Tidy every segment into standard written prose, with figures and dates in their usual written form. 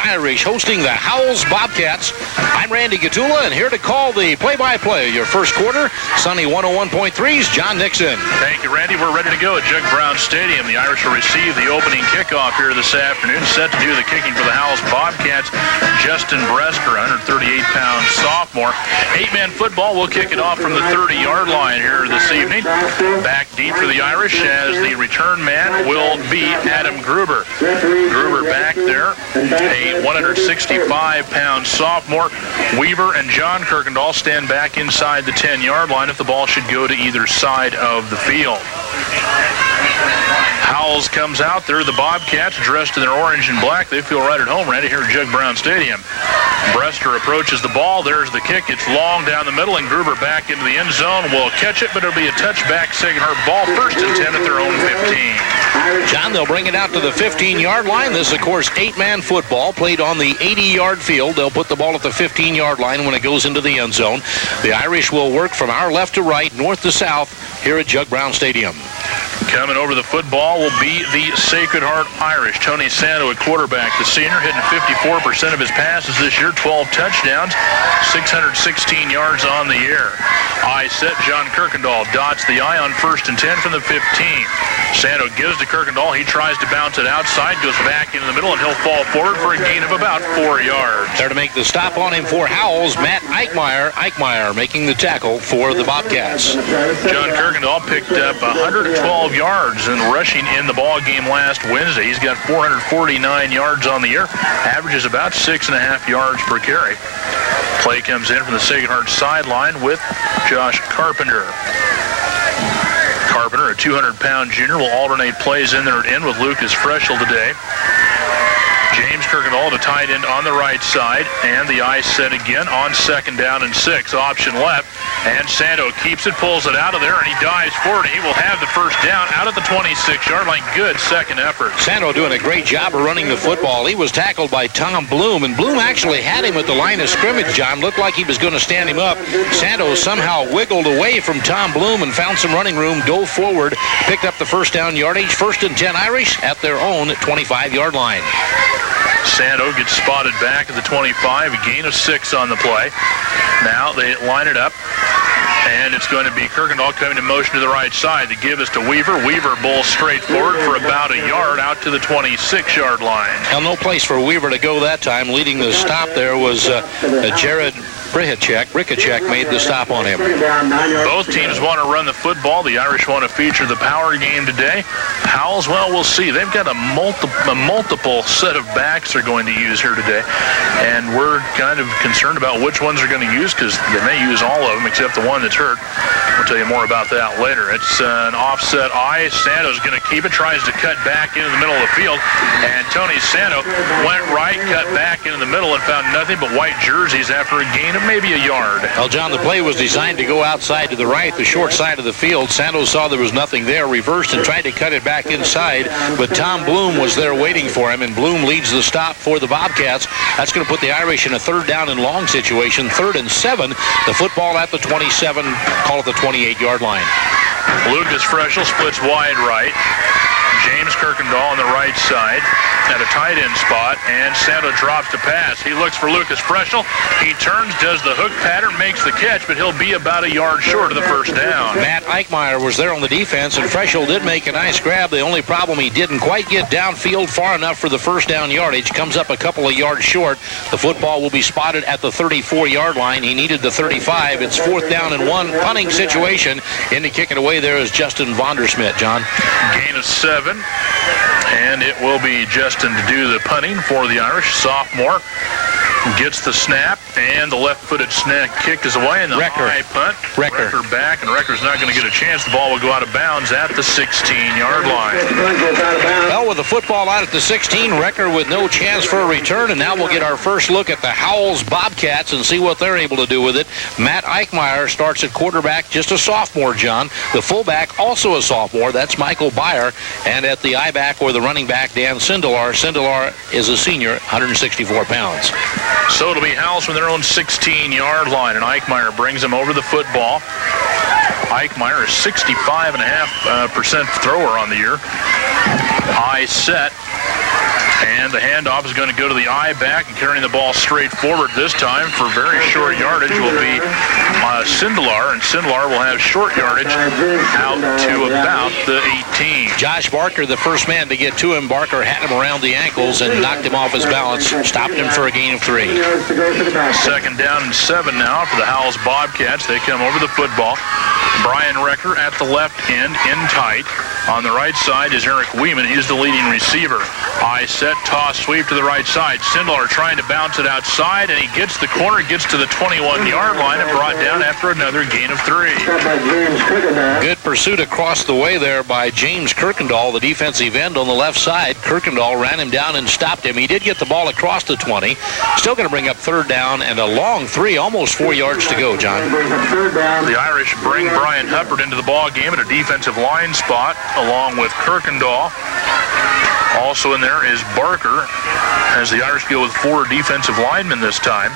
Irish hosting the Howells Bobcats. I'm Randy Gatula, and here to call the play-by-play of your first quarter, Sunny 101.3's John Nixon. Thank you, Randy. We're ready to go at Jug Brown Stadium. The Irish will receive the opening kickoff here this afternoon. Set to do the kicking for the Howells Bobcats, Justin Bresker, 138-pound sophomore. 8-man football will kick it off from the 30-yard line here this evening. Back deep for the Irish as the return man will be Adam Gruber. Gruber back there, a 165-pound sophomore. Weaver and John Kirkendall stand back inside the 10-yard line if the ball should go to either side of the field. Howells comes out there. The Bobcats dressed in their orange and black. They feel right at home, Randy, here at Jug Brown Stadium. Bresker approaches the ball. There's the kick. It's long down the middle, and Gruber back into the end zone will catch it, but it'll be a touchback Sacred Heart ball. First and 10 at their own 15. John, they'll bring it out to the 15-yard line. This, of course, 8-man football played on the 80-yard field. They'll put the ball at the 15-yard line when it goes into the end zone. The Irish will work from our left to right, north to south, here at Jug Brown Stadium. Coming over the football will be the Sacred Heart Irish. Tony Santo at quarterback. The senior hitting 54% of his passes this year, 12 touchdowns, 616 yards on the year. I set John Kirkendall dots the I on first and 10 from the 15. Santo gives to Kirkendall. He tries to bounce it outside, goes back into the middle, and he'll fall forward for a gain of about 4 yards. There to make the stop on him for Howells, Matt Eichmeyer. Eichmeyer making the tackle for the Bobcats. John Kirkendall picked up 112 yards in rushing in the ball game last Wednesday. He's got 449 yards on the year, averages about 6.5 yards per carry. Play comes in from the Sacred Heart sideline with Josh Carpenter. Carpenter, a 200-pound junior, will alternate plays in there at end with Lucas Freschel today. James Kirkendall, the tight end on the right side, and the eye set again on second down and 6. Option left, and Santo keeps it, pulls it out of there, and he dives forward. He will have the first down out at the 26-yard line. Good second effort. Santo doing a great job of running the football. He was tackled by Tom Bloom, and Bloom actually had him at the line of scrimmage, John. Looked like he was going to stand him up. Santo somehow wiggled away from Tom Bloom and found some running room, dove forward, picked up the first down yardage. First and 10 Irish at their own 25-yard line. Santo gets spotted back at the 25, a gain of 6 on the play. Now they line it up, and it's going to be Kirkendall coming in motion to the right side. The give is to Weaver. Weaver bowls straight forward for about a yard out to the 26-yard line. Well, no place for Weaver to go that time. Leading the stop there was Jared Ricacek made the stop on him. Both teams want to run the football. The Irish want to feature the power game today. Howells, well, we'll see. They've got a multiple set of backs they're going to use here today, and we're kind of concerned about which ones they're going to use because they may use all of them except the one that's hurt. We'll tell you more about that later. It's an offset eye. Santo's going to keep it, tries to cut back into the middle of the field, and Tony Santo went right, cut back into the middle, and found nothing but white jerseys after a gain of maybe a yard. Well, John, the play was designed to go outside to the right, the short side of the field. Santos saw there was nothing there, reversed and tried to cut it back inside, but Tom Bloom was there waiting for him, and Bloom leads the stop for the Bobcats. That's going to put the Irish in a third down and long situation, 3rd and 7. The football at the 27, call it the 28-yard line. Lucas Freschel splits wide right. James Kirkendall on the right side at a tight end spot, and Santo drops to pass. He looks for Lucas Freschel. He turns, does the hook pattern, makes the catch, but he'll be about a yard short of the first down. Matt Eichmeyer was there on the defense, and Freschel did make a nice grab. The only problem, he didn't quite get downfield far enough for the first down yardage. Comes up a couple of yards short. The football will be spotted at the 34-yard line. He needed the 35. It's 4th down and 1. Punting situation. In to kick it away there is Justin Vondersmit, John. Gain of 7. And it will be Justin to do the punting for the Irish. Sophomore gets the snap, and the left-footed snap kick is away, and the high punt. Recker back, and Recker's not going to get a chance. The ball will go out of bounds at the 16-yard line. Well, with the football out at the 16, Recker with no chance for a return, and now we'll get our first look at the Howells Bobcats and see what they're able to do with it. Matt Eichmeyer starts at quarterback, just a sophomore, John. The fullback, also a sophomore, that's Michael Byer, and at the I-back or the running back, Dan Sindelar. Sindelar is a senior, 164 pounds. So it'll be Howells from their own 16-yard line, and Eichmeyer brings him over the football. Eichmeyer is 65.5% thrower on the year. High set. And the handoff is going to go to the I-back, and carrying the ball straight forward this time for very short yardage will be Sindelar, and Sindelar will have short yardage out to about the 18. Josh Barker, the first man to get to him. Barker had him around the ankles and knocked him off his balance, stopped him for a gain of 3. Second down and 7 now for the Howells Bobcats. They come over the football. Brian Recker at the left end, in tight. On the right side is Eric Weeman. He's the leading receiver. I set, toss, sweep to the right side. Sindelar trying to bounce it outside, and he gets the corner, gets to the 21-yard line, and brought down after another gain of 3. Good pursuit across the way there by James Kirkendall, the defensive end on the left side. Kirkendall ran him down and stopped him. He did get the ball across the 20. Still going to bring up third down and a long 3, almost 4 yards to go, John. The Irish bring Brian Huppert into the ball game at a defensive line spot, along with Kirkendall. Also in there is Barker, as the Irish go with 4 defensive linemen this time.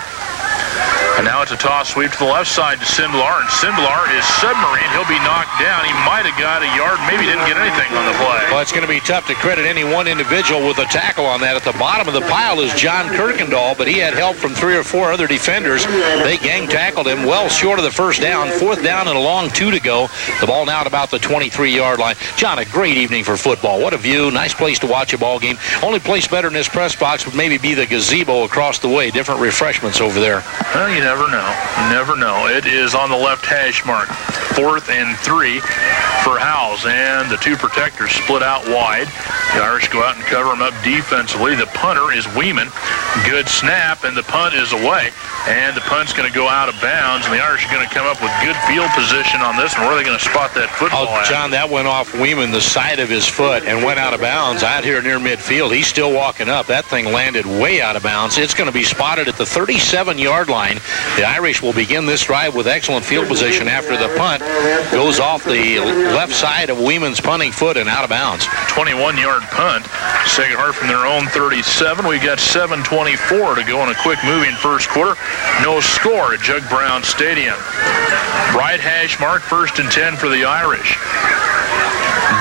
And now it's a toss sweep to the left side to Sindelar, and Sindelar is submarine. He'll be knocked down. He might have got a yard, maybe didn't get anything on the play. Well, it's going to be tough to credit any one individual with a tackle on that. At the bottom of the pile is John Kirkendall, but he had help from 3 or 4 other defenders. They gang tackled him well short of the first down. 4th down and a long 2 to go. The ball now at about the 23-yard line. John, a great evening for football. What a view. Nice place to watch a ball game. Only place better than this press box would maybe be the gazebo across the way. Different refreshments over there. Well, you never know. You never know. It is on the left hash mark. 4th and 3 for Howells, and the 2 protectors split out wide. The Irish go out and cover them up defensively. The punter is Weeman. Good snap, and the punt is away. And the punt's going to go out of bounds, and the Irish are going to come up with good field position on this one. Where are they going to spot that football at? John, that went off Weeman, the side of his foot, and went out of bounds out here near midfield. He's still walking up. That thing landed way out of bounds. It's going to be spotted at the 37-yard line. The Irish will begin this drive with excellent field position after the punt goes off the left side of Weeman's punting foot and out of bounds. 21-yard punt. Second hard from their own 37. We've got 7:24 to go in a quick moving first quarter. No score at Jug Brown Stadium. Right hash mark, 1st and 10 for the Irish.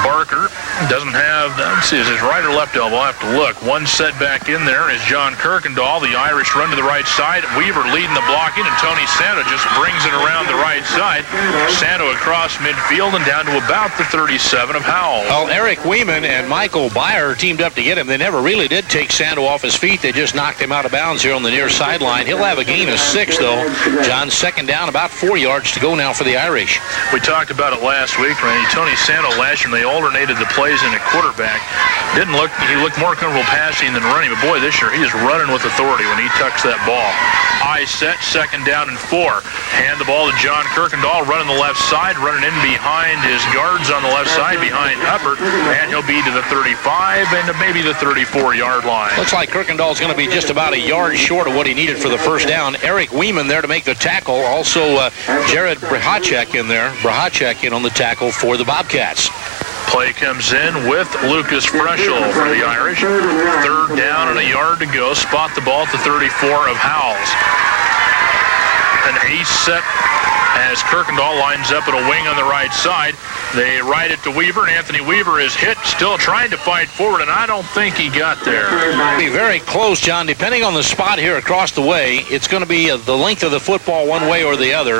Barker doesn't have, let's see, is his right or left elbow? I'll have to look. One setback in there is John Kirkendall. The Irish run to the right side. Weaver leading the blocking, and Tony Santo just brings it around the right side. Santo across midfield and down to about the 37 of Howell. Well, Eric Weeman and Michael Byer teamed up to get him. They never really did take Santo off his feet. They just knocked him out of bounds here on the near sideline. He'll have a gain of 6, though. John, second down, about 4 yards to go now for the Irish. We talked about it last week, Randy. Tony Santo last year, they alternated the plays in a quarterback. He looked more comfortable passing than running, but boy, this year he is running with authority when he tucks that ball. I set, second down and 4. Hand the ball to John Kirkendall, running the left side, running in behind his guards on the left side, behind Huppert, and he'll be to the 35 and to maybe the 34-yard line. Looks like Kirkendall's going to be just about a yard short of what he needed for the first down. Eric Weeman there to make the tackle. Also, Jared Brahacek in there. Brahacek in on the tackle for the Bobcats. Play comes in with Lucas Freschel for the Irish. 3rd down and a yard to go. Spot the ball at the 34 of Howells. An ace set as Kirkendall lines up at a wing on the right side. They ride it to Weaver, and Anthony Weaver is hit, still trying to fight forward, and I don't think he got there. Be very close, John. Depending on the spot here across the way, it's going to be the length of the football one way or the other.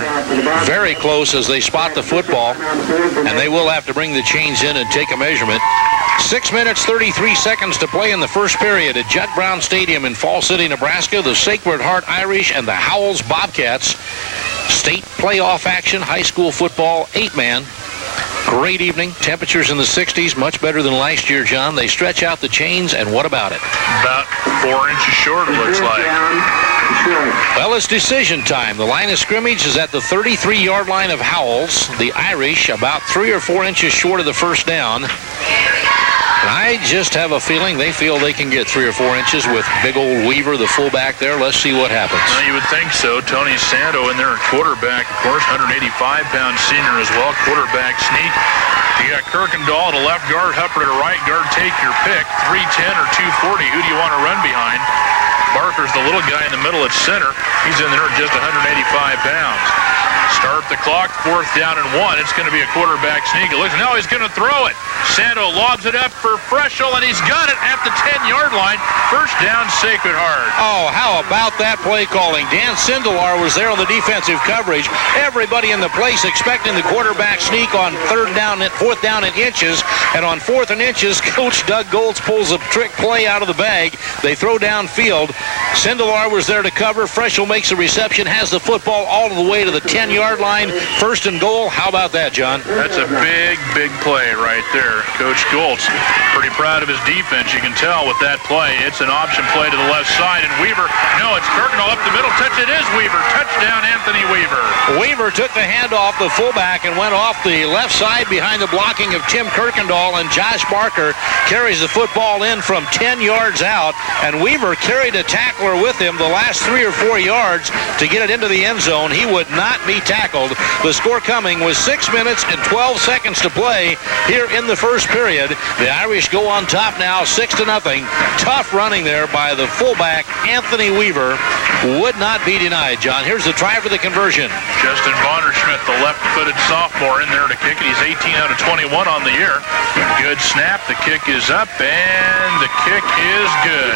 Very close as they spot the football, and they will have to bring the chains in and take a measurement. 6 minutes, 33 seconds to play in the first period at Jug Brown Stadium in Fall City, Nebraska. The Sacred Heart Irish and the Howells Bobcats. State playoff action, high school football, 8-man. Great evening. Temperatures in the 60s, much better than last year, John. They stretch out the chains, and what about it? About 4 inches short, it looks like. Well, it's decision time. The line of scrimmage is at the 33-yard line of Howells. The Irish about 3 or 4 inches short of the first down. And I just have a feeling they feel they can get 3 or 4 inches with big old Weaver, the fullback there. Let's see what happens. Well, you would think so. Tony Santo in there at quarterback, of course, 185-pound senior as well. Quarterback sneak. You got Kirkendall to left guard, Huppert to right guard. Take your pick. 310 or 240. Who do you want to run behind? Barker's the little guy in the middle at center. He's in there at just 185 pounds. Start the clock, 4th down and 1. It's going to be a quarterback sneak. Now he's going to throw it. Sando lobs it up for Freschel, and he's got it at the 10-yard line. First down, Sacred Heart. Oh, how about that play calling? Dan Sindelar was there on the defensive coverage. Everybody in the place expecting the quarterback sneak on 4th down and inches. And on 4th and inches, Coach Doug Goltz pulls a trick play out of the bag. They throw downfield. Sindelar was there to cover. Freschel makes a reception, has the football all the way to the 10-yard line. 1st and goal. How about that, John? That's a big, big play right there. Coach Goltz pretty proud of his defense. You can tell with that play. It's an option play to the left side, and Weaver, no, it's Kirkendall up the middle. It is Weaver. Touchdown, Anthony Weaver. Weaver took the handoff, the fullback, and went off the left side behind the blocking of Tim Kirkendall, and Josh Barker carries the football in from 10 yards out, and Weaver carried a tackler with him the last 3 or 4 yards to get it into the end zone. He would not be tackled. The score coming with 6 minutes and 12 seconds to play here in the first period. The Irish go on top now, 6-0. Tough running there by the fullback, Anthony Weaver. Would not be denied, John. Here's the try for the conversion. Justin Vonderschmidt, the left-footed sophomore, in there to kick it. He's 18 out of 21 on the year. Good snap. The kick is up, and the kick is good.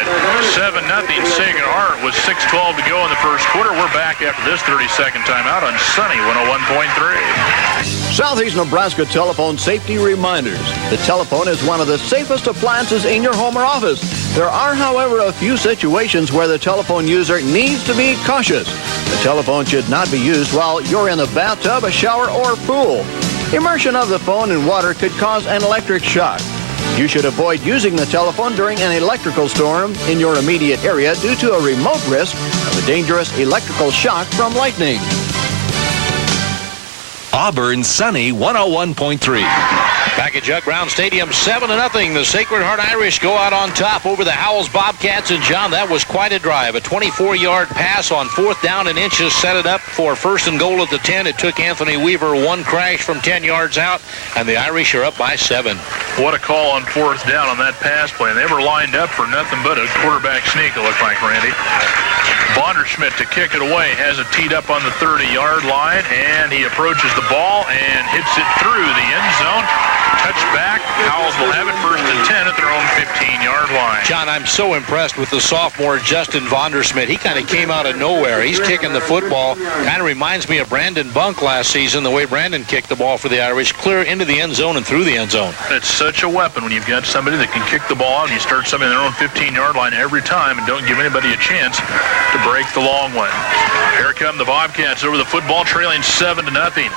7-0 Sacred Heart with 6:12 to go in the first quarter. We're back after this 30-second timeout on Sunny 101.3. Southeast Nebraska telephone safety reminders. The telephone is one of the safest appliances in your home or office. There are, however, a few situations where the telephone user needs to be cautious. The telephone should not be used while you're in the bathtub, a shower, or pool. Immersion of the phone in water could cause an electric shock. You should avoid using the telephone during an electrical storm in your immediate area due to a remote risk of a dangerous electrical shock from lightning. Auburn Sunny 101.3. Back at Jug Brown Stadium, 7-0. The Sacred Heart Irish go out on top over the Howells Bobcats. And, John, that was quite a drive. A 24-yard pass on 4th down and inches set it up for 1st and goal at the 10. It took Anthony Weaver one crash from 10 yards out, and the Irish are up by 7. What a call on 4th down on that pass play. And they were lined up for nothing but a quarterback sneak, it looked like, Randy. Bonderschmidt to kick it away, has it teed up on the 30-yard line, and he approaches the ball and hits it through the end zone. Touchback. Howells will have it 1st and 10 at their own 15-yard line. John, I'm so impressed with the sophomore Justin Vonderschmidt. He kind of came out of nowhere. He's kicking the football. Kind of reminds me of Brandon Bunk last season, the way Brandon kicked the ball for the Irish, clear into the end zone and through the end zone. It's such a weapon when you've got somebody that can kick the ball out and you start somebody in their own 15-yard line every time and don't give anybody a chance to break the long one. Here come the Bobcats over the football, trailing 7-0.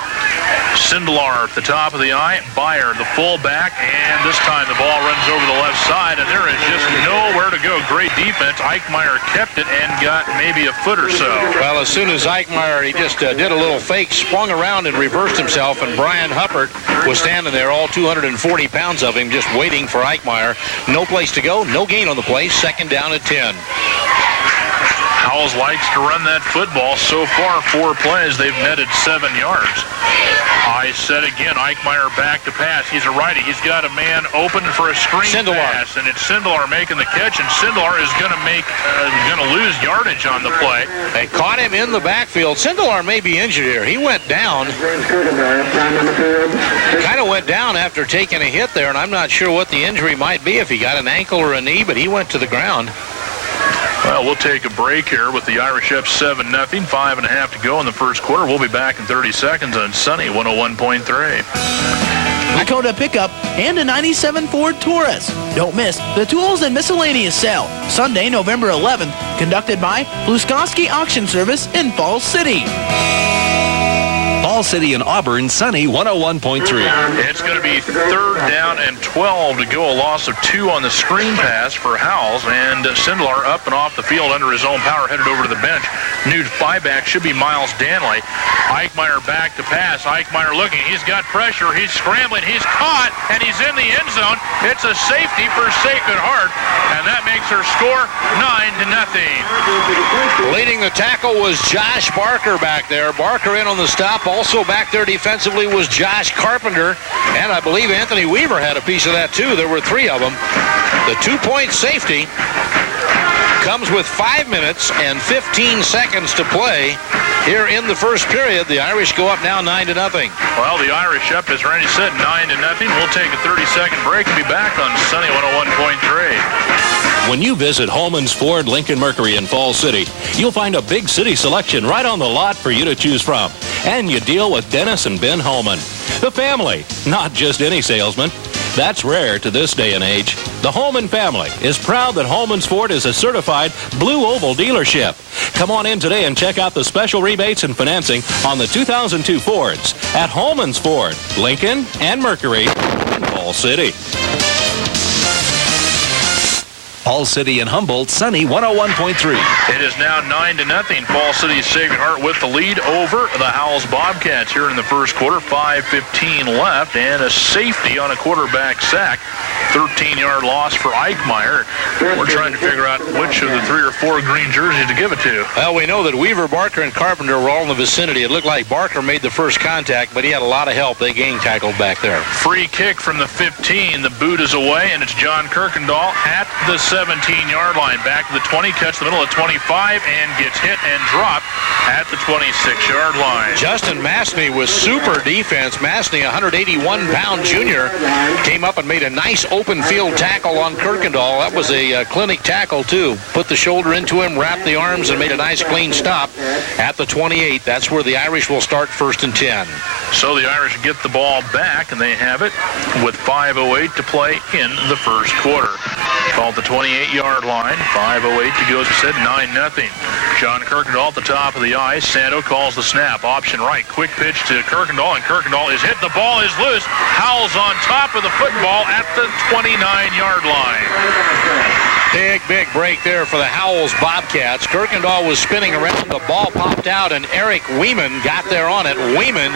Sindelar at the top of the eye. Byer, the fullback, and this time the ball runs over the left side, and there is just nowhere to go. Great defense. Eichmeyer kept it and got maybe a foot or so. Well, as soon as Eichmeyer, he just did a little fake, swung around and reversed himself, and Brian Huppert was standing there, all 240 pounds of him, just waiting for Eichmeyer. No place to go, no gain on the play, 2nd down at 10. Howells likes to run that football. So far, 4 plays, they've netted 7 yards. I said again, Eichmeyer back to pass. He's a righty. He's got a man open for a screen pass, and it's Sindelar making the catch, and Sindelar is going to lose yardage on the play. They caught him in the backfield. Sindelar may be injured here. He went down. Kind of went down after taking a hit there, and I'm not sure what the injury might be, if he got an ankle or a knee, but he went to the ground. Well, we'll take a break here with the Irish up 7-0, 5.5 to go in the first quarter. We'll be back in 30 seconds on Sunny 101.3. Dakota pickup and a 97 Ford Taurus. Don't miss the Tools and Miscellaneous Sale, Sunday, November 11th, conducted by Bluskowski Auction Service in Falls City. Falls City and Auburn Sunny 101.3. It's going to be 3rd down and 12 to go. A loss of 2 on the screen pass for Howells, and Sindelar up and off the field under his own power, headed over to the bench. New 5-back should be Miles Danley. Eichmeyer back to pass. Eichmeyer looking. He's got pressure. He's scrambling. He's caught, and he's in the end zone. It's a safety for Sacred Heart, and that makes her score 9-0. Leading the tackle was Josh Barker back there. Barker in on the stop. Also back there defensively was Josh Carpenter, and I believe Anthony Weaver had a piece of that too. There were 3 of them. The 2-point safety comes with 5 minutes and 15 seconds to play here in the first period. The Irish go up now 9-0. Well, the Irish up, as Randy said, 9-0. We'll take a 30-second break and be back on Sunny 101.3. When you visit Holman's Ford Lincoln Mercury in Falls City, you'll find a big city selection right on the lot for you to choose from. And you deal with Dennis and Ben Holman. The family, not just any salesman. That's rare to this day and age. The Holman family is proud that Holman's Ford is a certified Blue Oval dealership. Come on in today and check out the special rebates and financing on the 2002 Fords at Holman's Ford, Lincoln and Mercury in Falls City. Falls City and Humboldt, Sunny 101.3. It is now 9-0. Falls City Sacred Heart with the lead over the Howells Bobcats here in the first quarter. 5:15 left, and a safety on a quarterback sack. 13-yard loss for Eichmeyer. We're trying to figure out which of the 3 or 4 green jerseys to give it to. Well, we know that Weaver, Barker, and Carpenter were all in the vicinity. It looked like Barker made the first contact, but he had a lot of help. They gang tackled back there. Free kick from the 15. The boot is away, and it's John Kirkendall at the 17-yard line. Back to the 20, cuts the middle of 25, and gets hit and dropped at the 26-yard line. Justin Mastney with super defense. Mastney, 181-pound junior, came up and made a nice open field tackle on Kirkendall. That was a clinic tackle, too. Put the shoulder into him, wrapped the arms, and made a nice clean stop at the 28. That's where the Irish will start 1st and 10. So the Irish get the ball back, and they have it with 5:08 to play in the first quarter. Called the 28-yard line. 5:08 to go, as we said, 9-0. John Kirkendall at the top of the ice. Santo calls the snap. Option right. Quick pitch to Kirkendall, and Kirkendall is hit. The ball is loose. Howells on top of the football at the 29-yard line. Big break there for the Howells Bobcats. Kirkendall was spinning around. The ball popped out, and Eric Weeman got there on it. Weeman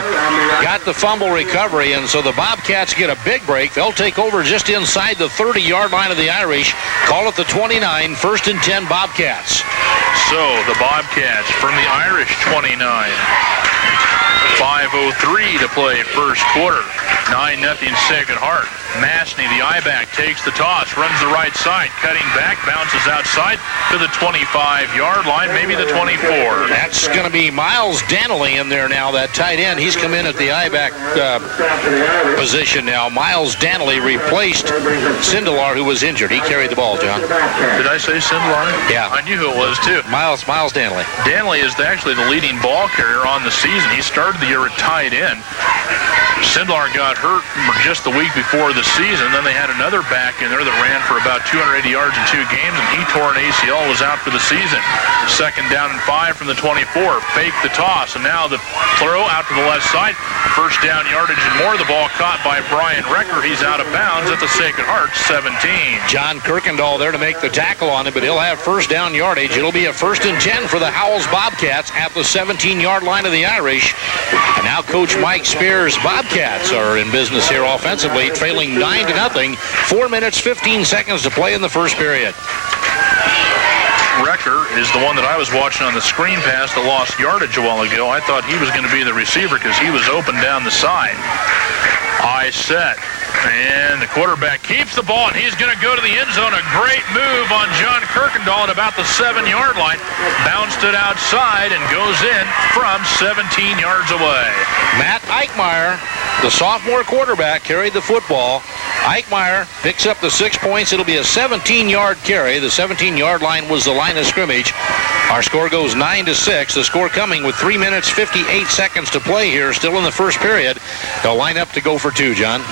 got the fumble recovery, and so the Bobcats get a big break. They'll take over just inside the 30-yard line of the Irish. Call it the 29, 1st and 10 Bobcats. So the Bobcats from the Irish 29. 5:03 to play first quarter. 9-0 Sacred Heart. Mastney, the I-back, takes the toss, runs the right side, cutting back, bounces outside to the 25-yard line, maybe the 24. That's going to be Miles Danley in there now, that tight end. He's come in at the I-back position now. Miles Danley replaced Sindelar, who was injured. He carried the ball, John. Did I say Sindelar? Yeah. I knew who it was, too. Miles Danley. Danley is actually the leading ball carrier on the season. He started the year at tight end. Sindelar got hurt just the week before the season. Then they had another back in there that ran for about 280 yards in 2 games, and he tore an ACL, was out for the season. 2nd down and 5 from the 24. Fake the toss, and now the throw out to the left side. 1st down yardage and more. The ball caught by Brian Recker. He's out of bounds at the Sacred Heart 17. John Kirkendall there to make the tackle on it, but he'll have 1st down yardage. It'll be a 1st and 10 for the Howells Bobcats at the 17-yard line of the Irish. And now Coach Mike Spears' Bobcats are in business here offensively, trailing 9-0. 4 minutes, 15 seconds to play in the first period. Recker is the one that I was watching on the screen pass that lost yardage a while ago. I thought he was going to be the receiver because he was open down the side. I set. And the quarterback keeps the ball, and he's going to go to the end zone. A great move on John Kirkendall at about the 7-yard line. Bounced it outside and goes in from 17 yards away. Matt Eichmeyer, the sophomore quarterback, carried the football. Eichmeyer picks up the 6 points. It'll be a 17-yard carry. The 17-yard line was the line of scrimmage. Our score goes 9-6. The score coming with 3 minutes, 58 seconds to play here, still in the first period. They'll line up to go for 2, John.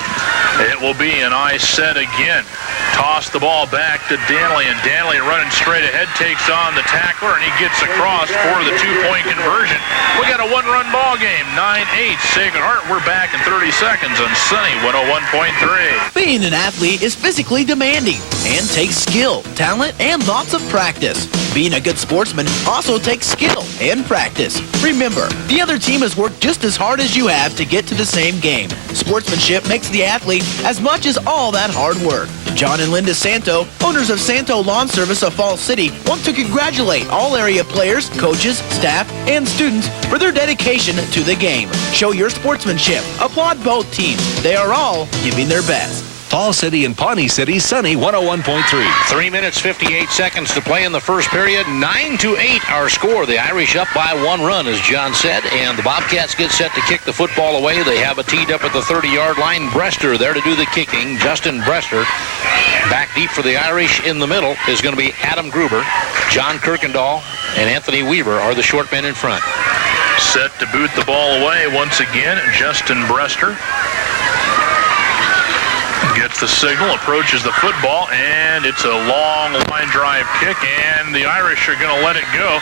It will be an I set again. Toss the ball back to Danley, and Danley running straight ahead takes on the tackler, and he gets across for the 2-point conversion. We got a 1-run ball game. 9-8 Sacred Heart. We're back in 30 seconds on Sunny 101.3. Being an athlete is physically demanding and takes skill, talent, and lots of practice. Being a good sportsman also takes skill and practice. Remember, the other team has worked just as hard as you have to get to the same game. Sportsmanship makes the athlete as much as all that hard work. John and Linda Santo, owners of Santo Lawn Service of Falls City, want to congratulate all area players, coaches, staff, and students for their dedication to the game. Show your sportsmanship. Applaud both teams. They are all giving their best. Fall City and Pawnee City, Sunny 101.3. 3 minutes, 58 seconds to play in the first period. 9-8 our score. The Irish up by 1 run, as John said, and the Bobcats get set to kick the football away. They have it teed up at the 30-yard line. Brester there to do the kicking. Justin Brester. Back deep for the Irish in the middle is going to be Adam Gruber. John Kirkendall and Anthony Weaver are the short men in front. Set to boot the ball away once again, Justin Brester. Gets the signal, approaches the football, and it's a long line drive kick, and the Irish are going to let it go.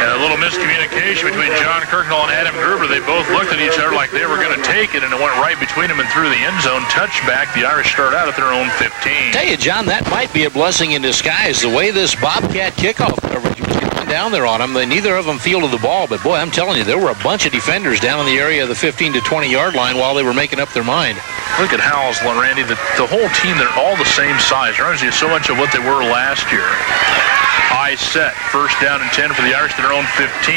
And a little miscommunication between John Kirkendall and Adam Gruber. They both looked at each other like they were going to take it, and it went right between them and through the end zone. Touchback. The Irish start out at their own 15. Tell you, John, that might be a blessing in disguise. The way this Bobcat kickoff coverage was going down there on them, neither of them fielded the ball, but boy, I'm telling you, there were a bunch of defenders down in the area of the 15 to 20-yard line while they were making up their mind. Look at Howells, Randy. The whole team, they're all the same size. Reminds you so much of what they were last year. High set. First down and 10 for the Irish to their own 15.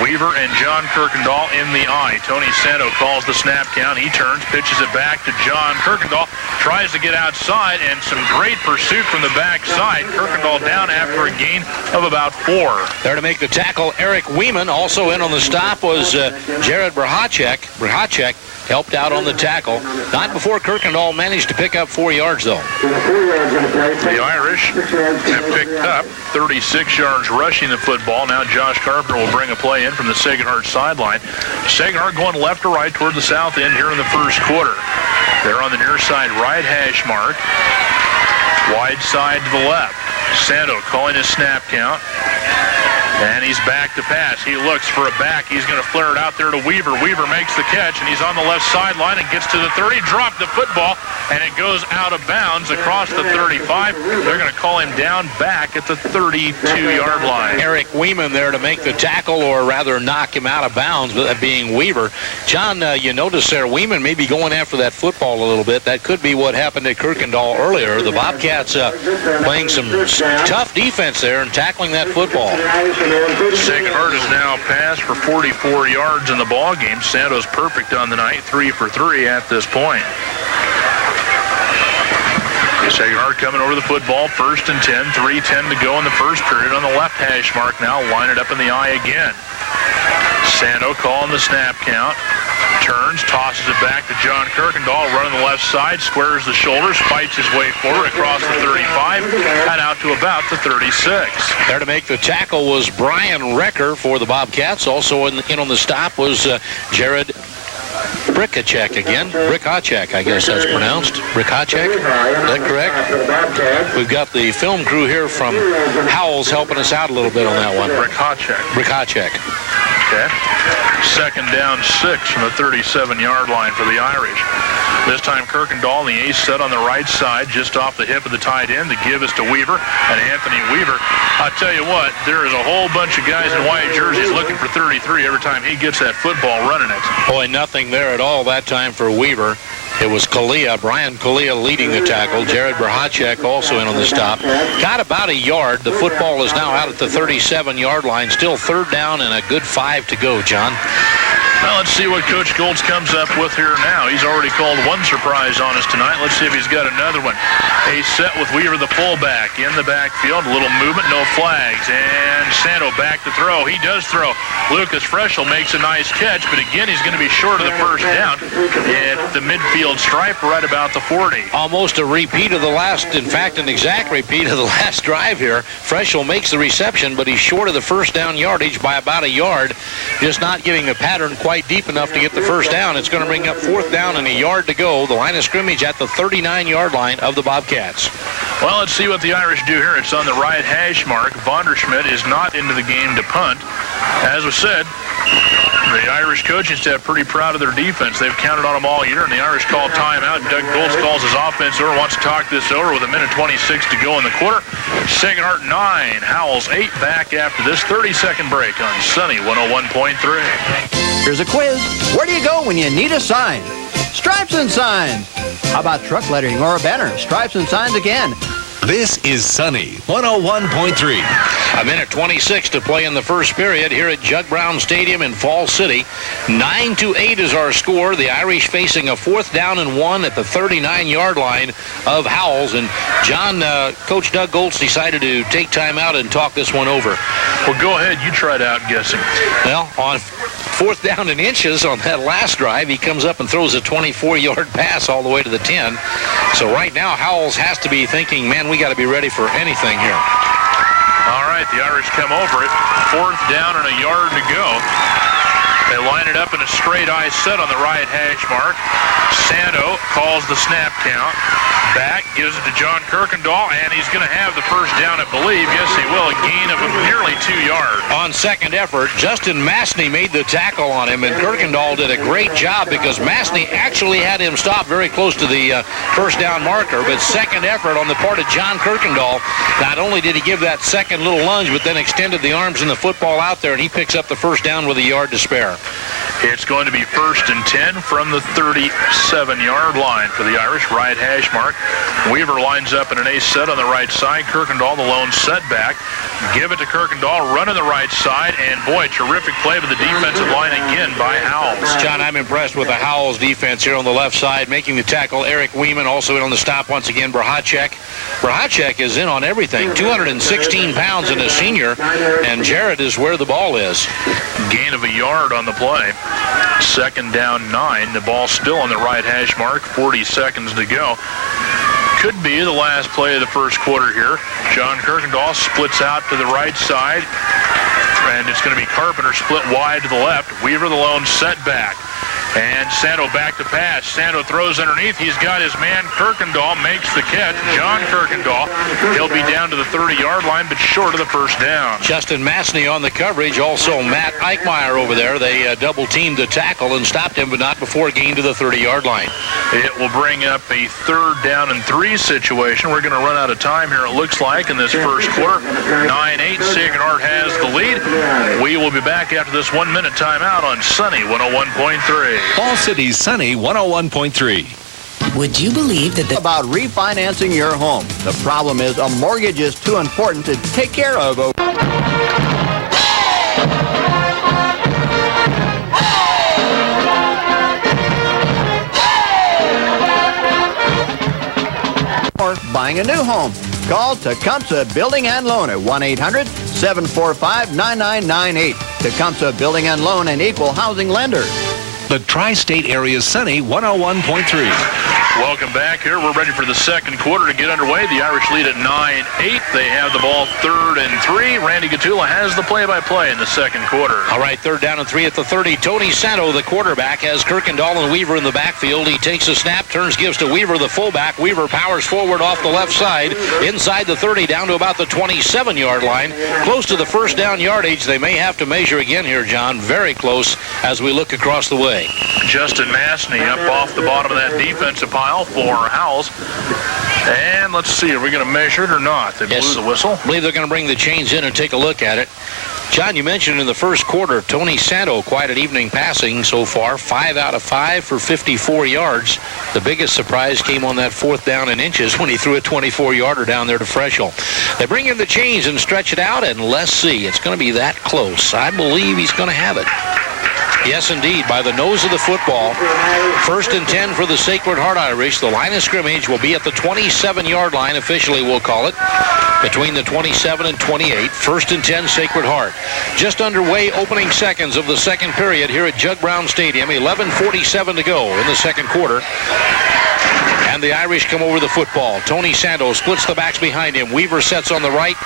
Weaver and John Kirkendall in the eye. Tony Santo calls the snap count. He turns, pitches it back to John Kirkendall. Tries to get outside, and some great pursuit from the backside. Kirkendall down after a gain of about 4. There to make the tackle, Eric Weeman. Also in on the stop was Jared Brachacek. Brachacek helped out on the tackle. Not before Kirkendall managed to pick up 4 yards, though. The Irish have picked up 36 yards rushing the football. Now Josh Carpenter will bring a play in from the Sacred Heart sideline. Sacred Heart going left to right toward the south end here in the first quarter. They're on the near side right hash mark. Wide side to the left. Santo calling his snap count. And he's back to pass. He looks for a back. He's going to flare it out there to Weaver. Weaver makes the catch, and he's on the left sideline and gets to the 30. Dropped the football, and it goes out of bounds across the 35. They're going to call him down back at the 32-yard line. Eric Weeman there to make the tackle, or rather knock him out of bounds, that being Weaver. John, you notice there, Weeman may be going after that football a little bit. That could be what happened at Kirkendall earlier. The Bobcats playing some tough defense there and tackling that football. Sacred Heart has now passed for 44 yards in the ball game. Santos perfect on the night, 3 for 3 at this point. Sacred Heart coming over the football, 1st and 10, 3:10 to go in the first period. On the left hash mark now, line it up in the eye again. Santo calling the snap count. Turns, tosses it back to John Kirkendall, running the left side, squares the shoulders, fights his way forward across the 35, and out to about the 36. There to make the tackle was Brian Recker for the Bobcats. Also in on the stop was Jared Brachacek again. Brachacek, I guess that's pronounced. Brachacek, is that correct? We've got the film crew here from Howells helping us out a little bit on that one. Brachacek. Okay. 2nd down 6 from the 37-yard line for the Irish. This time Kirkendall, the ace set on the right side, just off the hip of the tight end. The give is to Weaver, and Anthony Weaver. I'll tell you what, there is a whole bunch of guys in white jerseys looking for 33 every time he gets that football running it. Boy, nothing there at all that time for Weaver. It was Brian Kalia leading the tackle. Jared Brachacek also in on the stop. Got about a yard. The football is now out at the 37-yard line. Still 3rd down and a good 5 to go, John. Well, let's see what Coach Golds comes up with here now. He's already called one surprise on us tonight. Let's see if he's got another one. A set with Weaver, the fullback, in the backfield. A little movement, no flags. And Santo back to throw. He does throw. Lucas Freschel makes a nice catch, but again, he's going to be short of the first down at the midfield stripe right about the 40. Almost a repeat of the last, in fact, an exact repeat of the last drive here. Freschel makes the reception, but he's short of the first down yardage by about a yard. Just not giving the pattern quite deep enough to get the first down. It's going to bring up 4th down and a yard to go. The line of scrimmage at the 39-yard line of the Bobcats. Well, let's see what the Irish do here. It's on the right hash mark. Vonderschmidt is not into the game to punt. As was said, the Irish coaching staff pretty proud of their defense. They've counted on them all year, and the Irish call timeout. Doug Golds calls his offense over, wants to talk this over with 1:26 to go in the quarter. Sacred Heart 9, Howells 8 back after this 30-second break on Sunny 101.3. Here's a quiz. Where do you go when you need a sign? Stripes and Signs. How about truck lettering or a banner? Stripes and Signs again. This is Sunny 101.3. A minute 26 to play in the first period here at Jug Brown Stadium in Fall City. 9-8 is our score. The Irish facing a 4th down and 1 at the 39-yard line of Howells. And John, Coach Doug Goltz decided to take time out and talk this one over. Well, go ahead. You tried outguessing. Well, on 4th down and inches on that last drive, he comes up and throws a 24-yard pass all the way to the 10. So right now, Howells has to be thinking, man, we got to be ready for anything here. All right, the Irish come over it. 4th down and a yard to go. They line it up in a straight eye set on the right hash mark. Santo calls the snap count. Back, gives it to John Kirkendall, and he's going to have the first down, I believe. Yes, he will. A gain of nearly 2 yards. On second effort, Justin Masney made the tackle on him, and Kirkendall did a great job because Masney actually had him stop very close to the first down marker. But second effort on the part of John Kirkendall, not only did he give that second little lunge, but then extended the arms and the football out there, and he picks up the first down with a yard to spare. It's going to be 1st and 10 from the 37-yard line for the Irish. Right hash mark. Weaver lines up in an ace set on the right side. Kirkendall, the lone setback. Give it to Kirkendall, run on the right side, and boy, terrific play with the defensive line again by Howells. John, I'm impressed with the Howells defense here on the left side, making the tackle. Eric Weeman also in on the stop once again. Brahacek. Brahacek is in on everything. 216 pounds and a senior, and Jarrett is where the ball is. Gain of a yard on the play. 2nd down 9. The ball still on the right hash mark. 40 seconds to go. Could be the last play of the first quarter here. John Kirkendall splits out to the right side, and it's going to be Carpenter split wide to the left. Weaver the lone setback. And Santo back to pass. Santo throws underneath. He's got his man. Kirkendall makes the catch. John Kirkendall. He'll be down to the 30-yard line, but short of the first down. Justin Masney on the coverage. Also Matt Eichmeyer over there. They double-teamed the tackle and stopped him, but not before gain to the 30-yard line. It will bring up a 3rd down and 3 situation. We're going to run out of time here, it looks like, in this first quarter. 9-8. Sacred Heart has the lead. We will be back after this 1-minute timeout on Sunny 101.3. Fall City's Sunny 101.3. Would you believe that About refinancing your home. The problem is a mortgage is too important to take care of. Or buying a new home. Call Tecumseh Building and Loan at 1-800-745-9998. Tecumseh Building and Loan, an equal housing lender. The Tri-State Area's Sunny 101.3. Welcome back here. We're ready for the second quarter to get underway. The Irish lead at 9-8. They have the ball 3rd and 3. Randy Gatula has the play-by-play in the second quarter. All right, 3rd down and 3 at the 30. Tony Santo, the quarterback, has Kirkendall and Weaver in the backfield. He takes a snap, turns, gives to Weaver, the fullback. Weaver powers forward off the left side, inside the 30, down to about the 27-yard line. Close to the first down yardage. They may have to measure again here, John. Very close as we look across the way. Justin Masney up off the bottom of that defensive pile for Howells. And let's see, are we going to measure it or not? They blew the whistle. I believe they're going to bring the chains in and take a look at it. John, you mentioned in the first quarter, Tony Santo, quite an evening passing so far. 5 out of 5 for 54 yards. The biggest surprise came on that 4th down and inches when he threw a 24-yarder down there to Freschel. They bring in the chains and stretch it out, and let's see. It's going to be that close. I believe he's going to have it. Yes, indeed, by the nose of the football. 1st and 10 for the Sacred Heart Irish. The line of scrimmage will be at the 27-yard line, officially we'll call it, between the 27 and 28. 1st and 10, Sacred Heart. Just underway, opening seconds of the second period here at Jug Brown Stadium. 11:47 to go in the second quarter. And the Irish come over the football. Tony Santo splits the backs behind him. Weaver sets on the right.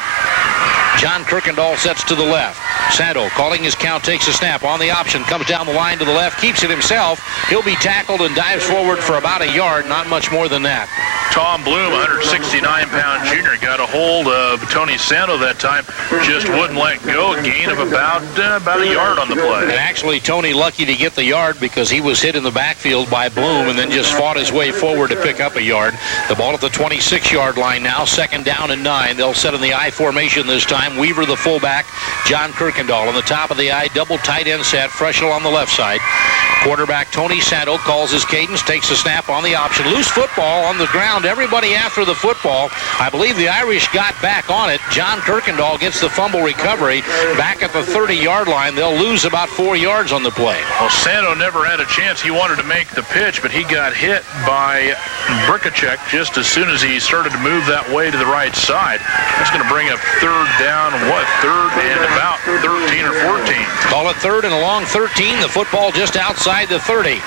John Kirkendall sets to the left. Santo calling his count, takes a snap on the option, comes down the line to the left, keeps it himself. He'll be tackled and dives forward for about a yard, not much more than that. Tom Bloom, 169-pound junior, got a hold of Tony Santo that time, just wouldn't let go. A gain of about a yard on the play. And actually, Tony lucky to get the yard because he was hit in the backfield by Bloom and then just fought his way forward to pick up a yard. The ball at the 26-yard line now, 2nd down and 9. They'll set in the I formation this time. Weaver, the fullback, John Kirkendall on the top of the I, double tight end set, Freschel on the left side. Quarterback Tony Santo calls his cadence, takes a snap on the option. Loose football on the ground. Everybody after the football. I believe the Irish got back on it. John Kirkendall gets the fumble recovery back at the 30-yard line. They'll lose about 4 yards on the play. Well, Santo never had a chance. He wanted to make the pitch, but he got hit by Bricacek just as soon as he started to move that way to the right side. That's going to bring up third down, third and about 13 or 14. Call it third and a long 13. The football just outside the 30.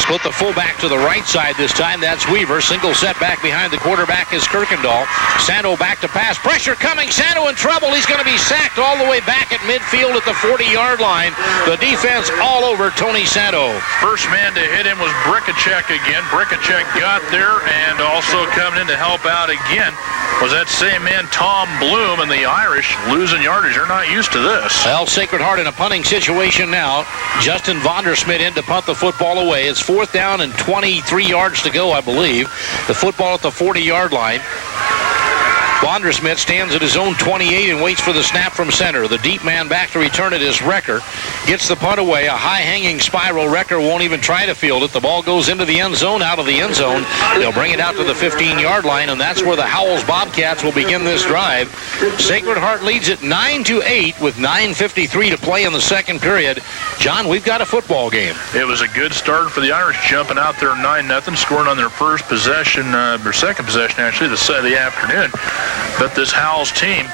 Split the fullback to the right side this time. That's Weaver. Single set back behind the quarterback is Kirkendall. Santo back to pass. Pressure coming. Santo in trouble. He's going to be sacked all the way back at midfield at the 40-yard line. The defense all over Tony Santo. First man to hit him was Bricacek again. Bricacek got there, and also coming in to help out again was that same man, Tom Bloom, and the Irish losing yardage. They're not used to this. Well, Sacred Heart in a punting situation now. Justin Vondersmit in to punt the football away. It's fourth down and 23 yards to go, I believe. The football at the 40-yard line. Vondersmit stands at his own 28 and waits for the snap from center. The deep man back to return it is Recker. Gets the punt away. A high-hanging spiral. Recker won't even try to field it. The ball goes into the end zone, out of the end zone. They'll bring it out to the 15-yard line, and that's where the Howells Bobcats will begin this drive. Sacred Heart leads it 9-8 with 9:53 to play in the second period. John, we've got a football game. It was a good start for the Irish, jumping out there 9-0, scoring on their first possession, or second possession, actually, the afternoon. But this Howells team,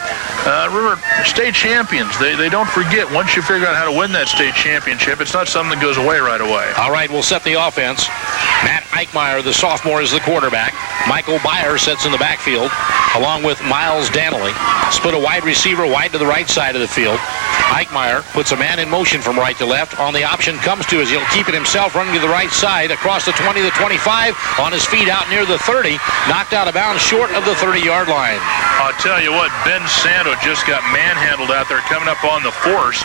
remember, state champions, they don't forget. Once you figure out how to win that state championship, it's not something that goes away right away. All right, we'll set the offense. Matt Eichmeyer, the sophomore, is the quarterback. Michael Byer sets in the backfield, along with Miles Danley. Split a wide receiver wide to the right side of the field. Eichmeyer puts a man in motion from right to left. On the option comes to us. He'll keep it himself, running to the right side, across the 20, the 25, on his feet out near the 30, knocked out of bounds short of the 30-yard line. I'll tell you what, Ben Santo just got manhandled out there coming up on the force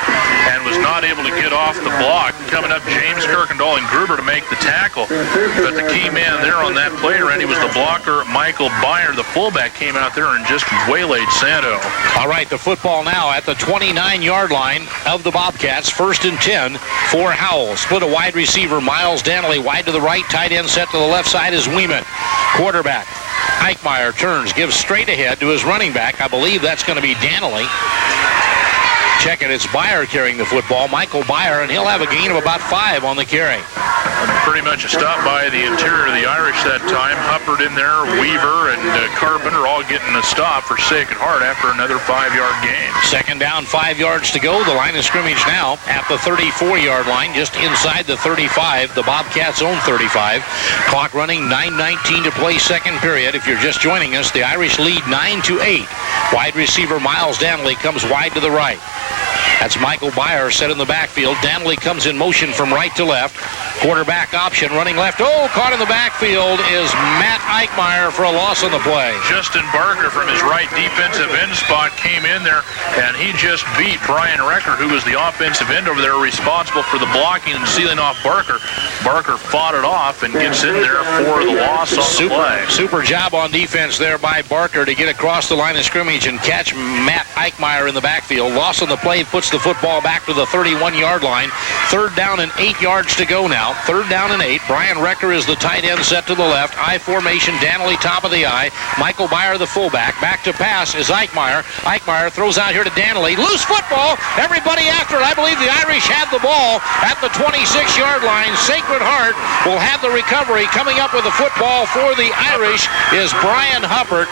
and was not able to get off the block. Coming up, James Kirkendall and Gruber to make the tackle. But the key man there on that play, Randy, was the blocker, Michael Byer. The fullback came out there and just waylaid Santo. All right, the football now at the 29-yard line of the Bobcats. First and 10 for Howells. Split a wide receiver, Miles Danley, wide to the right. Tight end set to the left side is Weeman. Quarterback Eichmeyer turns, gives straight ahead to his running back. I believe that's going to be Danley. Check it, it's Byer carrying the football, Michael Byer, and he'll have a gain of about 5 on the carry. Pretty much a stop by the interior of the Irish that time. Huppert in there, Weaver and Carpenter all getting a stop for Sacred Heart after another 5-yard gain. Second down, 5 yards to go. The line of scrimmage now at the 34-yard line, just inside the 35, the Bobcats' own 35. Clock running, 9:19 to play second period. If you're just joining us, the Irish lead 9-8. Wide receiver Miles Danley comes wide to the right. That's Michael Byer set in the backfield. Danley comes in motion from right to left. Quarterback option, running left. Oh, caught in the backfield is Matt Eichmeyer for a loss on the play. Justin Barker from his right defensive end spot came in there, and he just beat Brian Recker, who was the offensive end over there, responsible for the blocking and sealing off Barker. Barker fought it off and gets in there for the loss on the play. Super job on defense there by Barker to get across the line of scrimmage and catch Matt Eichmeyer in the backfield. Loss on the play puts the football back to the 31-yard line. Third down and 8 yards to go now. Third down and 8. Brian Recker is the tight end set to the left. I formation, Danley top of the I. Michael Byer the fullback. Back to pass is Eichmeyer. Eichmeyer throws out here to Danley. Loose football. Everybody after it. I believe the Irish had the ball at the 26-yard line. Sacred Heart will have the recovery. Coming up with the football for the Irish is Brian Huppert.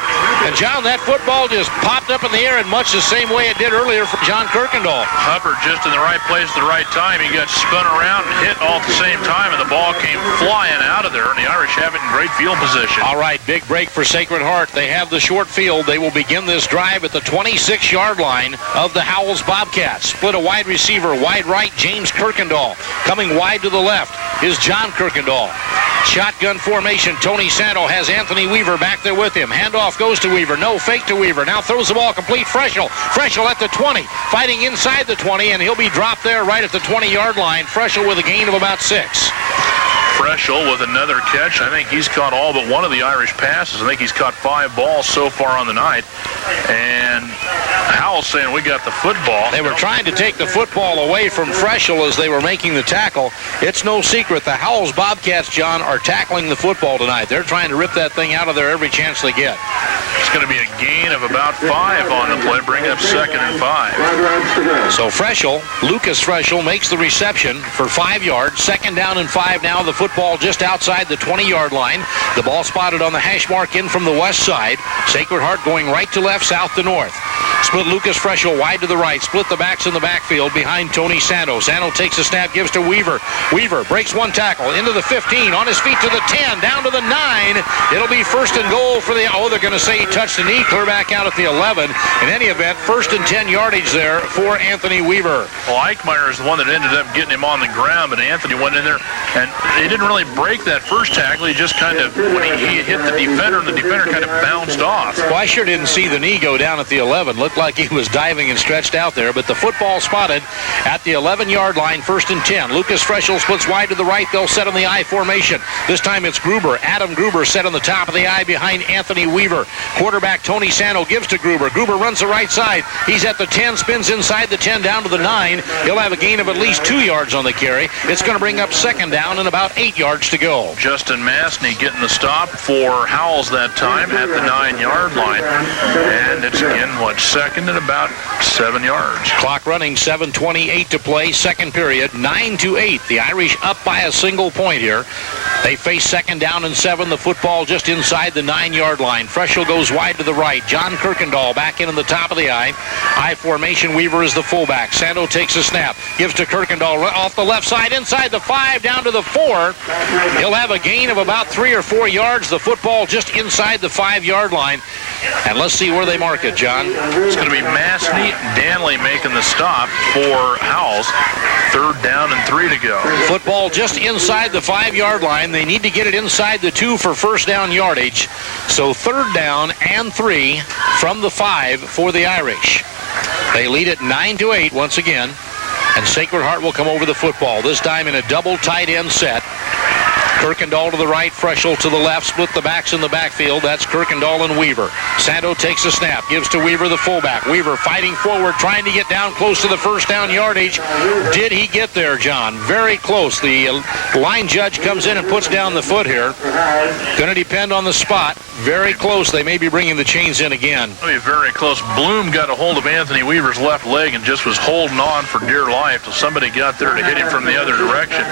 And John, that football just popped up in the air in much the same way it did earlier for John Kirkendall. Huppert just in the right place at the right time. He got spun around and hit all at the same time, and the ball came flying out of there, and the Irish have it in great field position. All right, big break for Sacred Heart. They have the short field. They will begin this drive at the 26-yard line of the Howells Bobcats. Split a wide receiver, wide right, James Kirkendall. Coming wide to the left is John Kirkendall. Shotgun formation, Tony Santo has Anthony Weaver back there with him. Handoff goes to Weaver. No, fake to Weaver. Now throws the ball complete. Freschel at the 20. Fighting inside the 20, and he'll be dropped there right at the 20-yard line. Freschel with a gain of about 6. Freschel with another catch. I think he's caught all but one of the Irish passes. I think he's caught 5 balls so far on the night. And Howells Howells saying we got the football. They were trying to take the football away from Freschel as they were making the tackle. It's no secret the Howells Bobcats, John, are tackling the football tonight. They're trying to rip that thing out of there every chance they get. It's going to be a gain of about 5 on the play, bring up 2nd and 5. So Freschel, Lucas Freschel, makes the reception for 5 yards. 2nd down and 5 now. The football just outside the 20-yard line. The ball spotted on the hash mark in from the west side. Sacred Heart going right to left, south to north. Split Lucas Freschel wide to the right. Split the backs in the backfield behind Tony Sando. Sando takes a snap, gives to Weaver. Weaver breaks one tackle into the 15, on his feet to the 10, down to the 9. It'll be 1st and goal for the, they're going to say he touched the knee, clear back out at the 11. In any event, 1st and 10 yardage there for Anthony Weaver. Well, Eichmeyer is the one that ended up getting him on the ground, but Anthony went in there, and he didn't really break that first tackle. He just kind of, when he hit the defender, and the defender kind of bounced off. Well, I sure didn't see the knee go down at the 11. Looked like he was diving and stretched out there, but the football spotted at the 11-yard line, 1st and 10. Lucas Freschel splits wide to the right. They'll set on the I formation. This time it's Gruber. Adam Gruber set on the top of the I behind Anthony Weaver. Quarterback Tony Sando gives to Gruber. Gruber runs the right side. He's at the 10, spins inside the 10 down to the 9. He'll have a gain of at least 2 yards on the carry. It's going to bring up 2nd down and about 8 yards to go. Justin Mastney getting the stop for Howells that time at the 9-yard line. And it's again, 2nd and about 7 yards. Clock running, 7:28 to play, 2nd period, 9-8. The Irish up by a single point here. They face 2nd down and 7. The football just inside the 9-yard line. Freschel goes wide to the right. John Kirkendall back in the top of the I. I formation. Weaver is the fullback. Sando takes a snap. Gives to Kirkendall off the left side. Inside the 5, down to the 4. He'll have a gain of about 3 or 4 yards. The football just inside the 5-yard line. And let's see where they mark it, John. It's going to be Mastney, Danley making the stop for Howells. 3rd down and 3 to go. Football just inside the 5-yard line. They need to get it inside the 2 for 1st down yardage. So 3rd down and 3 from the 5 for the Irish. They lead it 9-8 once again. And Sacred Heart will come over the football, this time in a double tight end set. Kirkendall to the right, Freschel to the left, split the backs in the backfield. That's Kirkendall and Weaver. Sando takes a snap, gives to Weaver, the fullback. Weaver fighting forward, trying to get down close to the 1st down yardage. Did he get there, John? Very close. The line judge comes in and puts down the foot here. Going to depend on the spot. Very close. They may be bringing the chains in again. It'll be very close. Bloom got a hold of Anthony Weaver's left leg and just was holding on for dear life till somebody got there to hit him from the other direction.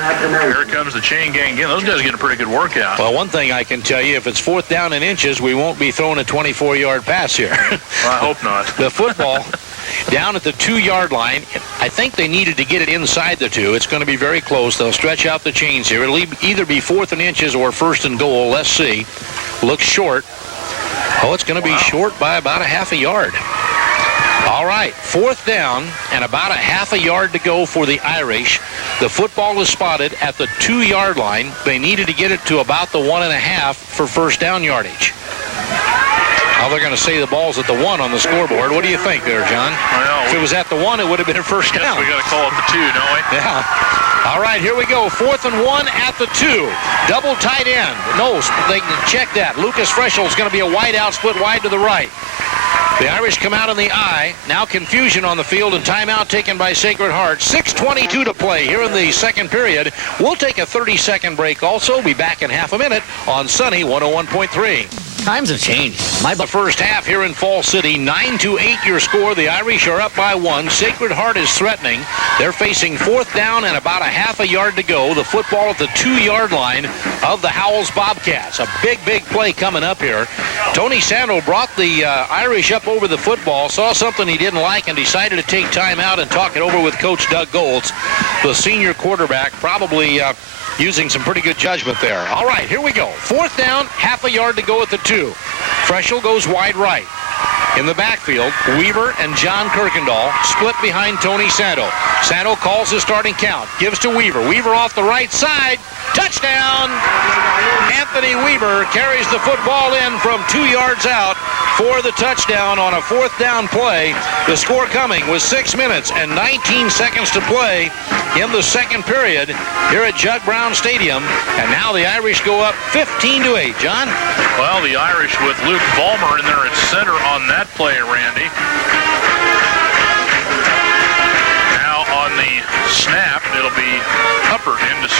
Here comes the chain gang again. Those guys get a pretty good workout. Well, one thing I can tell you, if it's 4th down in inches, we won't be throwing a 24-yard pass here. Well, I hope not. The football down at the 2-yard line. I think they needed to get it inside the 2. It's going to be very close. They'll stretch out the chains here. It'll either be 4th and inches or 1st and goal. Let's see. Looks short. Oh, it's going to be short by about a half a yard. All right, 4th down and about a half a yard to go for the Irish. The football is spotted at the 2-yard line. They needed to get it to about the 1.5 for 1st down yardage. Now they're going to say the ball's at the 1 on the scoreboard. What do you think there, John? Well, if it was at the 1, it would have been a 1st down. We got to call it the 2, don't we? Yeah. All right, here we go. 4th and 1 at the 2. Double tight end. No, they can check that. Lucas Freschel is going to be a wide out, split wide to the right. The Irish come out in the I. Now confusion on the field and timeout taken by Sacred Heart. 6:22 to play here in the 2nd period. We'll take a 30-second break also. Be back in half a minute on Sunny 101.3. Times have changed. The first half here in Fall City, 9-8 your score. The Irish are up by 1. Sacred Heart is threatening. They're facing 4th down and about a half a yard to go. The football at the 2-yard line of the Howells Bobcats. A big play coming up here. Tony Sando brought the Irish up over the football, saw something he didn't like, and decided to take time out and talk it over with Coach Doug Golds, the senior quarterback, probably using some pretty good judgment there. All right, here we go. 4th down, half a yard to go at the 2. Freschel goes wide right. In the backfield, Weaver and John Kirkendall split behind Tony Sando. Sando calls his starting count, gives to Weaver. Weaver off the right side. Touchdown! Anthony Weaver carries the football in from 2 yards out for the touchdown on a 4th down play. The score coming with 6 minutes and 19 seconds to play in the 2nd period here at Jug Brown Stadium. And now the Irish go up 15-8. John? Well, the Irish with Luke Vollmer in there at center on that play, Randy.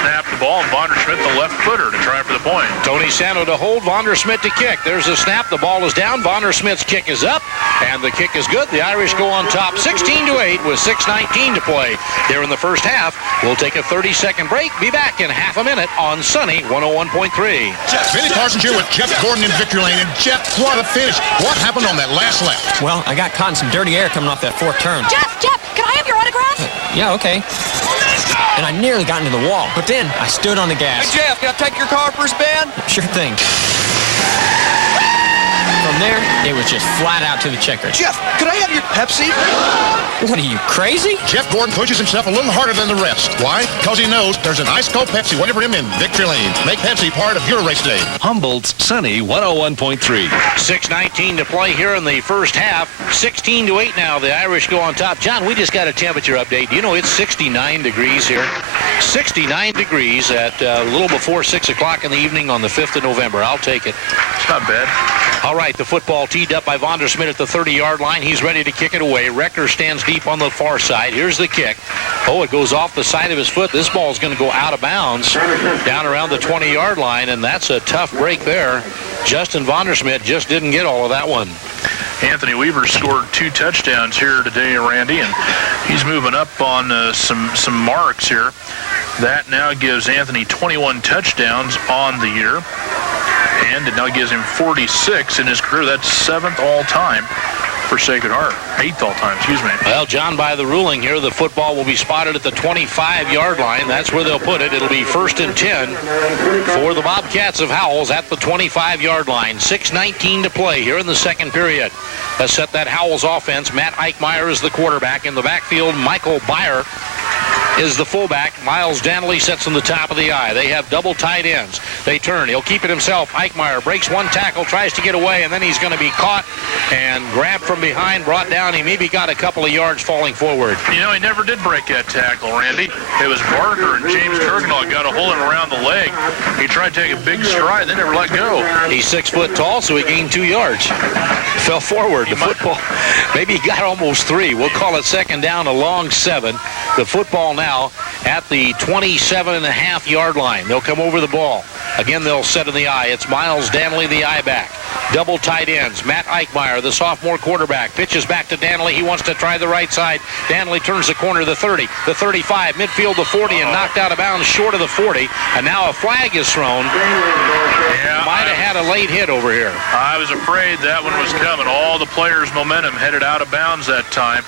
snap the ball, and Vonderschmidt, the left footer, to try for the point. Tony Santo to hold, Vonderschmidt to kick. There's a snap. The ball is down. Vonderschmidt's kick is up, and the kick is good. The Irish go on top 16-8 with 6:19 to play here in the first half. We'll take a 30-second break. Be back in half a minute on Sunny 101.3. Vinny Parsons here with Jeff Gordon in victory lane. And Jeff, what a finish. What happened on that last lap? Well, I got caught in some dirty air coming off that fourth turn. Jeff, can I have your autograph? Yeah, okay. And I nearly got into the wall, but then I stood on the gas. Hey, Jeff, can I take your car for a spin? Sure thing. From there, it was just flat out to the checkers. Jeff, could I have your Pepsi? What are you, crazy? Jeff Gordon pushes himself a little harder than the rest. Why? Because he knows there's an ice cold Pepsi waiting for him in victory lane. Make Pepsi part of your race day. Humboldt's Sunny 101.3. 6:19 to play here in the first half. 16-8 now. The Irish go on top. John, we just got a temperature update. Do you know it's 69 degrees here? 69 degrees at a little before 6 o'clock in the evening on the 5th of November. I'll take it. It's not bad. All right, the football teed up by Vonderschmidt at the 30-yard line. He's ready to kick it away. Rector stands deep on the far side. Here's the kick. Oh, it goes off the side of his foot. This ball is going to go out of bounds down around the 20-yard line, and that's a tough break there. Justin Vonderschmidt just didn't get all of that one. Anthony Weaver scored 2 touchdowns here today, Randy, and he's moving up on some marks here. That now gives Anthony 21 touchdowns on the year, and it now gives him 46 in his career. That's 7th all-time for Sacred Heart. 8th all-time, excuse me. Well, John, by the ruling here, the football will be spotted at the 25-yard line. That's where they'll put it. It'll be 1st and 10 for the Bobcats of Howells at the 25-yard line. 6:19 to play here in the second period. Let's set that Howells offense. Matt Eichmeyer is the quarterback. In the backfield, Michael Byer is the fullback. Miles Danley sets on the top of the I. They have double tight ends. They turn. He'll keep it himself. Eichmeyer breaks one tackle, tries to get away, and then he's going to be caught and grabbed from behind, brought down. He maybe got a couple of yards falling forward. You know, he never did break that tackle, Randy. It was Barker and James Kirkendall got a hold of him around the leg. He tried to take a big stride, they never let go. He's 6 foot tall, so he gained 2 yards. Fell forward. The football, maybe he got almost 3. We'll call it second down, a long 7. The football now at the 27.5-yard line. They'll come over the ball. Again, they'll set in the I. It's Miles Danley, the I back. Double tight ends. Matt Eichmeyer, the sophomore quarterback, pitches back to Danley. He wants to try the right side. Danley turns the corner, the 30, the 35, midfield the 40, and knocked out of bounds short of the 40. And now a flag is thrown. Yeah, Might have had a late hit over here. I was afraid that one was coming. All the players' momentum headed out of bounds that time.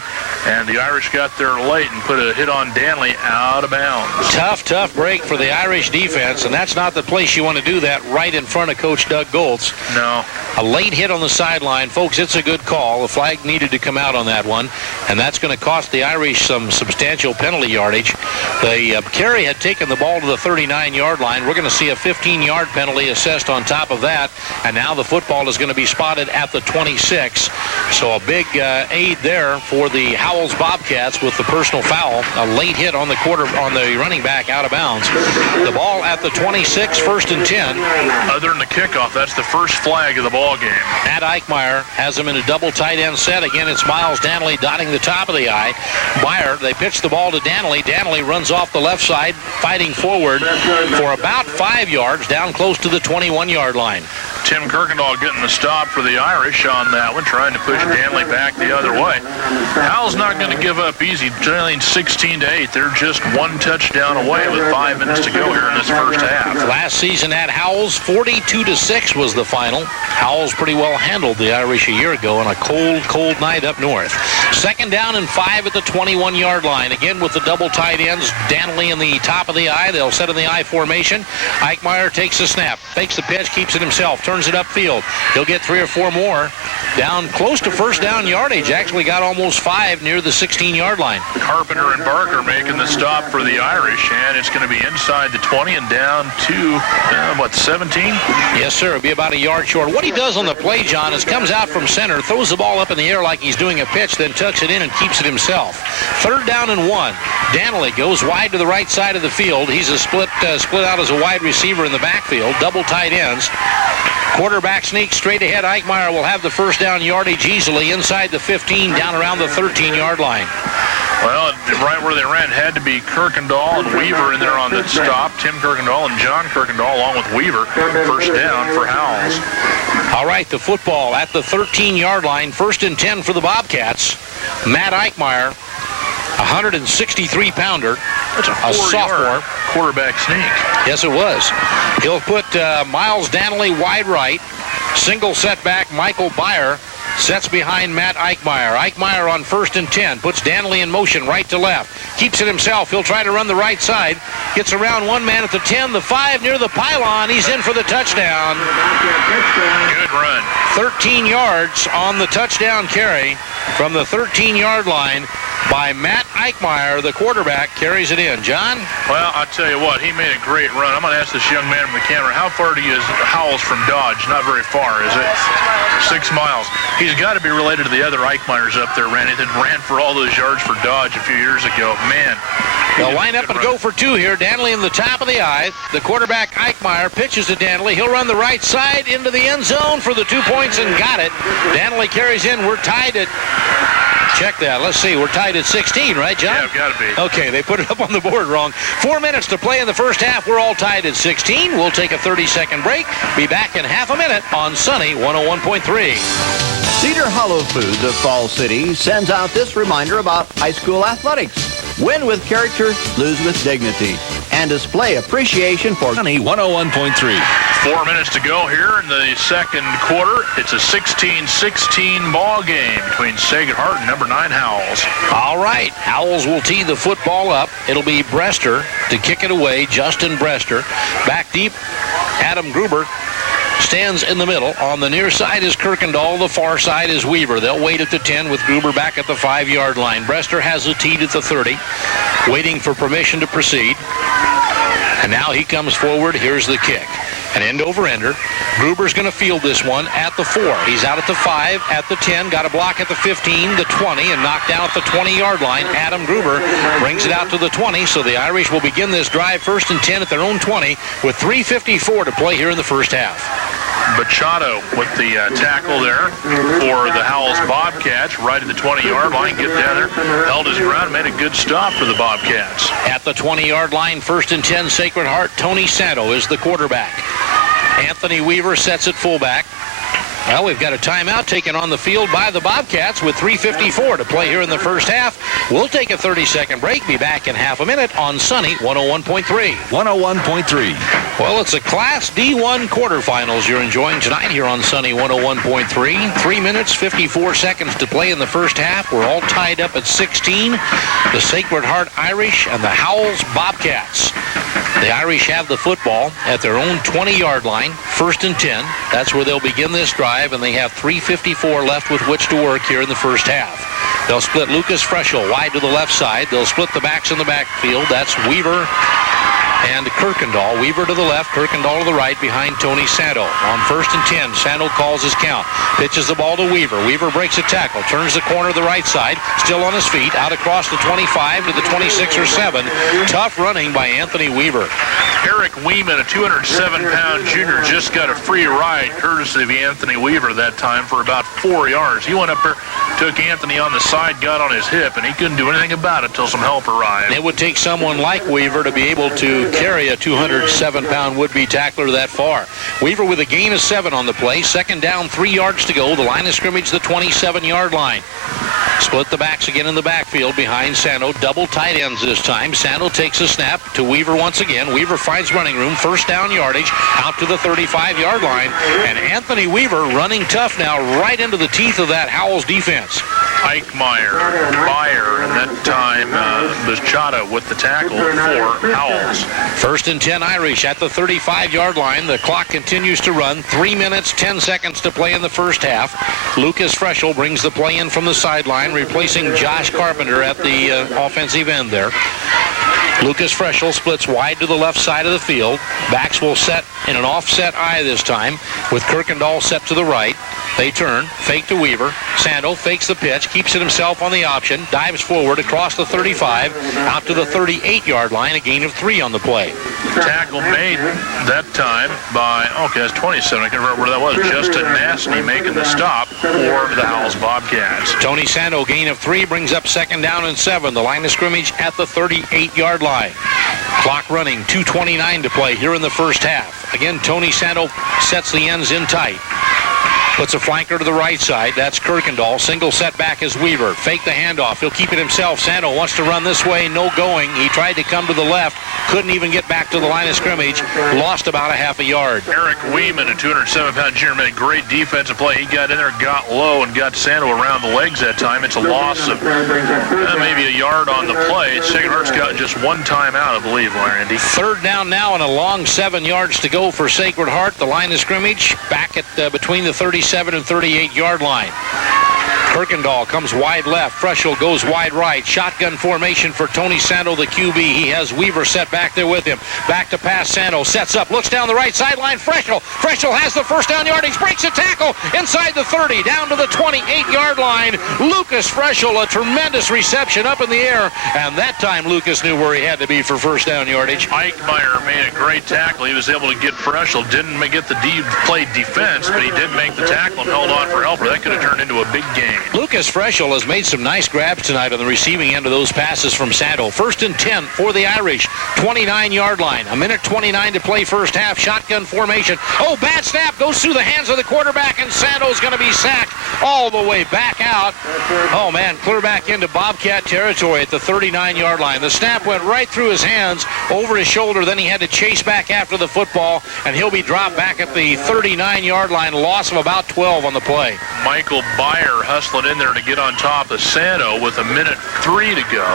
And the Irish got there late and put a hit on Danley out of bounds. Tough break for the Irish defense, and that's not the place you want to do that, right in front of Coach Doug Goltz. No. A late hit on the sideline. Folks, it's a good call. The flag needed to come out on that one, and that's going to cost the Irish some substantial penalty yardage. The carry had taken the ball to the 39-yard line. We're going to see a 15-yard penalty assessed on top of that, and now the football is going to be spotted at the 26. So a big aid there for the Howells Bobcats with the personal foul. A late hit on the running back out of bounds. The ball at the 26, 1st and 10. Other than the kickoff, that's the first flag of the ball game. Matt Eichmeyer has him in a double tight end set. Again, it's Miles Danley dotting the top of the I. Byer, they pitch the ball to Danley. Danley runs off the left side, fighting forward for about 5 yards, down close to the 21-yard line. Tim Kirkendall getting the stop for the Irish on that one, trying to push Danley back the other way. Howell's not going to give up easy, trailing 16-8. They're just one touchdown away with 5 minutes to go here in this first half. Last season at Howells, 42-6 was the final. Howells pretty well handled the Irish a year ago on a cold night up north. Second down and 5 at the 21-yard line. Again with the double tight ends, Danley in the top of the I. They'll set in the I formation. Eichmeyer takes the snap, fakes the pitch, keeps it himself, turns it upfield. He'll get 3 or 4 more. Down close to first down yardage. Actually got almost 5 near the 16-yard line. Carpenter and Barker making the stop for the Irish, and it's going to be inside the 20 and down to, 17? Yes, sir. It'll be about a yard short. What he does on the play, John, is comes out from center, throws the ball up in the air like he's doing a pitch, then tucks it in and keeps it himself. 3rd down and 1. Danley goes wide to the right side of the field. He's a split out as a wide receiver in the backfield. Double tight ends. Quarterback sneaks straight ahead. Eichmeyer will have the first down yardage easily inside the 15, down around the 13-yard line. Well, right where they ran had to be Kirkendall and Weaver in there on the stop. Tim Kirkendall and John Kirkendall along with Weaver. First down for Howells. All right, the football at the 13-yard line. 1st and 10 for the Bobcats. Matt Eichmeyer, 163-pounder. That's a sophomore quarterback sneak. Yes, it was. He'll put Miles Danley wide right. Single setback, Michael Byer sets behind Matt Eichmeyer. Eichmeyer on 1st and 10. Puts Danley in motion right to left. Keeps it himself. He'll try to run the right side. Gets around one man at the 10, the 5, near the pylon. He's in for the touchdown. Good run. 13 yards on the touchdown carry from the 13-yard line by Matt Eichmeyer. The quarterback carries it in. John? Well, I'll tell you what, he made a great run. I'm going to ask this young man from the camera, how far do you is Howells from Dodge? Not very far, is it? 6 miles. He's got to be related to the other Eichmeyers up there, Randy, that ran for all those yards for Dodge a few years ago. Man. They'll line up and go for 2 here. Danley in the top of the eye. The quarterback, Eichmeyer, pitches to Danley. He'll run the right side into the end zone for the 2 points and got it. Danley carries in. We're tied at... Check that. Let's see. We're tied at 16, right, John? Yeah, got to be. Okay, they put it up on the board wrong. 4 minutes to play in the first half. We're all tied at 16. We'll take a 30-second break. Be back in half a minute on Sunny 101.3. Cedar Hollow Foods of Falls City sends out this reminder about high school athletics. Win with character, lose with dignity, and display appreciation for Sunny 101.3. 4 minutes to go here in the second quarter. It's a 16-16 ball game between Sacred Heart and number 9 Howells. All right, Howells will tee the football up. It'll be Brester to kick it away. Justin Brester. Back deep, Adam Gruber stands in the middle. On the near side is Kirkendall. The far side is Weaver. They'll wait at the 10 with Gruber back at the 5-yard line. Brester has the tee at the 30, waiting for permission to proceed. And now he comes forward. Here's the kick. An end-over-ender. Gruber's going to field this one at the 4. He's out at the 5, at the 10, got a block at the 15, the 20, and knocked down at the 20-yard line. Adam Gruber brings it out to the 20, so the Irish will begin this drive 1st and 10 at their own 20 with 3:54 to play here in the first half. Machado with the tackle there for the Howells Bobcats right at the 20-yard line. Get down there, held his ground, made a good stop for the Bobcats. At the 20-yard line, 1st and 10, Sacred Heart. Tony Santo is the quarterback. Anthony Weaver sets at fullback. Well, we've got a timeout taken on the field by the Bobcats with 3:54 to play here in the first half. We'll take a 30-second break. Be back in half a minute on Sunny 101.3. 101.3. Well, it's a Class D1 quarterfinals you're enjoying tonight here on Sunny 101.3. 3 minutes, 54 seconds to play in the first half. We're all tied up at 16. The Sacred Heart Irish and the Howells Bobcats. The Irish have the football at their own 20-yard line, 1st and 10. That's where they'll begin this drive, and they have 3:54 left with which to work here in the first half. They'll split Lucas Freschel wide to the left side. They'll split the backs in the backfield. That's Weaver and Kirkendall. Weaver to the left, Kirkendall to the right behind Tony Santo. On 1st and 10, Santo calls his count. Pitches the ball to Weaver. Weaver breaks a tackle, turns the corner to the right side, still on his feet, out across the 25 to the 26 or 7. Tough running by Anthony Weaver. Eric Weeman, a 207-pound junior, just got a free ride courtesy of Anthony Weaver that time for about 4 yards. He went up there, took Anthony on the side, got on his hip, and he couldn't do anything about it until some help arrived. It would take someone like Weaver to be able to carry a 207-pound would-be tackler that far. Weaver with a gain of 7 on the play. 2nd down, 3 yards to go. The line of scrimmage, the 27-yard line. Split the backs again in the backfield behind Santo. Double tight ends this time. Santo takes a snap to Weaver once again. Weaver finds running room. 1st down yardage out to the 35-yard line. And Anthony Weaver running tough now right into the teeth of that Howells defense. Eichmeyer, Byer, and that time Machado with the tackle for Howells. 1st and 10 Irish at the 35-yard line. The clock continues to run. 3 minutes, 10 seconds to play in the first half. Lucas Freschel brings the play in from the sideline, replacing Josh Carpenter at the offensive end there. Lucas Freschel splits wide to the left side of the field. Backs will set in an offset eye this time with Kirkendall set to the right. They turn, fake to Weaver. Sando fakes the pitch, keeps it himself on the option, dives forward across the 35, out to the 38-yard line, a gain of 3 on the play. Tackle made that time by, that's 27. I can't remember where that was. Justin Mastny making the stop for the Howells Bobcats. Tony Sando, gain of 3, brings up 2nd down and 7. The line of scrimmage at the 38-yard line. Clock running, 2:29 to play here in the first half. Again, Tony Sando sets the ends in tight. Puts a flanker to the right side. That's Kirkendall. Single setback is Weaver. Fake the handoff. He'll keep it himself. Sando wants to run this way. No going. He tried to come to the left. Couldn't even get back to the line of scrimmage. Lost about a half a yard. Eric Weeman, a 207-pound junior, made a great defensive play. He got in there, got low, and got Sando around the legs that time. It's a loss of maybe a yard on the play. Sacred Heart's got just one timeout, I believe, Randy. 3rd down now and a long 7 yards to go for Sacred Heart. The line of scrimmage back at between the 37 and 38-yard line. Kirkendall comes wide left. Freschel goes wide right. Shotgun formation for Tony Sando, the QB. He has Weaver set back there with him. Back to pass. Sando sets up, looks down the right sideline. Freschel has the first down yardage, breaks a tackle inside the 30, down to the 28-yard line. Lucas Freschel, a tremendous reception up in the air, and that time Lucas knew where he had to be for first down yardage. Eichmeyer made a great tackle. He was able to get Freschel. Didn't get the play defense, but he did make the tackle and held on for helper. That could have turned into a big game. Lucas Freschel has made some nice grabs tonight on the receiving end of those passes from Sando. 1st and 10 for the Irish. 29-yard line. 1:29 to play first half. Shotgun formation. Oh, bad snap. Goes through the hands of the quarterback, and Sando's going to be sacked all the way back out. Oh, man, clear back into Bobcat territory at the 39-yard line. The snap went right through his hands, over his shoulder. Then he had to chase back after the football, and he'll be dropped back at the 39-yard line. Loss of about 12 on the play. Michael Byer hustling in there to get on top of Sando with 1:03 to go.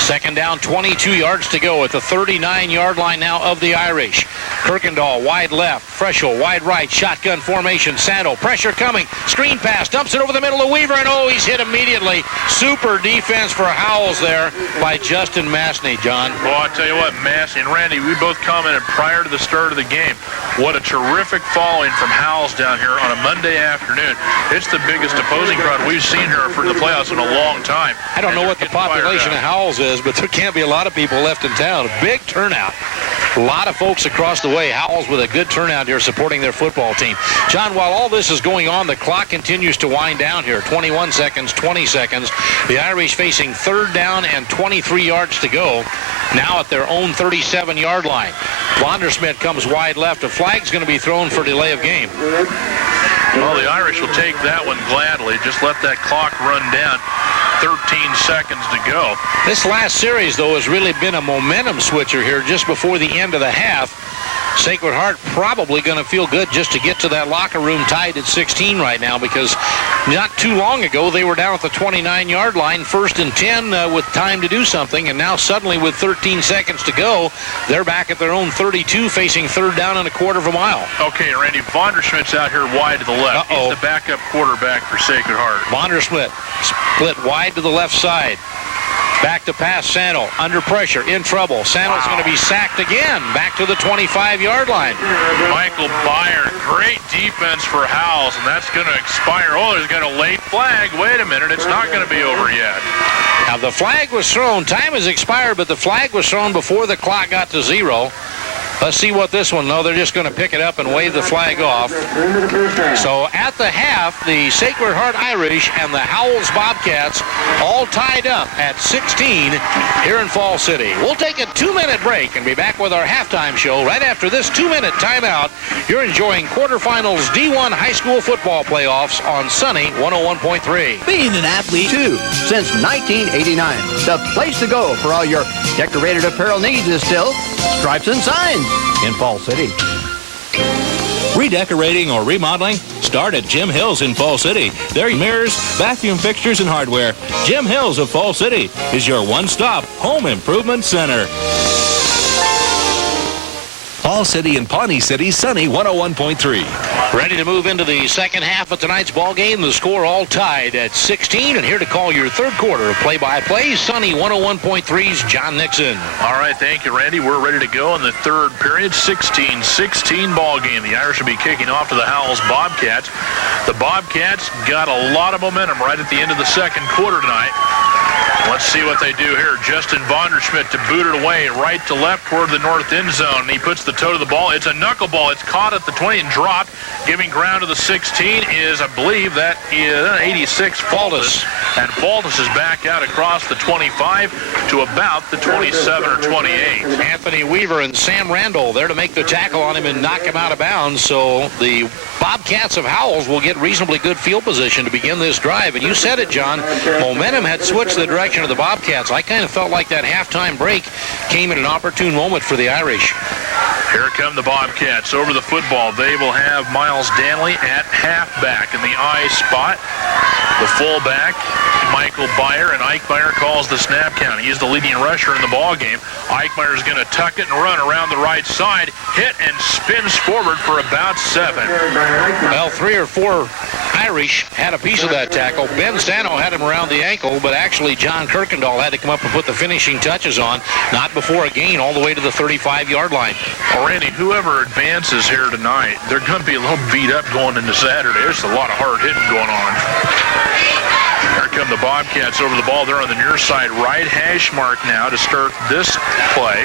2nd down, 22 yards to go at the 39-yard line now of the Irish. Kirkendall wide left, Freschel wide right, shotgun formation. Sando, pressure coming, screen pass, dumps it over the middle of Weaver, and he's hit immediately. Super defense for Howells there by Justin Mastny, John. Well, I tell you what, Mastny and Randy, we both commented prior to the start of the game. What a terrific following from Howells down here on a Monday afternoon. It's the biggest opposing crowd we've seen here for the playoffs in a long time. I don't know what the population of Howells is, but there can't be a lot of people left in town. A big turnout. A lot of folks across the way. Howells with a good turnout here supporting their football team. John, while all this is going on, the clock continues to wind down here. 21 seconds, 20 seconds. The Irish facing 3rd down and 23 yards to go. Now at their own 37-yard line. Vondersmith comes wide left. A flag's going to be thrown for delay of game. Well, the Irish will take that one gladly. Just let that clock run down. 13 seconds to go. This last series, though, has really been a momentum switcher here just before the end of the half. Sacred Heart probably going to feel good just to get to that locker room tied at 16 right now, because not too long ago they were down at the 29-yard line, 1st and 10 with time to do something, and now suddenly with 13 seconds to go, they're back at their own 32 facing 3rd down and a quarter of a mile. Okay, Randy, Vondersmith's out here wide to the left. He's the backup quarterback for Sacred Heart. Vondersmith split wide to the left side. Back to pass, Sando, under pressure, in trouble. Sando's going to be sacked again, back to the 25-yard line. Michael Byer, great defense for Howells, and that's going to expire. Oh, there's got a late flag. Wait a minute, it's not going to be over yet. Now, the flag was thrown. Time has expired, but the flag was thrown before the clock got to 0. Let's see what this one, no, they're just going to pick it up and wave the flag off. So at the half, the Sacred Heart Irish and the Howells Bobcats all tied up at 16 here in Fall City. We'll take a 2-minute break and be back with our halftime show right after this 2-minute timeout. You're enjoying quarterfinals D1 high school football playoffs on Sunny 101.3. Being an athlete, Two, since 1989. The place to go for all your decorated apparel needs is still Stripes and Signs in Fall City. Redecorating or remodeling? Start at Jim Hills in Fall City. Their mirrors, bathroom fixtures, and hardware. Jim Hills of Fall City is your one-stop home improvement center. Fall City and Pawnee City, Sunny 101.3. Ready to move into the second half of tonight's ball game. The score all tied at 16. And here to call your third quarter of play-by-play, Sunny 101.3's John Nixon. All right, thank you, Randy. We're ready to go in the third period. 16-16 ball game. The Irish will be kicking off to the Howells Bobcats. The Bobcats got a lot of momentum right at the end of the second quarter tonight. Let's see what they do here. Justin Vonderschmidt to boot it away right to left toward the north end zone. He puts the toe to the ball. It's a knuckleball. It's caught at the 20 and dropped. Giving ground to the 16 is, I believe, that is 86 Faltus. And Faltus is back out across the 25 to about the 27 or 28. Anthony Weaver and Sam Randall there to make the tackle on him and knock him out of bounds. So the Bobcats of Howells will get reasonably good field position to begin this drive. And you said it, John. Momentum had switched the direction of the Bobcats. I kind of felt like that halftime break came at an opportune moment for the Irish. Here come the Bobcats over the football. They will have Miles Danley at halfback in the I spot. The fullback, Michael Byer, and Eichmeyer calls the snap count. He's the leading rusher in the ball game. Eichmeyer is going to tuck it and run around the right side, hit and spins forward for about 7. Well, 3 or 4 Irish had a piece of that tackle. Ben Sano had him around the ankle, but actually John Kirkendall had to come up and put the finishing touches on, not before a gain all the way to the 35-yard line. Well, Randy, whoever advances here tonight, they're going to be a little beat up going into Saturday. There's a lot of hard hitting going on. Here come the Bobcats over the ball. They're on the near side right hash mark now to start this play.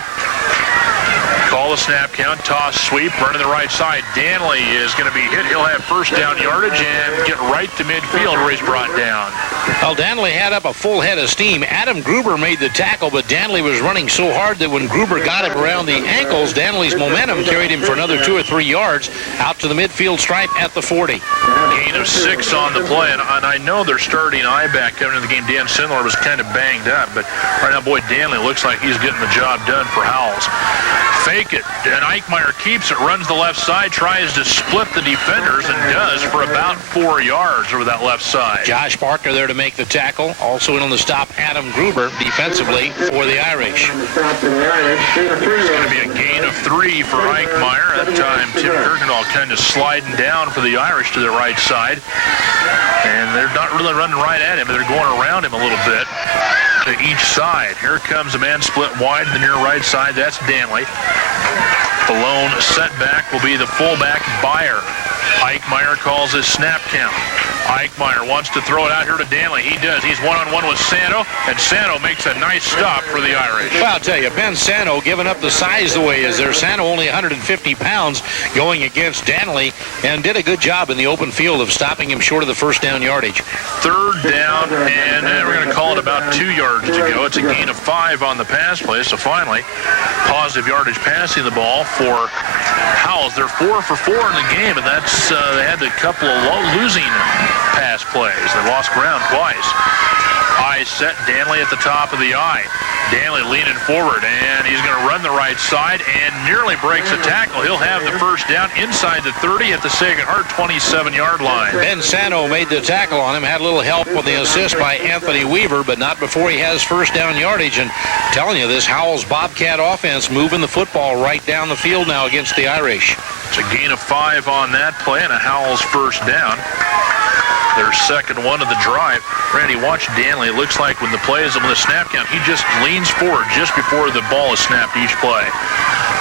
Call the snap count, toss, sweep, running the right side. Danley is going to be hit. He'll have first down yardage and get right to midfield where he's brought down. Well, Danley had up a full head of steam. Adam Gruber made the tackle, but Danley was running so hard that when Gruber got him around the ankles, Danley's momentum carried him for another 2 or 3 yards out to the midfield stripe at the 40. Gain of 6 on the play, and I know they're starting I-back coming into the game. Dan Sindler was kind of banged up, but right now, boy, Danley looks like he's getting the job done for Howells. Fake it, and Eichmeyer keeps it, runs the left side, tries to split the defenders, and does for about 4 yards over that left side. Josh Parker there to make the tackle. Also in on the stop, Adam Gruber defensively for the Irish. It's going to be a gain of 3 for Eichmeyer. That time, Tim Kirkendall kind of sliding down for the Irish to the right side. And they're not really running right at him, but they're going around him a little bit to each side. Here comes a man split wide to the near right side. That's Danley. The lone setback will be the fullback, Byer. Eichmeyer calls his snap count. Eichmeyer wants to throw it out here to Danley. He does. He's one-on-one with Sano, and Sano makes a nice stop for the Irish. Well, I'll tell you, Ben Sano giving up the size the way he is there. Sano only 150 pounds going against Danley, and did a good job in the open field of stopping him short of the first down yardage. 3rd down, and we're going to call it about 2 yards to go. It's a gain of 5 on the pass play, so finally, positive yardage passing the ball for Howells. They're 4 for 4 in the game, and that's they had a couple of losing pass plays. They lost ground twice. I set Danley at the top of the I. Danley leaning forward, and he's going to run the right side and nearly breaks a tackle. He'll have the first down inside the 30 at the Sacred Heart 27-yard line. Ben Sano made the tackle on him, had a little help with the assist by Anthony Weaver, but not before he has first down yardage. And I'm telling you, this Howells Bobcat offense moving the football right down the field now against the Irish. It's a gain of 5 on that play and a Howells first down. Their second one of the drive. Randy, watch Danley. It looks like when the play is on the snap count, he just leans forward just before the ball is snapped each play.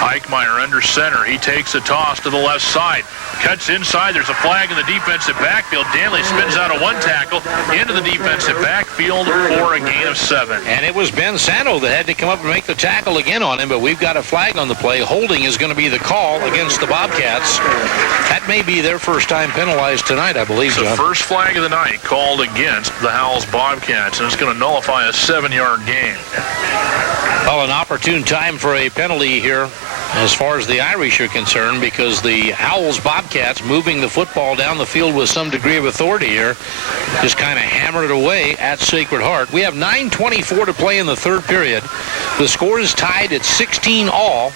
Eichmeyer under center. He takes a toss to the left side. Cuts inside. There's a flag in the defensive backfield. Danley spins out of one tackle into the defensive backfield for a gain of 7. And it was Ben Sano that had to come up and make the tackle again on him, but we've got a flag on the play. Holding is going to be the call against the Bobcats. That may be their first time penalized tonight, I believe, It's the first flag of the night called against the Howells Bobcats, and it's going to nullify a 7-yard gain. Well, an opportune time for a penalty here as far as the Irish are concerned, because the Howells Bobcats moving the football down the field with some degree of authority here just kind of hammered it away at Sacred Heart. We have 9:24 to play in the third period. The score is tied at 16 all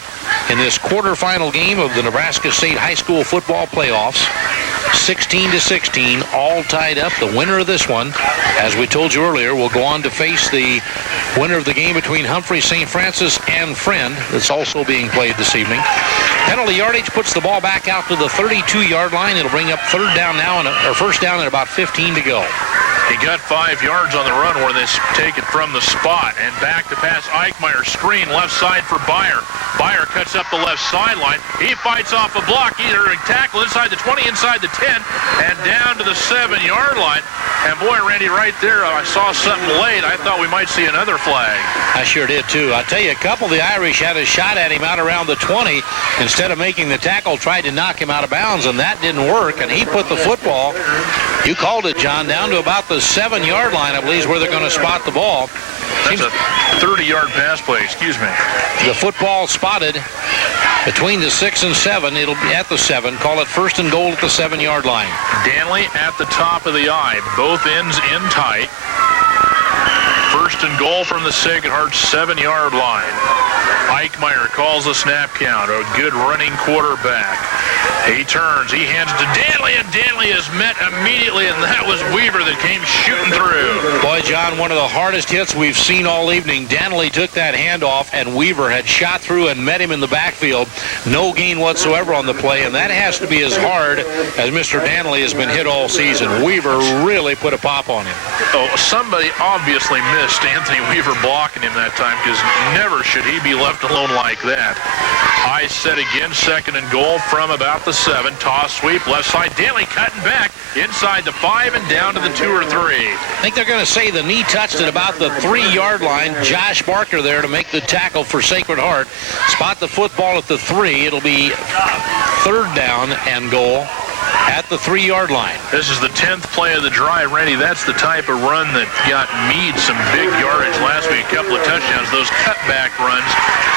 in this quarterfinal game of the Nebraska State High School football playoffs. 16-16, all tied up. The winner of this one, as we told you earlier, will go on to face the winner of the game between Humphrey St. Francis and Friend that's also being played this evening. Penalty yardage puts the ball back out to the 32-yard line. It'll bring up third down now, or first down at about 15 to go. He got 5 yards on the run where they take it from the spot. And back to pass Eichmeyer. Screen left side for Byer. Byer cuts up the left sideline. He fights off a block. Either a tackle inside the 20, inside the 10, and down to the 7-yard line. And boy, Randy, right there, I saw something late. I thought we might see another flag. I sure did, too. I'll tell you, a couple of the Irish had a shot at him out around the 20. Instead of making the tackle, tried to knock him out of bounds, and that didn't work. And he put the football, you called it, John, down to about the 7-yard line, I believe, is where they're going to spot the ball. That's a 30-yard pass play, excuse me. The football spotted between the 6 and 7. It'll be at the 7. Call it first and goal at the 7-yard line. Danley at the top of the I. Both ends in tight. First and goal from the Sacred Heart 7-yard line. Eichmeyer calls the snap count. A good running quarterback. He turns. He hands it to Danley, and Danley is met immediately, and that was Weaver that came shooting through. Boy, John, one of the hardest hits we've seen all evening. Danley took that handoff, and Weaver had shot through and met him in the backfield. No gain whatsoever on the play, and that has to be as hard as Mr. Danley has been hit all season. Weaver really put a pop on him. Oh, somebody obviously missed Anthony Weaver blocking him that time, because never should he be left alone like that. High set again, second and goal from about the 7. Toss sweep, left side. Danley cutting back inside the 5 and down to the 2 or 3. I think they're going to say the knee touched at about the 3-yard line. Josh Barker there to make the tackle for Sacred Heart. Spot the football at the 3. It'll be third down and goal at the 3-yard line. This is the 10th play of the drive, Randy. That's the type of run that got Meade some big yardage last week. A couple of touchdowns, those cutback runs,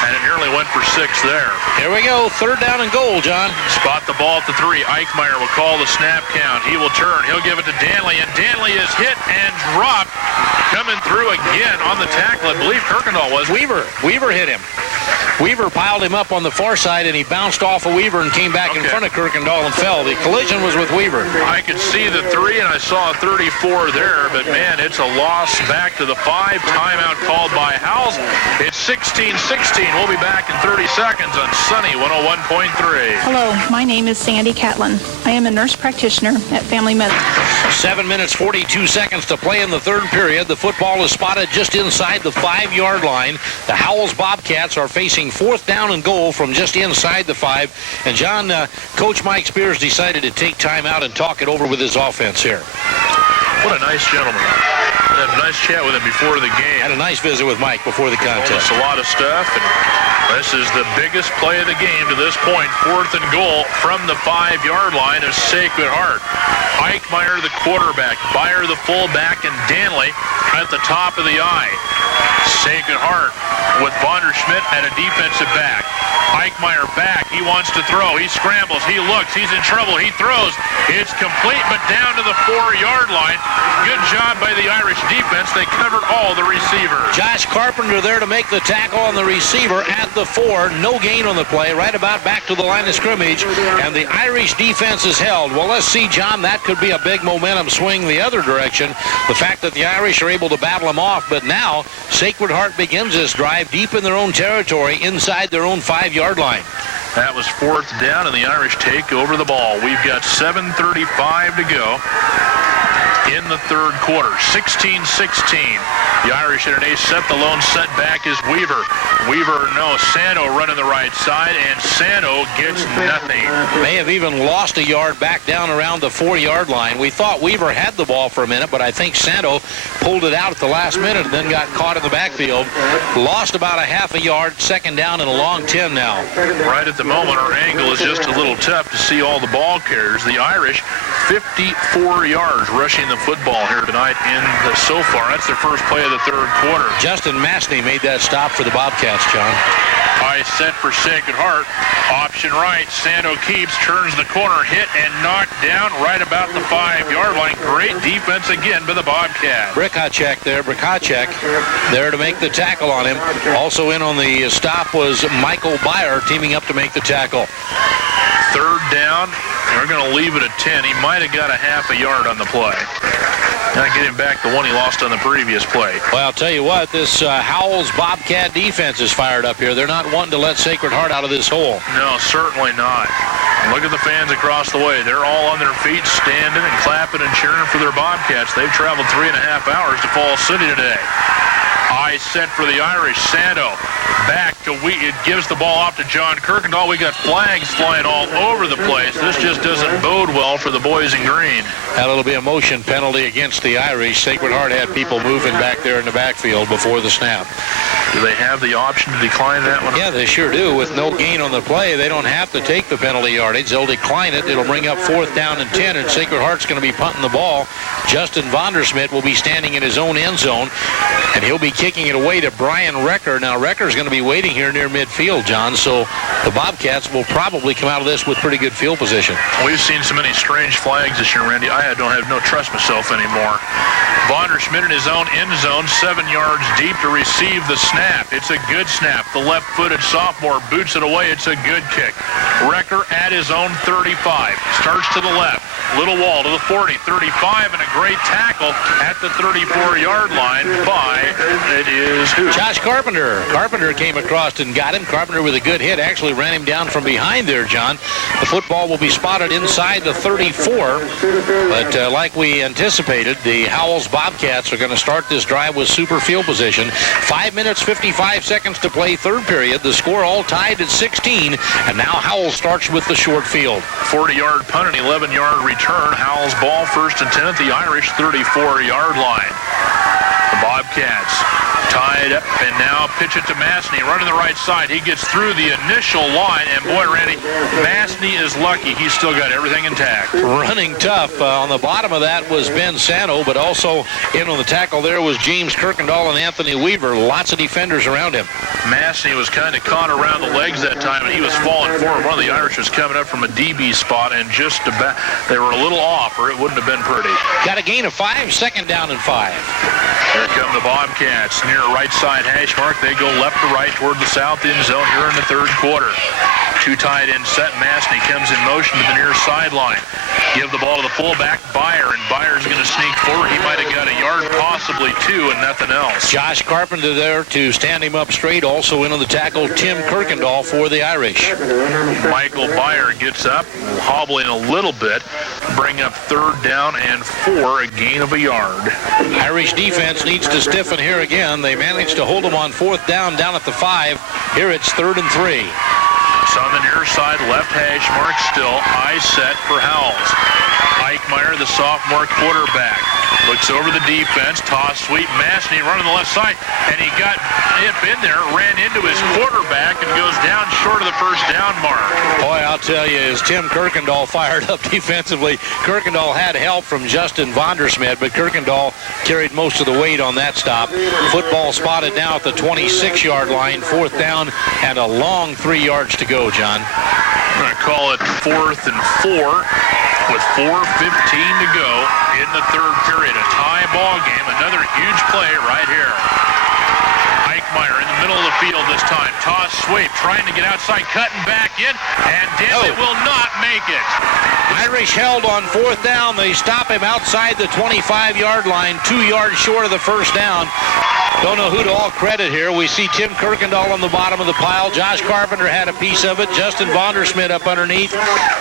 and it nearly went for 6 there. Here we go, third down and goal, John. Spot the ball at the 3. Eichmeyer will call the snap count. He will turn. He'll give it to Danley, and Danley is hit and dropped. Coming through again on the tackle, I believe Kirkendall was. Weaver hit him. Weaver piled him up on the far side, and he bounced off of Weaver and came back in front of Kirkendall and fell. The collision was with Weaver. I could see the 3, and I saw a 34 there, but man, it's a loss back to the 5. Timeout called by Howells. It's 16-16. We'll be back in 30 seconds on Sunny 101.3. Hello, my name is Sandy Catlin. I am a nurse practitioner at Family Medicine. 7 minutes, 42 seconds to play in the third period. The football is spotted just inside the 5-yard line. The Howells Bobcats are facing fourth down and goal from just inside the 5. And John, Coach Mike Spears decided to take time out and talk it over with his offense here. What a nice gentleman. I had a nice chat with him before the game. Had a nice visit with Mike before the contest. Told us a lot of stuff, and this is the biggest play of the game to this point. Fourth and goal from the 5-yard line of Sacred Heart. Eichmeyer, the quarterback, Byer, the fullback, and Danley at the top of the I. Sacred Heart with Bonderschmidt at a defensive back. Eichmeyer back. He wants to throw. He scrambles. He looks. He's in trouble. He throws. It's complete, but down to the 4-yard line. Good job by the Irish defense. They covered all the receivers. Josh Carpenter there to make the tackle on the receiver at the 4. No gain on the play. Right about back to the line of scrimmage. And the Irish defense is held. Well, let's see, John. That could be a big momentum swing the other direction. The fact that the Irish are able to battle them off. But now, Sacred Heart begins this drive deep in their own territory inside their own 5-yard line. That was fourth down, and the Irish take over the ball. We've got 7:35 to go in the third quarter. 16-16. The Irish at an ace set. The lone setback is Weaver. Sano running the right side, and Sano gets nothing. May have even lost a yard back down around the 4-yard line. We thought Weaver had the ball for a minute, but I think Sano pulled it out at the last minute and then got caught in the backfield. Lost about a half a yard, second down and a long 10 now. Right at the moment, our angle is just a little tough to see all the ball carriers. The Irish, 54 yards rushing the football here tonight so far. That's their first play of the third quarter. Justin Mastney made that stop for the Bobcats, John. High set for Sacred Heart. Option right. Sando keeps, turns the corner, hit and knocked down right about the 5-yard line. Great defense again by the Bobcats. Bricacek there to make the tackle on him. Also in on the stop was Michael Byer teaming up to make the tackle. Third down. They're going to leave it at 10. He might have got a half a yard on the play. Not getting back the one he lost on the previous play. Well, I'll tell you what, this Howells Bobcat defense is fired up here. They're not wanting to let Sacred Heart out of this hole. No, certainly not. Look at the fans across the way. They're all on their feet, standing and clapping and cheering for their Bobcats. They've traveled 3.5 hours to Falls City today. High set for the Irish. Santo back to it gives the ball off to John Kirkendall. We got flags flying all over the place. This just doesn't bode well for the boys in green. That'll be a motion penalty against the Irish. Sacred Heart had people moving back there in the backfield before the snap. Do they have the option to decline that one? Yeah, they sure do. With no gain on the play, they don't have to take the penalty yardage. They'll decline it. It'll bring up 4th down and 10, and Sacred Heart's going to be punting the ball. Justin Vondersmit will be standing in his own end zone, and he'll be kicking it away to Brian Recker. Now, Recker's going to be waiting here near midfield, John, so the Bobcats will probably come out of this with pretty good field position. We've seen so many strange flags this year, Randy. I don't trust myself anymore. Vondersmit in his own end zone, 7 yards deep to receive the snap. It's a good snap. The left-footed sophomore boots it away. It's a good kick. Recker at his own 35. Starts to the left. Little wall to the 40, 35, and a great tackle at the 34-yard line by, it is who? Josh Carpenter. Carpenter came across and got him. Carpenter with a good hit. Actually ran him down from behind there, John. The football will be spotted inside the 34. But like we anticipated, the Howells Bobcats are going to start this drive with super field position. 5 minutes, 55 seconds to play third period. The score all tied at 16. And now Howells starts with the short field. 40-yard punt and 11-yard return. Howells ball 1st and 10 at the Irish 34-yard line. The Bobcats tied up and now pitch it to Masney. Running the right side. He gets through the initial line. And boy, Randy, Masney is lucky. He's still got everything intact. Running tough. On the bottom of that was Ben Santo, but also in on the tackle there was James Kirkendall and Anthony Weaver. Lots of defenders around him. Masney was kind of caught around the legs that time, and he was falling forward. One of the Irish was coming up from a DB spot, and just about, they were a little off, or it wouldn't have been pretty. Got a gain of 5, 2nd down and 5. Here come the Bobcats near right side hash mark. They go left to right toward the south end zone here in the third quarter. 2 tight end set. Masney comes in motion to the near sideline. Give the ball to the fullback, Byer, and Byer's going to sneak forward. He might have got a yard, possibly 2, and nothing else. Josh Carpenter there to stand him up straight. Also in on the tackle, Tim Kirkendall for the Irish. Michael Byer gets up, hobbling a little bit, bring up 3rd down and 4, a gain of a yard. Irish defense needs to stiffen here again. They managed to hold them on 4th down at the 5. Here it's 3rd and 3. It's on the near side, left hash mark still. High set for Howells. Eichmeyer, the sophomore quarterback, looks over the defense. Toss sweep. Masney running the left side, and he got hip in there, ran into his quarterback, and goes down short of the 1st down mark. Boy, I'll tell you, is Tim Kirkendall fired up defensively. Kirkendall had help from Justin Vondersmit, but Kirkendall carried most of the weight on that stop. Football spotted now at the 26-yard line, 4th down, and a long 3 yards to go, John. I'm going to call it 4th and 4 with 4:15 to go in the third period. A tie ball game. Another huge play right here. Eichmeyer in the middle of the field this time. Toss sweep, trying to get outside, cutting back in, and Denley will not make it. Irish held on 4th down. They stop him outside the 25-yard line, 2 yards short of the 1st down. Don't know who to all credit here. We see Tim Kirkendall on the bottom of the pile. Josh Carpenter had a piece of it. Justin Vondersmit up underneath.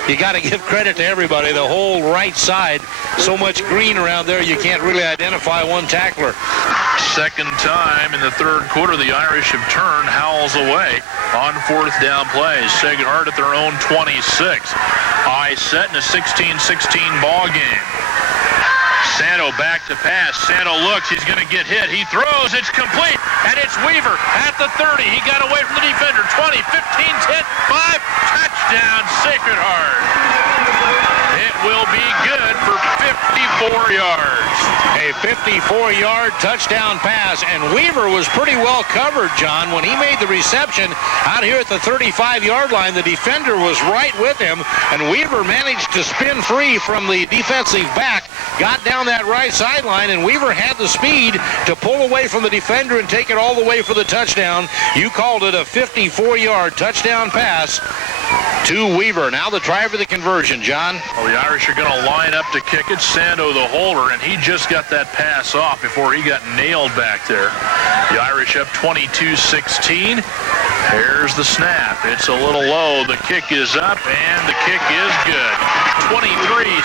You got to give credit to everybody. The whole right side, so much green around there, you can't really identify one tackler. Second time in the third quarter, the Irish have turned Howells away on 4th down plays. Sacred Heart at their own 26. High set in a 16-16 ball game. Santo back to pass. Santo looks. He's going to get hit. He throws. It's complete. And it's Weaver at the 30. He got away from the defender. 20, 15, 10, 5. Touchdown, Sacred Heart. It will be good for 54 yards. A 54-yard touchdown pass. And Weaver was pretty well covered, John. When he made the reception out here at the 35-yard line, the defender was right with him. And Weaver managed to spin free from the defensive back. Got down that right sideline, and Weaver had the speed to pull away from the defender and take it all the way for the touchdown. You called it a 54-yard touchdown pass. To Weaver. Now the try for the conversion, John. Well, the Irish are going to line up to kick it. Sando, the holder, and he just got that pass off before he got nailed back there. The Irish up 22-16. Here's the snap. It's a little low. The kick is up, and the kick is good. 23-16.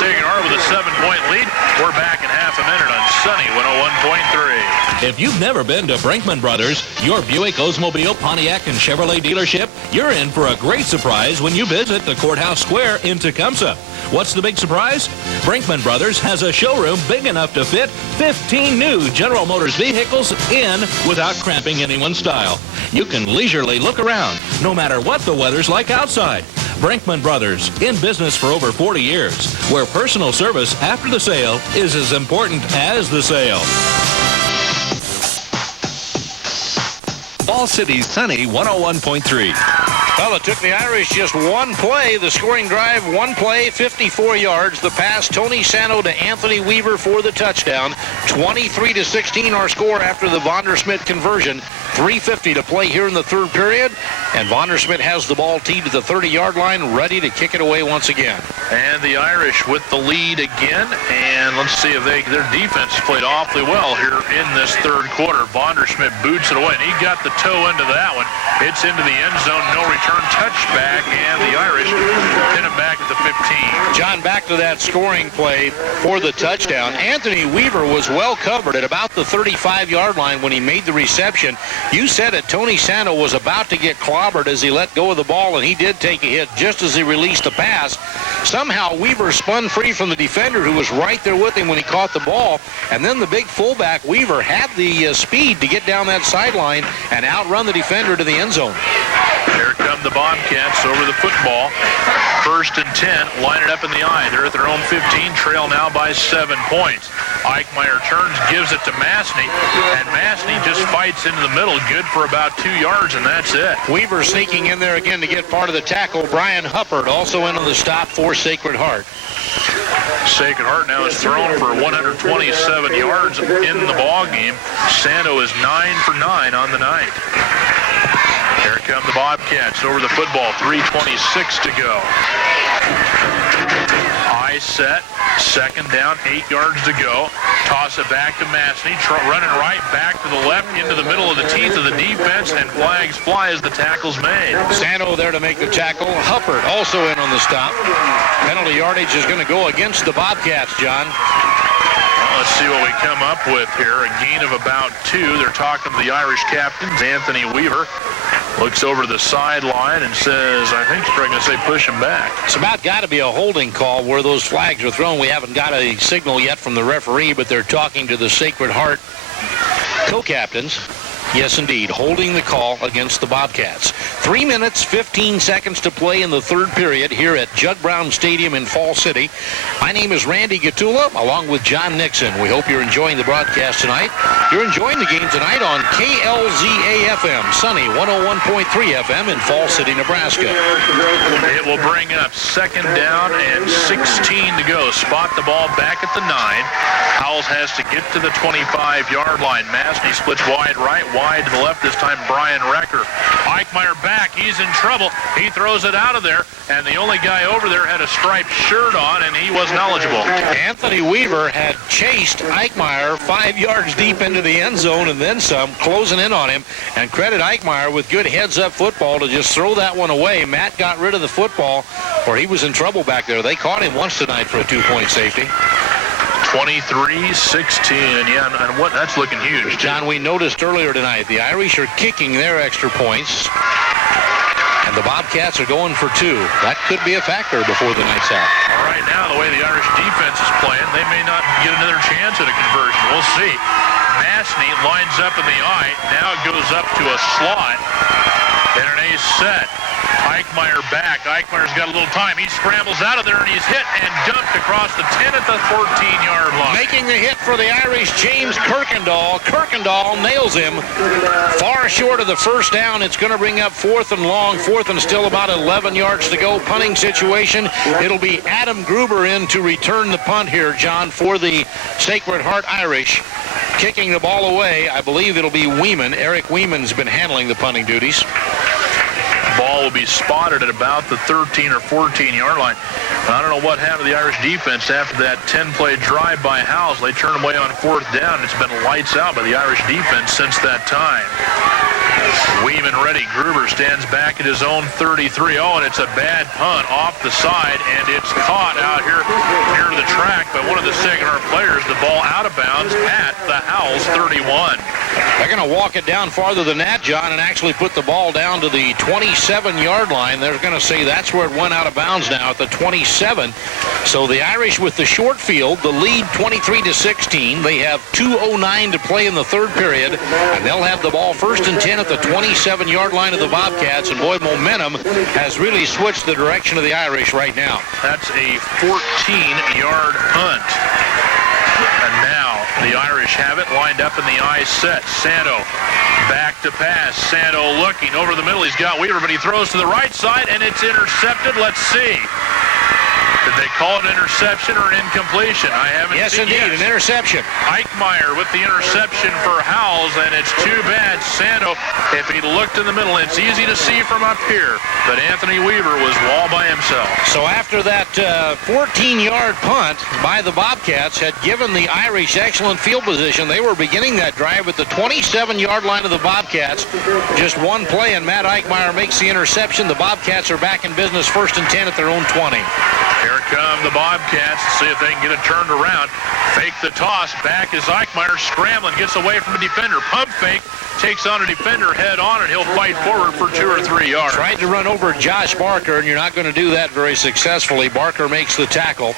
Sacred Heart with a 7-point lead. We're back in half a minute on Sunny 101.3. If you've never been to Brinkman Brothers, your Buick, Oldsmobile, Pontiac, and Chevrolet dealership, you're in for a great surprise when you visit the Courthouse Square in Tecumseh. What's the big surprise? Brinkman Brothers has a showroom big enough to fit 15 new General Motors vehicles in without cramping anyone's style. You can leisurely look around, no matter what the weather's like outside. Brinkman Brothers, in business for over 40 years, where personal service after the sale is as important as the sale. Fall City's Sunny 101.3. Well, it took the Irish just one play. The scoring drive, one play, 54 yards. The pass, Tony Sano to Anthony Weaver for the touchdown. 23-16 our score after the Vondersmit conversion. 3:50 to play here in the third period. And Vondersmit has the ball teed to the 30-yard line, ready to kick it away once again. And the Irish with the lead again. And let's see if their defense played awfully well here in this third quarter. Vondersmit boots it away, and he got the toe into that one. It's into the end zone, no return touchback, and the Irish pin it back at the 15. John, back to that scoring play for the touchdown. Anthony Weaver was well covered at about the 35-yard line when he made the reception. You said it, Tony Sano was about to get clobbered as he let go of the ball, and he did take a hit just as he released the pass. Somehow Weaver spun free from the defender who was right there with him when he caught the ball, and then the big fullback Weaver had the speed to get down that sideline and outrun the defender to the end zone. Here come the Bobcats over the football. 1st and 10, line it up in the eye. They're at their own 15, trail now by 7 points. Eichmeyer turns, gives it to Massney, and Massney just fights into the middle, good for about 2 yards, and that's it. Weaver sneaking in there again to get part of the tackle. Brian Huppert also in on the stop for Sacred Heart. Sacred Heart now is thrown for 127 yards in the ball game. Sando is 9 for 9 on the night. Here come the Bobcats over the football. 3:26 to go. High set. 2nd down, 8 yards to go. Toss it back to Massney. Running right back to the left into the middle of the teeth of the defense, and flags fly as the tackle's made. Sano there to make the tackle. Huppert also in on the stop. Penalty yardage is going to go against the Bobcats, John. Well, let's see what we come up with here. A gain of about 2. They're talking to the Irish captains. Anthony Weaver looks over the sideline and says, I think he's probably going to say push him back. It's about got to be a holding call where those flags are thrown. We haven't got a signal yet from the referee, but they're talking to the Sacred Heart co-captains. Yes, indeed, holding the call against the Bobcats. 3 minutes, 15 seconds to play in the third period here at Jug Brown Stadium in Fall City. My name is Randy Gatula, along with John Nixon. We hope you're enjoying the broadcast tonight. You're enjoying the game tonight on KLZA-FM, Sunny 101.3 FM in Fall City, Nebraska. It will bring up 2nd down and 16 to go. Spot the ball back at the 9. Howells has to get to the 25-yard line. Massney splits wide right, wide to the left this time, Brian Recker. Eichmeyer back, he's in trouble. He throws it out of there, and the only guy over there had a striped shirt on, and he wasn't eligible. Anthony Weaver had chased Eichmeyer 5 yards deep into the end zone and then some, closing in on him, and credit Eichmeyer with good heads-up football to just throw that one away. Matt got rid of the football, or he was in trouble back there. They caught him once tonight for a 2-point safety. 23-16, yeah, and what? That's looking huge. John, we noticed earlier tonight, the Irish are kicking their extra points, and the Bobcats are going for 2. That could be a factor before the night's out. All right, now, the way the Irish defense is playing, they may not get another chance at a conversion. We'll see. Massney lines up in the eye, now goes up to a slot, and an ace set. Eichmeyer back. Eichmeyer's got a little time. He scrambles out of there, and he's hit and dumped across the 10 at the 14-yard line. Making the hit for the Irish, James Kirkendall. Kirkendall nails him far short of the first down. It's going to bring up 4th and long. 4th and still about 11 yards to go. Punting situation. It'll be Adam Gruber in to return the punt here, John, for the Sacred Heart Irish. Kicking the ball away, I believe it'll be Weeman. Eric Weeman's been handling the punting duties. ball will be spotted at about the 13 or 14-yard line. And I don't know what happened to the Irish defense after that 10-play drive by Howells. They turned away on 4th down. It's been lights out by the Irish defense since that time. Weeman ready. Gruber stands back at his own 33. Oh, and it's a bad punt off the side, and it's caught out here near the track by one of the Saginaw players. The ball out of bounds at the Howells 31. They're going to walk it down farther than that, John, and actually put the ball down to the 27-yard line. They're going to say that's where it went out of bounds now, at the 27. So the Irish with the short field, the lead 23-16. They have 2:09 to play in the third period, and they'll have the ball 1st and 10 at the 27-yard line of the Bobcats. And boy, momentum has really switched the direction of the Irish right now. That's a 14-yard punt. And now the Irish have it lined up in the I set. Santo back to pass. Santo looking over the middle. He's got Weaver, but he throws to the right side, and it's intercepted. Let's see. Did they call it an interception or an incompletion? I haven't seen. Yes, indeed, an interception. Eichmeyer with the interception for Howells, and it's too bad. Santo, if he looked in the middle, it's easy to see from up here, but Anthony Weaver was all by himself. So after that 14-yard punt by the Bobcats had given the Irish excellent field position, they were beginning that drive at the 27-yard line of the Bobcats. Just one play, and Matt Eichmeyer makes the interception. The Bobcats are back in business 1st and 10 at their own 20. Here come the Bobcats. See if they can get it turned around. Fake the toss. Back is Eichmeyer scrambling. Gets away from a defender. Pump fake. Takes on a defender head on, and he'll fight forward for 2 or 3 yards. Tried to run over Josh Barker, and you're not going to do that very successfully. Barker makes the tackle.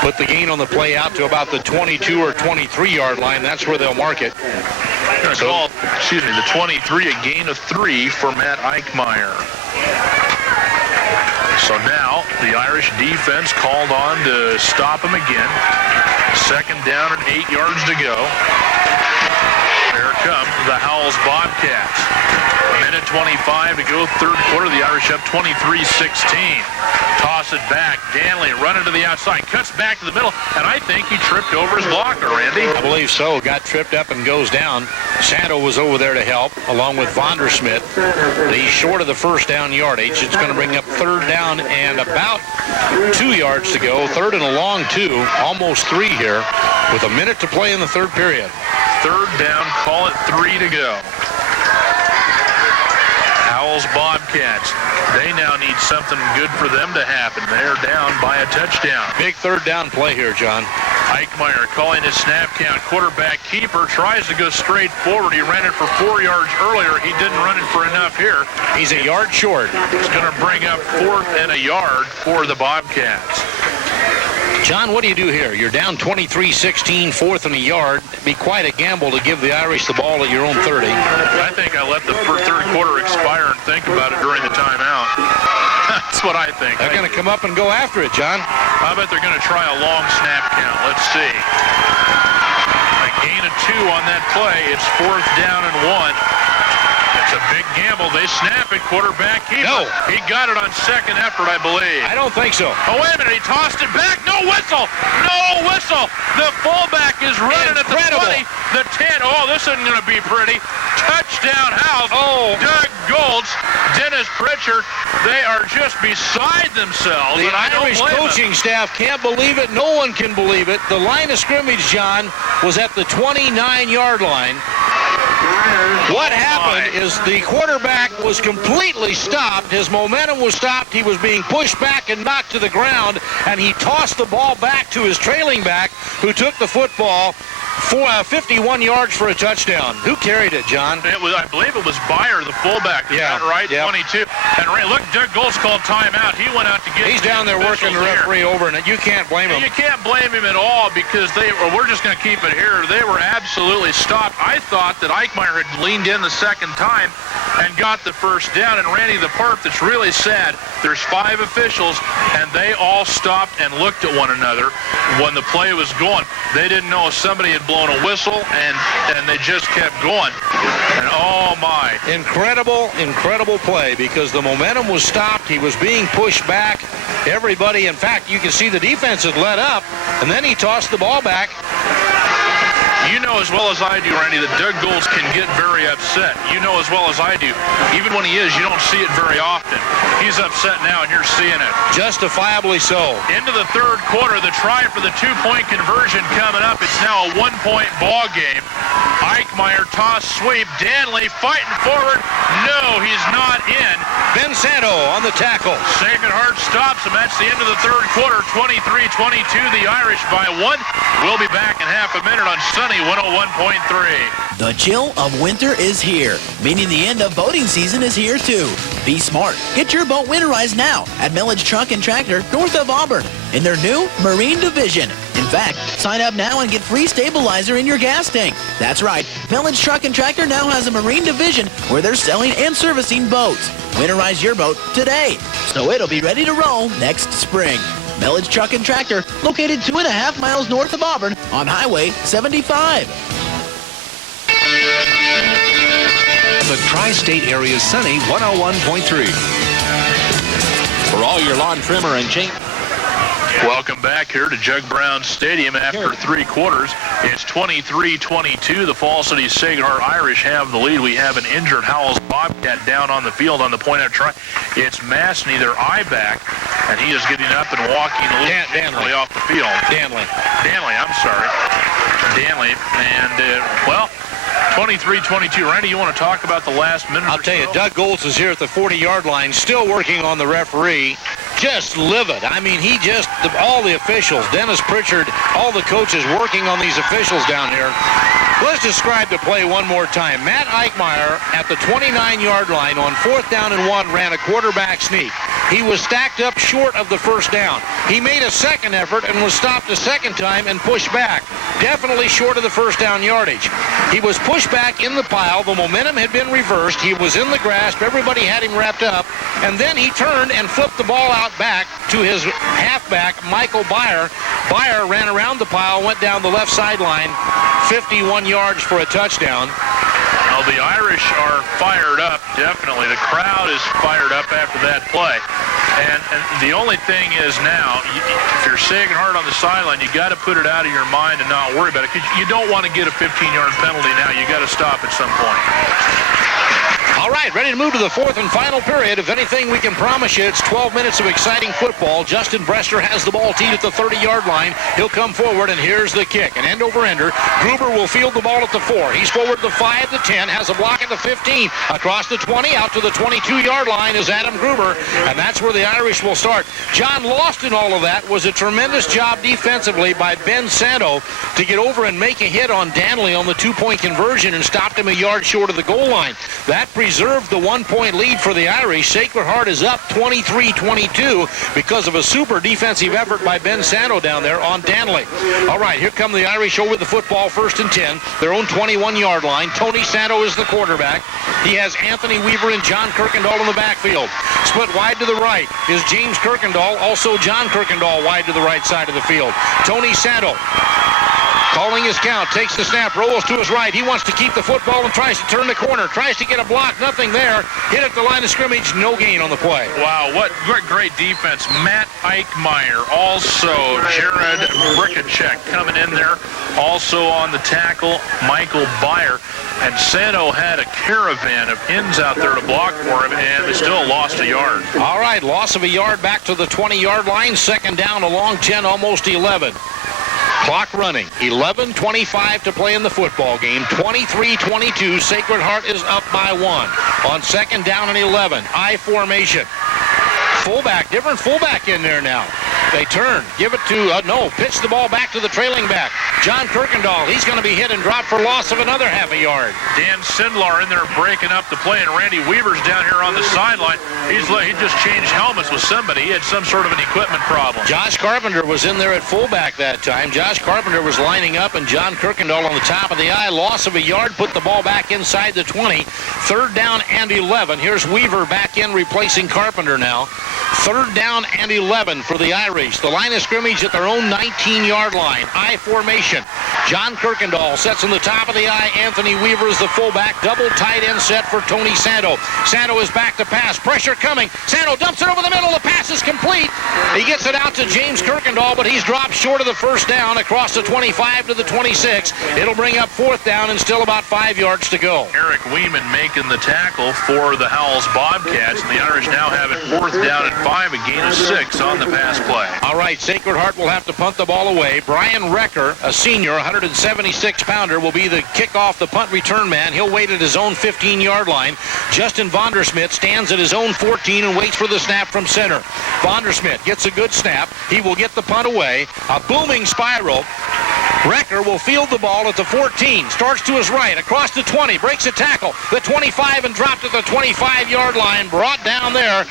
Put the gain on the play out to about the 22 or 23-yard line. That's where they'll mark it. So, the 23, a gain of 3 for Matt Eichmeyer. So now the Irish defense called on to stop him again. 2nd down and 8 yards to go. Here come the Howells Bobcats. 1:25 to go, third quarter. The Irish up 23-16. Toss it back. Danley running to the outside. Cuts back to the middle, and I think he tripped over his blocker, Randy. I believe so. Got tripped up and goes down. Santo was over there to help, along with Vondersmith. He's short of the 1st down yardage. It's going to bring up 3rd down and about 2 yards to go. 3rd and a long 2, almost 3 here, with a minute to play in the third period. 3rd down, call it 3 to go. Howells Bobcats. They now need something good for them to happen. They're down by a touchdown. Big 3rd down play here, John. Eichmeyer calling his snap count. Quarterback keeper tries to go straight forward. He ran it for 4 yards earlier. He didn't run it for enough here. He's a yard short. It's going to bring up 4th and a yard for the Bobcats. John, what do you do here? You're down 23-16, 4th and a yard. It'd be quite a gamble to give the Irish the ball at your own 30. I think I let the third quarter expire and think about it during the timeout. That's what I think. They're going to come up and go after it, John. I bet they're going to try a long snap count. Let's see. A gain of 2 on that play. It's 4th down and 1. It's a big gamble. They snap it. Quarterback keeper. No. He got it on 2nd effort, I believe. I don't think so. Oh, wait a minute. He tossed it back. No whistle. No whistle. The fullback is running Incredible. at the 20, the 10. Oh, this isn't going to be pretty. Touchdown, Howells. Oh. Doug Golds, Dennis Pritchard. They are just beside themselves. The and I don't Irish blame coaching staff can't believe it. No one can believe it. The line of scrimmage, John, was at the 29-yard line. What happened is the quarterback was completely stopped. His momentum was stopped. He was being pushed back and knocked to the ground, and he tossed the ball back to his trailing back, who took the football for 51 yards for a touchdown. Who carried it, John? I believe it was Byer, the fullback. Is that right? Yep. 22. And look, Doug Golds called timeout. He went out to get. He's down there working the referee over, and you can't blame him. You can't blame him at all because we're just going to keep it here. They were absolutely stopped. I thought that Eichmeyer had leaned in the 2nd time and got the 1st down. And Randy, the part that's really sad, there's 5 officials, and they all stopped and looked at one another when the play was going. They didn't know if somebody had blown a whistle, and they just kept going. And oh my. Incredible play because the momentum was stopped. He was being pushed back. Everybody, in fact, you can see the defense had let up, and then he tossed the ball back. You know as well as I do, Randy, that Doug Golds can get very upset. You know as well as I do, even when he is, you don't see it very often. He's upset now, and you're seeing it. Justifiably so. Into the third quarter, the try for the two-point conversion coming up. It's now a one-point ball game. Eichmeyer toss sweep. Danley fighting forward. No, he's not in. Ben Santo on the tackle. Sacred Heart stops him. That's the end of the third quarter. 23-22, the Irish by one. We'll be back in half a minute on Sunny 101.3. The chill of winter is here, meaning the end of boating season is here too. Be smart. Get your boat winterized now at Millage Truck and Tractor north of Auburn in their new Marine Division. In fact, sign up now and get free stabilizer in your gas tank. That's right. Millage Truck and Tractor now has a Marine Division where they're selling and servicing boats. Winterize your boat today, so it'll be ready to roll next spring. Millage Truck and Tractor, located 2.5 miles north of Auburn on Highway 75. The Tri-State Area's Sunny 101.3. For all your lawn trimmer and chain. Welcome back here to Jug Brown Stadium after three quarters. It's 23-22. The Fall City Sacred Heart Irish have the lead. We have an injured Howells Bobcat down on the field on the point of try. It's Mastny, their eye back, and he is getting up and walking a little differently off the field. Danley, I'm sorry. Danley, and, 23-22. Randy, you want to talk about the last minute I'll tell you, Doug Golds is here at the 40-yard line, still working on the referee. Just livid. I mean, all the officials, Dennis Pritchard, all the coaches working on these officials down here. Let's describe the play one more time. Matt Eichmeyer at the 29-yard line on 4th down and 1 ran a quarterback sneak. He was stacked up short of the first down. He made a second effort and was stopped a second time and pushed back. Definitely short of the first down yardage. He was pushed back in the pile. The momentum had been reversed. He was in the grasp. Everybody had him wrapped up. And then he turned and flipped the ball out back to his halfback, Michael Byer. Byer ran around the pile, went down the left sideline, 51 yards for a touchdown. Well, the Irish are fired up, definitely. The crowd is fired up after that play. And the only thing is now, if you're Sacred Heart on the sideline, you got to put it out of your mind and not worry about it, because you don't want to get a 15-yard penalty now. You got to stop at some point. All right, ready to move to the fourth and final period. If anything, we can promise you it's 12 minutes of exciting football. Justin Brester has the ball teed at the 30-yard line. He'll come forward, and here's the kick. An end-over-ender. Gruber will field the ball at the 4. He's forward to the 5, the 10, has a block at the 15. Across the 20, out to the 22-yard line is Adam Gruber, and that's where the Irish will start. John, lost in all of that was a tremendous job defensively by Ben Santo to get over and make a hit on Danley on the two-point conversion and stopped him a yard short of the goal line. That preserved the one-point lead for the Irish. Sacred Heart is up 23-22 because of a super defensive effort by Ben Santo down there on Danley. All right, here come the Irish over the football, 1st and 10, their own 21-yard line. Tony Santo is the quarterback. He has Anthony Weaver and John Kirkendall in the backfield. Split wide to the right is James Kirkendall, also John Kirkendall wide to the right side of the field. Tony Santo calling his count, takes the snap, rolls to his right. He wants to keep the football and tries to turn the corner. Tries to get a block, nothing there. Hit at the line of scrimmage, no gain on the play. Wow, what great defense. Matt Eichmeyer, also Jared Brickachek coming in there. Also on the tackle, Michael Byer. And Santo had a caravan of ends out there to block for him, and they still lost a yard. All right, loss of a yard back to the 20-yard line. 2nd down, a long 10, almost 11. Clock running. 11:25 to play in the football game. 23-22. Sacred Heart is up by 1. On 2nd down and 11. I formation. Fullback, different fullback in there now. They turn, give it to, pitch the ball back to the trailing back. John Kirkendall, he's going to be hit and dropped for loss of another half a yard. Dan Sindlar in there breaking up the play, and Randy Weaver's down here on the sideline. He just changed helmets with somebody. He had some sort of an equipment problem. Josh Carpenter was in there at fullback that time. Josh Carpenter was lining up, and John Kirkendall on the top of the eye. Loss of a yard, put the ball back inside the 20. 3rd down and 11. Here's Weaver back in replacing Carpenter now. 3rd down and 11 for the Irish. The line of scrimmage at their own 19-yard line. I formation. John Kirkendall sets in the top of the eye. Anthony Weaver is the fullback. Double tight end set for Tony Santo. Santo is back to pass. Pressure coming. Santo dumps it over the middle. The pass is complete. He gets it out to James Kirkendall, but he's dropped short of the first down across the 25 to the 26. It'll bring up fourth down and still about 5 yards to go. Eric Weeman making the tackle for the Howells Bobcats. And the Irish now have it fourth down and 5, a gain of 6 on the pass play. All right, Sacred Heart will have to punt the ball away. Brian Recker, a senior, 176-pounder, will be the kickoff, the punt return man. He'll wait at his own 15-yard line. Justin Vondersmit stands at his own 14 and waits for the snap from center. Vondersmit gets a good snap. He will get the punt away. A booming spiral. Recker will field the ball at the 14. Starts to his right, across the 20, breaks a tackle. The 25 and dropped at the 25-yard line. Brought down there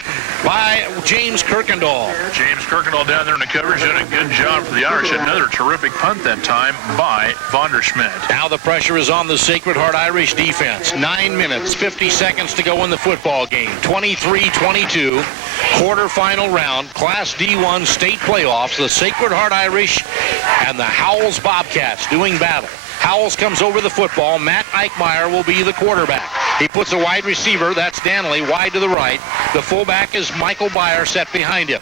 by James Kirkendall. James Kirkendall down there in the coverage doing a good job for the Irish. Another terrific punt that time by Vondersmit. Now the pressure is on the Sacred Heart Irish defense. 9 minutes, 50 seconds to go in the football game. 23-22, quarterfinal round, Class D1 state playoffs. The Sacred Heart Irish and the Howells Bobcats doing battle. Howells comes over the football. Matt Eichmeyer will be the quarterback. He puts a wide receiver, that's Danley, wide to the right. The fullback is Michael Byer set behind him.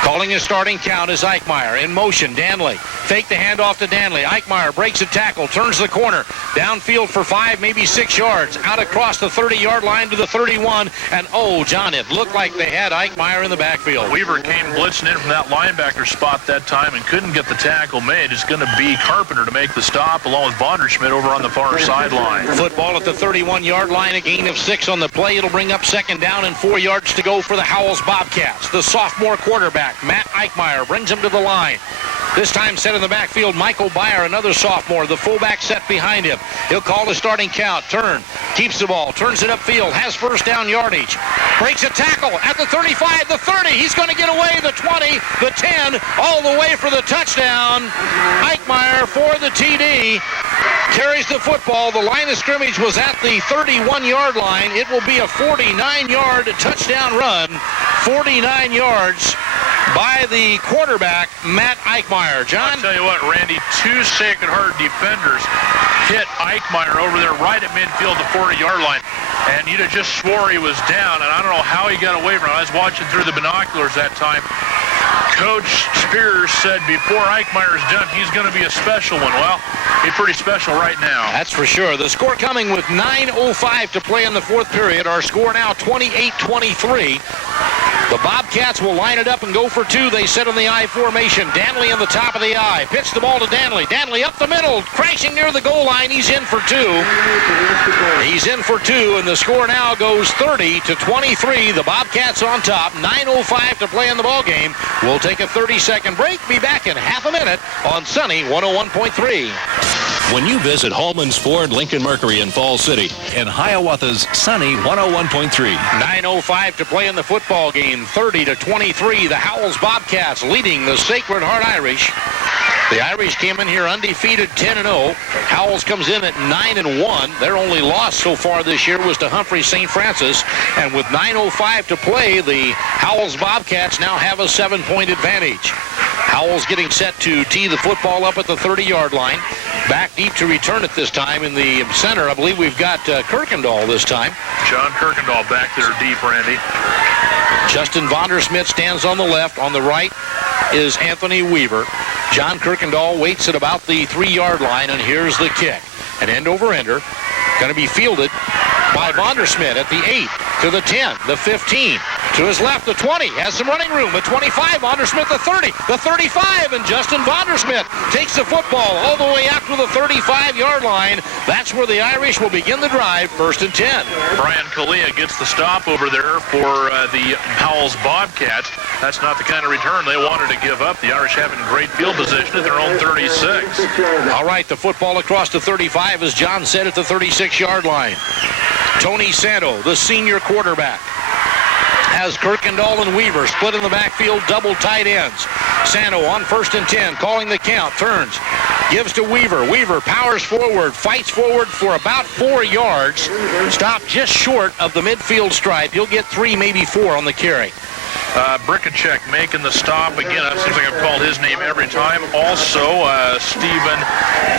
Calling his starting count is Eichmeyer. In motion, Danley. Fake the handoff to Danley. Eichmeyer breaks a tackle, turns the corner. Downfield for 5, maybe 6 yards. Out across the 30-yard line to the 31. And, oh, John, it looked like they had Eichmeyer in the backfield. Weaver came blitzing in from that linebacker spot that time and couldn't get the tackle made. It's going to be Carpenter to make the stop along with Vondersmit over on the far sideline. Football at the 31-yard line, a gain of 6 on the play. It'll bring up second down and 4 yards to go for the Howells Bobcats. The sophomore quarterback, Matt Eichmeyer, brings him to the line. This time set in the backfield, Michael Byer, another sophomore, the fullback set behind him. He'll call the starting count, turn, keeps the ball, turns it upfield, has first down yardage. Breaks a tackle at the 35, the 30. He's going to get away, the 20, the 10, all the way for the touchdown. Eichmeyer for the TD. Carries the football. The line of scrimmage was at the 31-yard line. It will be a 49-yard touchdown run. 49 yards by the quarterback, Matt Eichmeyer. John? I'll tell you what, Randy, 2 Sacred Heart defenders hit Eichmeyer over there right at midfield, the 40-yard line. And you'd have just swore he was down, and I don't know how he got away from it. I was watching through the binoculars that time. Coach Spears said before Eichmeyer's done, he's going to be a special one. Well, he's pretty special right now. That's for sure. The score coming with 9:05 to play in the fourth period. Our score now 28-23. The Bobcats will line it up and go for 2. They set in the I formation. Danley in the top of the I. Pitch the ball to Danley. Danley up the middle, crashing near the goal line. He's in for 2. He's in for 2, and the score now goes 30-23. The Bobcats on top. 9:05 to play in the ball game. We'll take a 30-second break. Be back in half a minute on Sunny 101.3. When you visit Holman's Ford Lincoln Mercury in Falls City, And Hiawatha's Sunny 101.3. 9:05 to play in the football game. 30-23. The Howells Bobcats leading the Sacred Heart Irish. The Irish came in here undefeated, 10-0. Howells comes in at 9-1. Their only loss so far this year was to Humphrey St. Francis. And with 9:05 to play, the Howells Bobcats now have a 7-point advantage. Howells getting set to tee the football up at the 30-yard line. Back deep to return it this time in the center. I believe we've got Kirkendall this time. John Kirkendall back there deep, Randy. Justin Vondersmit stands on the left. On the right is Anthony Weaver. John Kirkendall waits at about the 3-yard line, and here's the kick. An end-over-ender. Going to be fielded by Vondersmit at the 8, to the 10, the 15. To his left, the 20, has some running room. The 25, Vondersmit, the 30, the 35, and Justin Vondersmit takes the football all the way out to the 35-yard line. That's where the Irish will begin the drive, 1st and 10. Brian Kalia gets the stop over there for the Howells Bobcats. That's not the kind of return they wanted to give up. The Irish having great field position at their own 36. All right, the football across the 35, as John said, at the 36-yard line. Tony Santo, the senior quarterback, has Kirkendall and Weaver split in the backfield, double tight ends. Santo on 1st and 10, calling the count, turns, gives to Weaver. Weaver powers forward, fights forward for about 4 yards, stopped just short of the midfield stripe. He'll get 3, maybe 4 on the carry. Brickachek making the stop again. It seems like I've called his name every time. Also, Stephen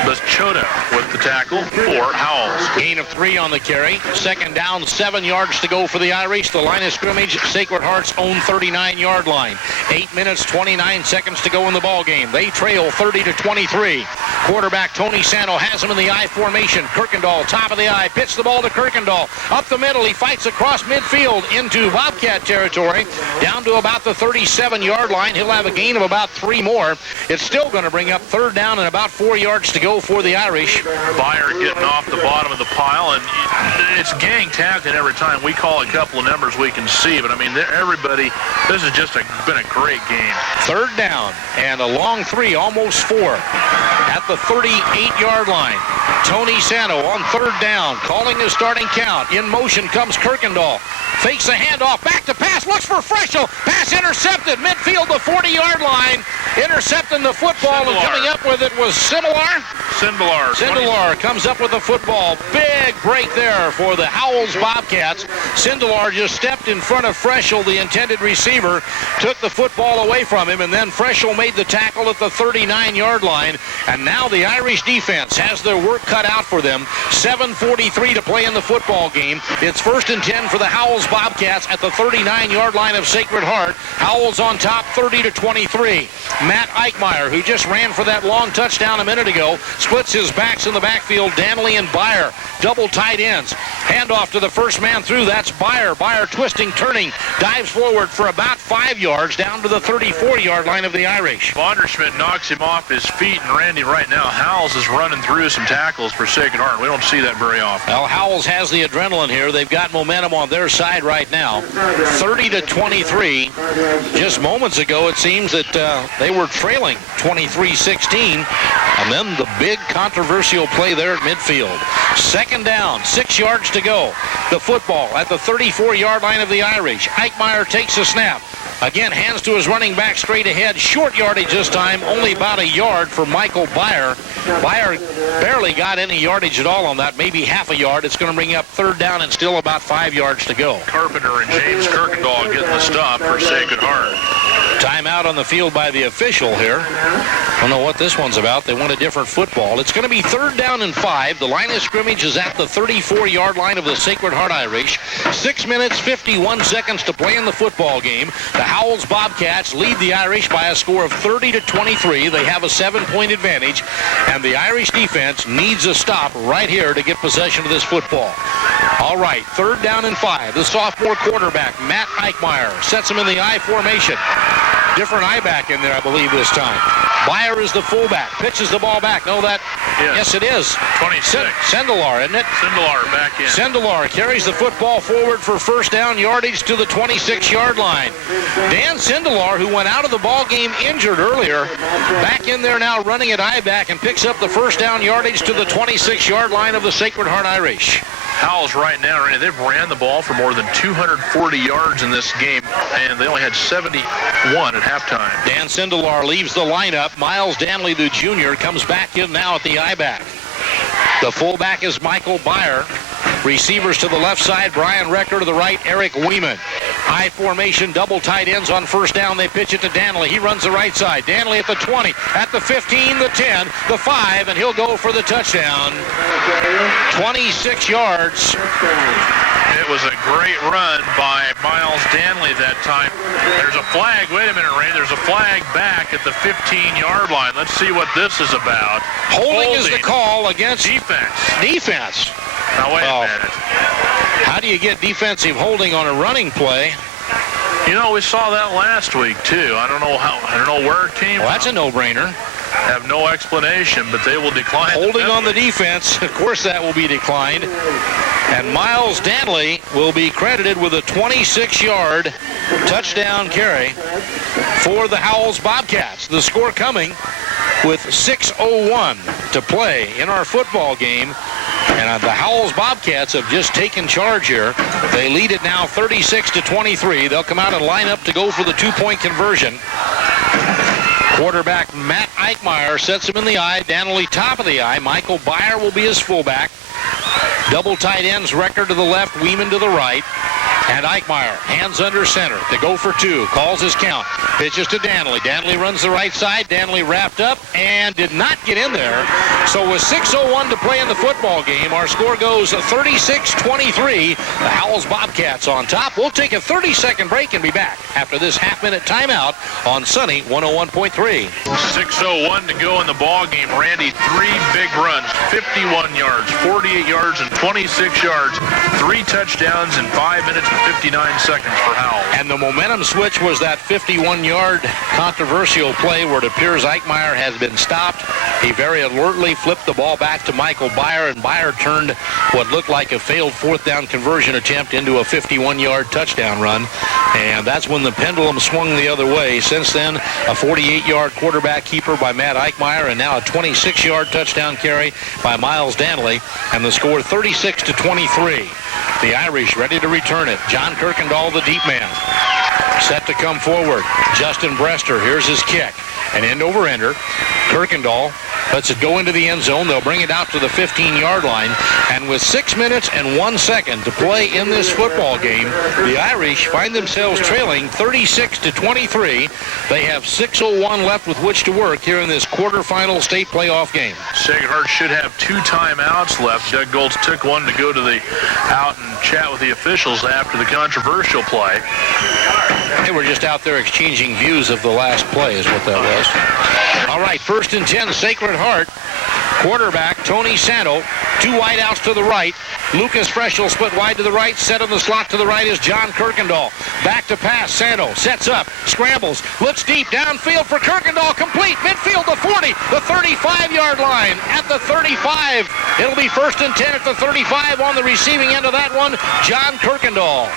Baschota with the tackle for Howells. Gain of 3 on the carry. Second down, 7 yards to go for the Irish. The line of scrimmage, Sacred Heart's own 39-yard line. 8 minutes, 29 seconds to go in the ball game. They trail 30-23. Quarterback Tony Santo has him in the I formation. Kirkendall, top of the I, pitch the ball to Kirkendall. Up the middle, he fights across midfield into Bobcat territory. Down to about the 37-yard line. He'll have a gain of about 3 more. It's still going to bring up third down and about 4 yards to go for the Irish. Byer getting off the bottom of the pile, and it's gang tackling every time. We call a couple of numbers we can see, but I mean, everybody, this has just been a great game. Third down and a long 3, almost 4 at the 38-yard line. Tony Santo on third down, calling his starting count. In motion comes Kirkendall. Fakes a handoff, back to pass, looks for Freschel. Pass intercepted, midfield the 40-yard line. Intercepting the football, and coming up with it was Sindelar. Sindelar comes up with the football. Big break there for the Howells Bobcats. Sindelar just stepped in front of Freschel, the intended receiver, took the football away from him, and then Freschel made the tackle at the 39-yard line. And now the Irish defense has their work cut out for them. 7:43 to play in the football game. It's 1st and 10 for the Howells Bobcats at the 39-yard line of Sacred Heart. Howells on top 30-23. Matt Eichmeyer, who just ran for that long touchdown a minute ago, splits his backs in the backfield. Danley and Byer, double tight ends. Handoff to the first man through. That's Byer. Byer twisting, turning, dives forward for about 5 yards down to the 34-yard line of the Irish. Vonderschmidt knocks him off his feet, and Randy, right now, Howells is running through some tackles for Sacred Heart. We don't see that very often. Well, Howells has the adrenaline here. They've got momentum on their side right now. 30-23. Just moments ago, it seems that they were trailing 23-16. And then the big controversial play there at midfield. Second down, 6 yards to go. The football at the 34-yard line of the Irish. Eichmeyer takes a snap. Again, hands to his running back straight ahead. Short yardage this time, only about a yard for Michael Byer. Byer barely got any yardage at all on that, maybe half a yard. It's going to bring up third down and still about 5 yards to go. Carpenter and James Kirkendall getting the stop for Sacred Heart. Timeout on the field by the official here. I don't know what this one's about. They want a different football. It's going to be third down and 5. The line of scrimmage is at the 34-yard line of the Sacred Heart Irish. 6 minutes, 51 seconds to play in the football game. The Howells Bobcats lead the Irish by a score of 30-23. They have a 7-point advantage, and the Irish defense needs a stop right here to get possession of this football. All right, third down and 5. The sophomore quarterback, Matt Eichmeyer, sets him in the I formation. Different I back in there, I believe, this time. Byer is the fullback. Pitches the ball back. No, that... Yes, it is. 26. Sindelar, isn't it? Sindelar back in. Sindelar carries the football forward for first down yardage to the 26-yard line. Dan Sindelar, who went out of the ball game injured earlier, back in there now running at I back and picks up the first down yardage to the 26-yard line of the Sacred Heart Irish. Howells right now, Randy, they've ran the ball for more than 240 yards in this game, and they only had 71 at halftime. Dan Sindelar leaves the lineup. Miles Danley, the junior, comes back in now at the I-back. The fullback is Michael Byer. Receivers to the left side, Brian Recker, to the right, Eric Weeman. I formation, double tight ends on first down. They pitch it to Danley. He runs the right side. Danley at the 20, at the 15, the 10, the 5, and he'll go for the touchdown. 26 yards. It was a great run by Miles Danley that time. There's a flag. Wait a minute, Ray. There's a flag back at the 15-yard line. Let's see what this is about. Holding is the call against defense. Now, wait a minute. How do you get defensive holding on a running play? You know, we saw that last week, too. I don't know where it came from. That's a no-brainer. Have no explanation, but they will decline. Holding on the defense, of course that will be declined. And Miles Danley will be credited with a 26-yard touchdown carry for the Howells Bobcats. The score coming with 6:01 to play in our football game. And the Howells Bobcats have just taken charge here. They lead it now 36-23. They'll come out and line up to go for the two-point conversion. Quarterback Matt Eichmeyer sets him in the I. Danley top of the I. Michael Byer will be his fullback. Double tight ends, Recker to the left, Weeman to the right. And Eichmeyer, hands under center to go for two. Calls his count. Pitches to Danley. Danley runs the right side. Danley wrapped up and did not get in there. So with 6:01 to play in the football game, our score goes 36-23. The Howells Bobcats on top. We'll take a 30-second break and be back after this half-minute timeout on Sunny 101.3. 6:01 to go in the ball game. Randy, 3 big runs, 51 yards, 48 yards, and 26 yards. 3 touchdowns in 5 minutes and 59 seconds for Howells. And the momentum switch was that 51-yard controversial play where it appears Eichmeyer has been stopped. He very alertly flipped the ball back to Michael Byer, and Byer turned what looked like a failed fourth down conversion attempt into a 51-yard touchdown run. And that's when the pendulum swung the other way. Since then, a 48-yard quarterback keeper by Matt Eichmeyer, and now a 26-yard touchdown carry by Miles Danley, and the score 36-23. The Irish ready to return it. John Kirkendall, the deep man, set to come forward. Justin Brester, here's his kick. An end-over-ender. Kirkendall lets it go into the end zone. They'll bring it out to the 15-yard line. And with 6 minutes and 1 second to play in this football game, the Irish find themselves trailing 36-23. They have 6:01 left with which to work here in this quarterfinal state playoff game. Sacred Heart should have 2 timeouts left. Doug Goltz took one to go to the out and chat with the officials after the controversial play. They were just out there exchanging views of the last play is what that was. All right, 1st and 10, Sacred Heart. Quarterback, Tony Santo. 2 wideouts to the right. Lucas Freschel split wide to the right. Set in the slot to the right is John Kirkendall. Back to pass. Santo sets up, scrambles, looks deep, downfield for Kirkendall. Complete, midfield to 40, the 35-yard line. At the 35, it'll be 1st and 10 at the 35 on the receiving end of that one, John Kirkendall.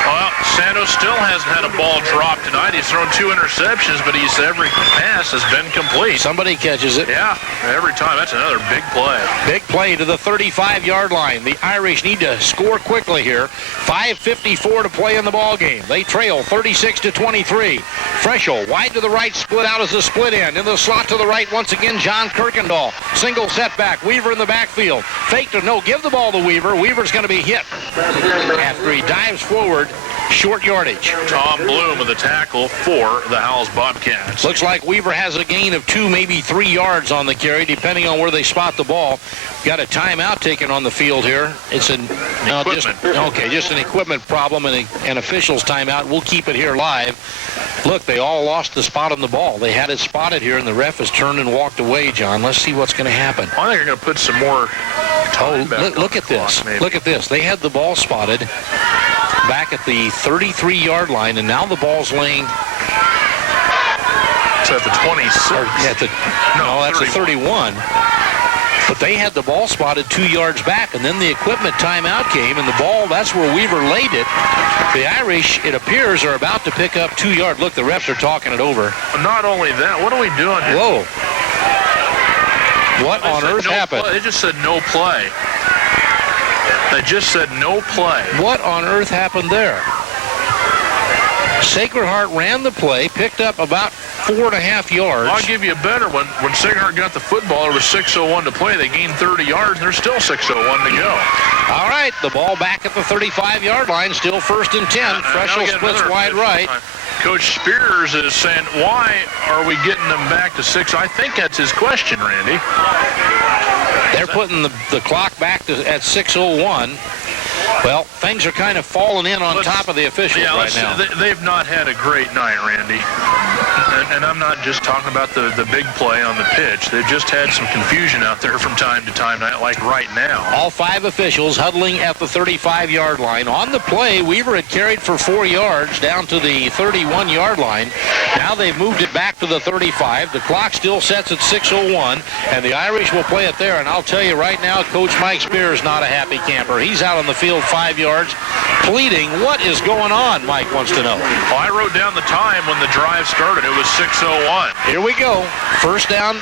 Well, Santos still hasn't had a ball dropped tonight. He's thrown 2 interceptions, but every pass has been complete. Somebody catches it. Yeah, every time. That's another big play. Big play to the 35-yard line. The Irish need to score quickly here. 5:54 to play in the ball game. They trail 36-23. Freschel wide to the right, split out as a split end. In the slot to the right, once again, John Kirkendall. Single setback. Weaver in the backfield. Fake to no. Give the ball to Weaver. Weaver's going to be hit after he dives forward. Short yardage. Tom Bloom with a tackle for the Howells Bobcats. Looks like Weaver has a gain of 2, maybe 3 yards on the carry, depending on where they spot the ball. Got a timeout taken on the field here. It's an just an equipment problem and an official's timeout. We'll keep it here live. Look, they all lost the spot on the ball. They had it spotted here, and the ref has turned and walked away, John. Let's see what's going to happen. I think they're going to put some more time back. Look at this. Look at this. They had the ball spotted back at the 33-yard line, and now the ball's laying. It's at the 26. That's the 31. But they had the ball spotted 2 yards back, and then the equipment timeout came, and the ball, that's where Weaver laid it. The Irish, it appears, are about to pick up 2 yards. Look, the refs are talking it over. Not only that, what are we doing here? Whoa. What on earth happened? They just said no play. They just said no play. What on earth happened there? Sacred Heart ran the play, picked up about 4.5 yards. I'll give you a better one. When Sacred Heart got the football, there was 6:01 to play. They gained 30 yards, and there's still 6:01 to go. All right, the ball back at the 35-yard line, still 1st and 10. Freschel splits wide right. Coach Spears is saying, why are we getting them back to 6? I think that's his question, Randy. They're putting the clock back at 6:01. Well, things are kind of falling in on top of the officials right now. They've not had a great night, Randy. And I'm not just talking about the big play on the pitch. They've just had some confusion out there from time to time, like right now. All 5 officials huddling at the 35-yard line. On the play, Weaver had carried for 4 yards down to the 31-yard line. Now they've moved it back to the 35. The clock still sets at 6:01, and the Irish will play it there. And I'll tell you right now, Coach Mike Spears not a happy camper. He's out on the field 5 yards, pleading. What is going on, Mike wants to know. Well, I wrote down the time when the drive started. It was 6:01. Here we go. First down